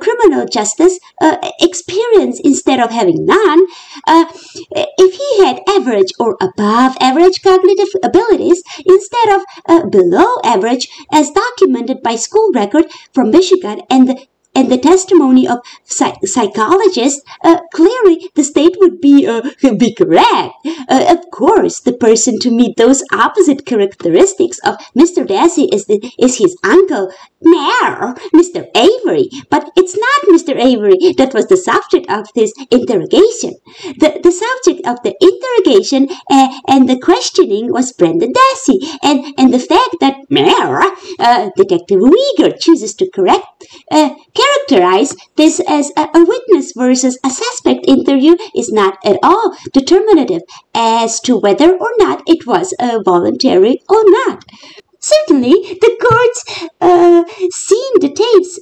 criminal justice experience instead of having none, if he had average or above average cognitive abilities instead of below average, as documented by school record from Michigan and the testimony of psychologists, clearly the state would be correct. Of course, the person to meet those opposite characteristics of Mr. Dassey is his uncle, Mayor, Mr. Avery. But it's not Mr. Avery that was the subject of this interrogation. The subject of the interrogation and the questioning was Brendan Dassey. And the fact that Mayor, Detective WIEGERT, chooses to characterize this as a witness versus a suspect interview is not at all determinative as to whether or not it was voluntary or not. Certainly, the court's seen the tapes,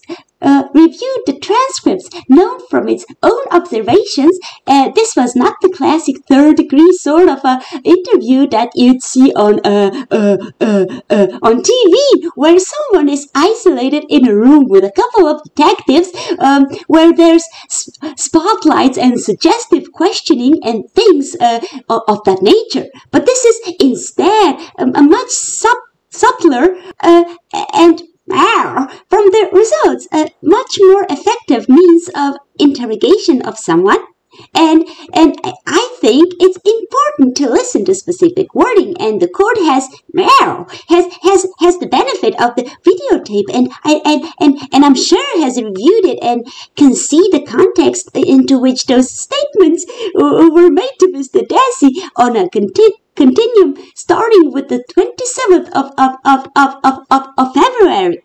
reviewed the transcripts, known from its own observations. This was not the classic third-degree sort of interview that you'd see on TV, where someone is isolated in a room with a couple of detectives, where there's spotlights and suggestive questioning and things of that nature. But this is instead a much subtler and from the results, a much more effective means of interrogation of someone. And I think it's important to listen to specific wording, and the court has the benefit of the videotape, and I'm sure has reviewed it and can see the context into which those statements were made to Mr. Dassey on a continuum starting with the 27th of February.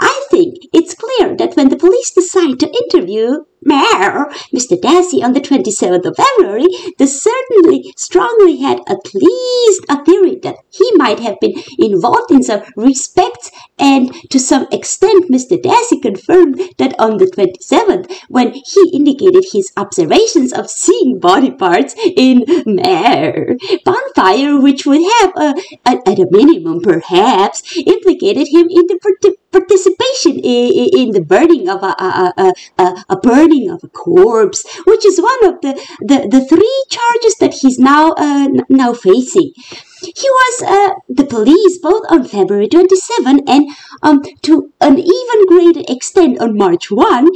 I think it's clear that when the police decide to interview Mayor, Mr. Dassey, on the 27th of February, certainly strongly had at least a theory that he might have been involved in some respects, and to some extent Mr. Dassey confirmed that on the 27th, when he indicated his observations of seeing body parts in Mayor bonfire, which would have, at a minimum perhaps, implicated him in the participation in the burning of a corpse, which is one of the three charges that he's now facing. He was the police both on February 27 and to an even greater extent on March 1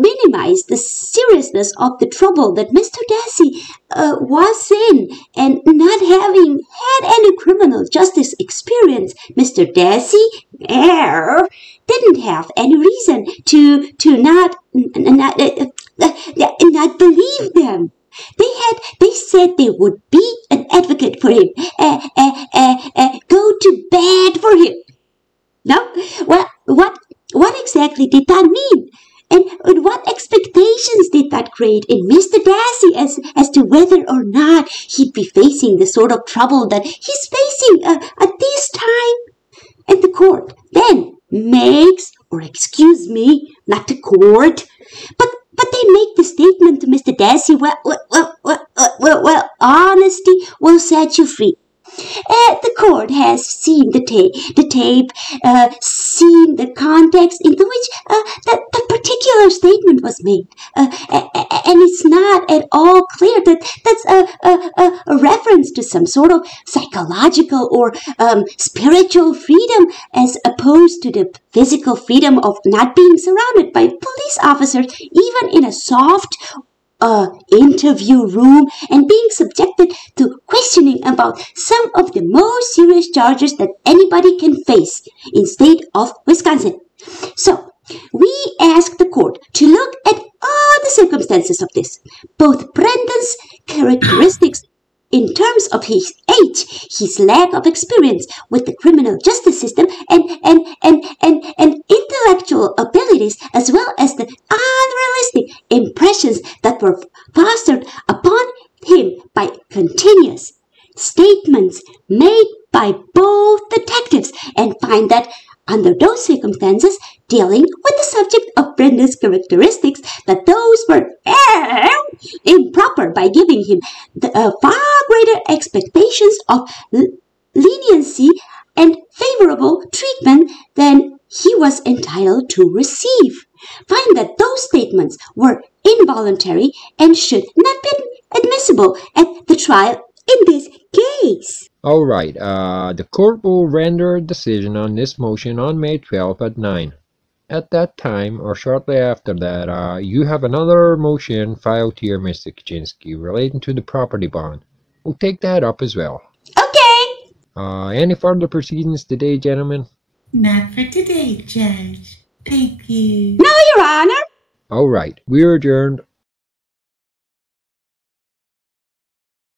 minimized the seriousness of the trouble that Mr. Dassey was in, and not having had any criminal justice experience, Mr. Dassey didn't have any reason to not believe them. They said they would be an advocate for him, go to bat for him. Now, what exactly did that mean? And what expectations did that create in Mr. Dassey as to whether or not he'd be facing the sort of trouble that he's facing at this time? And the court then makes, or excuse me, not the court, but they make the statement to Mr. Dassey, well, honesty will set you free. The court has seen the tape, seen the context into which that particular statement was made, and it's not at all clear that that's a reference to some sort of psychological or spiritual freedom, as opposed to the physical freedom of not being surrounded by police officers, even in a soft interview room, and being subjected to questioning about some of the most serious charges that anybody can face in state of Wisconsin. So, we ask the court to look at all the circumstances of this, both Brendan's characteristics in terms of his age, his lack of experience with the criminal justice system, and intellectual abilities, as well as the unrealistic impressions that were fostered upon him by continuous statements made by both detectives, and find that under those circumstances, dealing with the subject of Brenda's characteristics, that those were improper by giving him far greater expectations of leniency and favorable treatment than he was entitled to receive. Find that those statements were involuntary and should not be admissible at the trial in this case. All right, the court will render a decision on this motion on May 12th at 9. At that time, or shortly after that, you have another motion filed here, Mr. Kachinsky, relating to the property bond. We'll take that up as well. Okay. Any further proceedings today, gentlemen? Not for today, Judge. Thank you. No, Your Honor. All right, we're adjourned.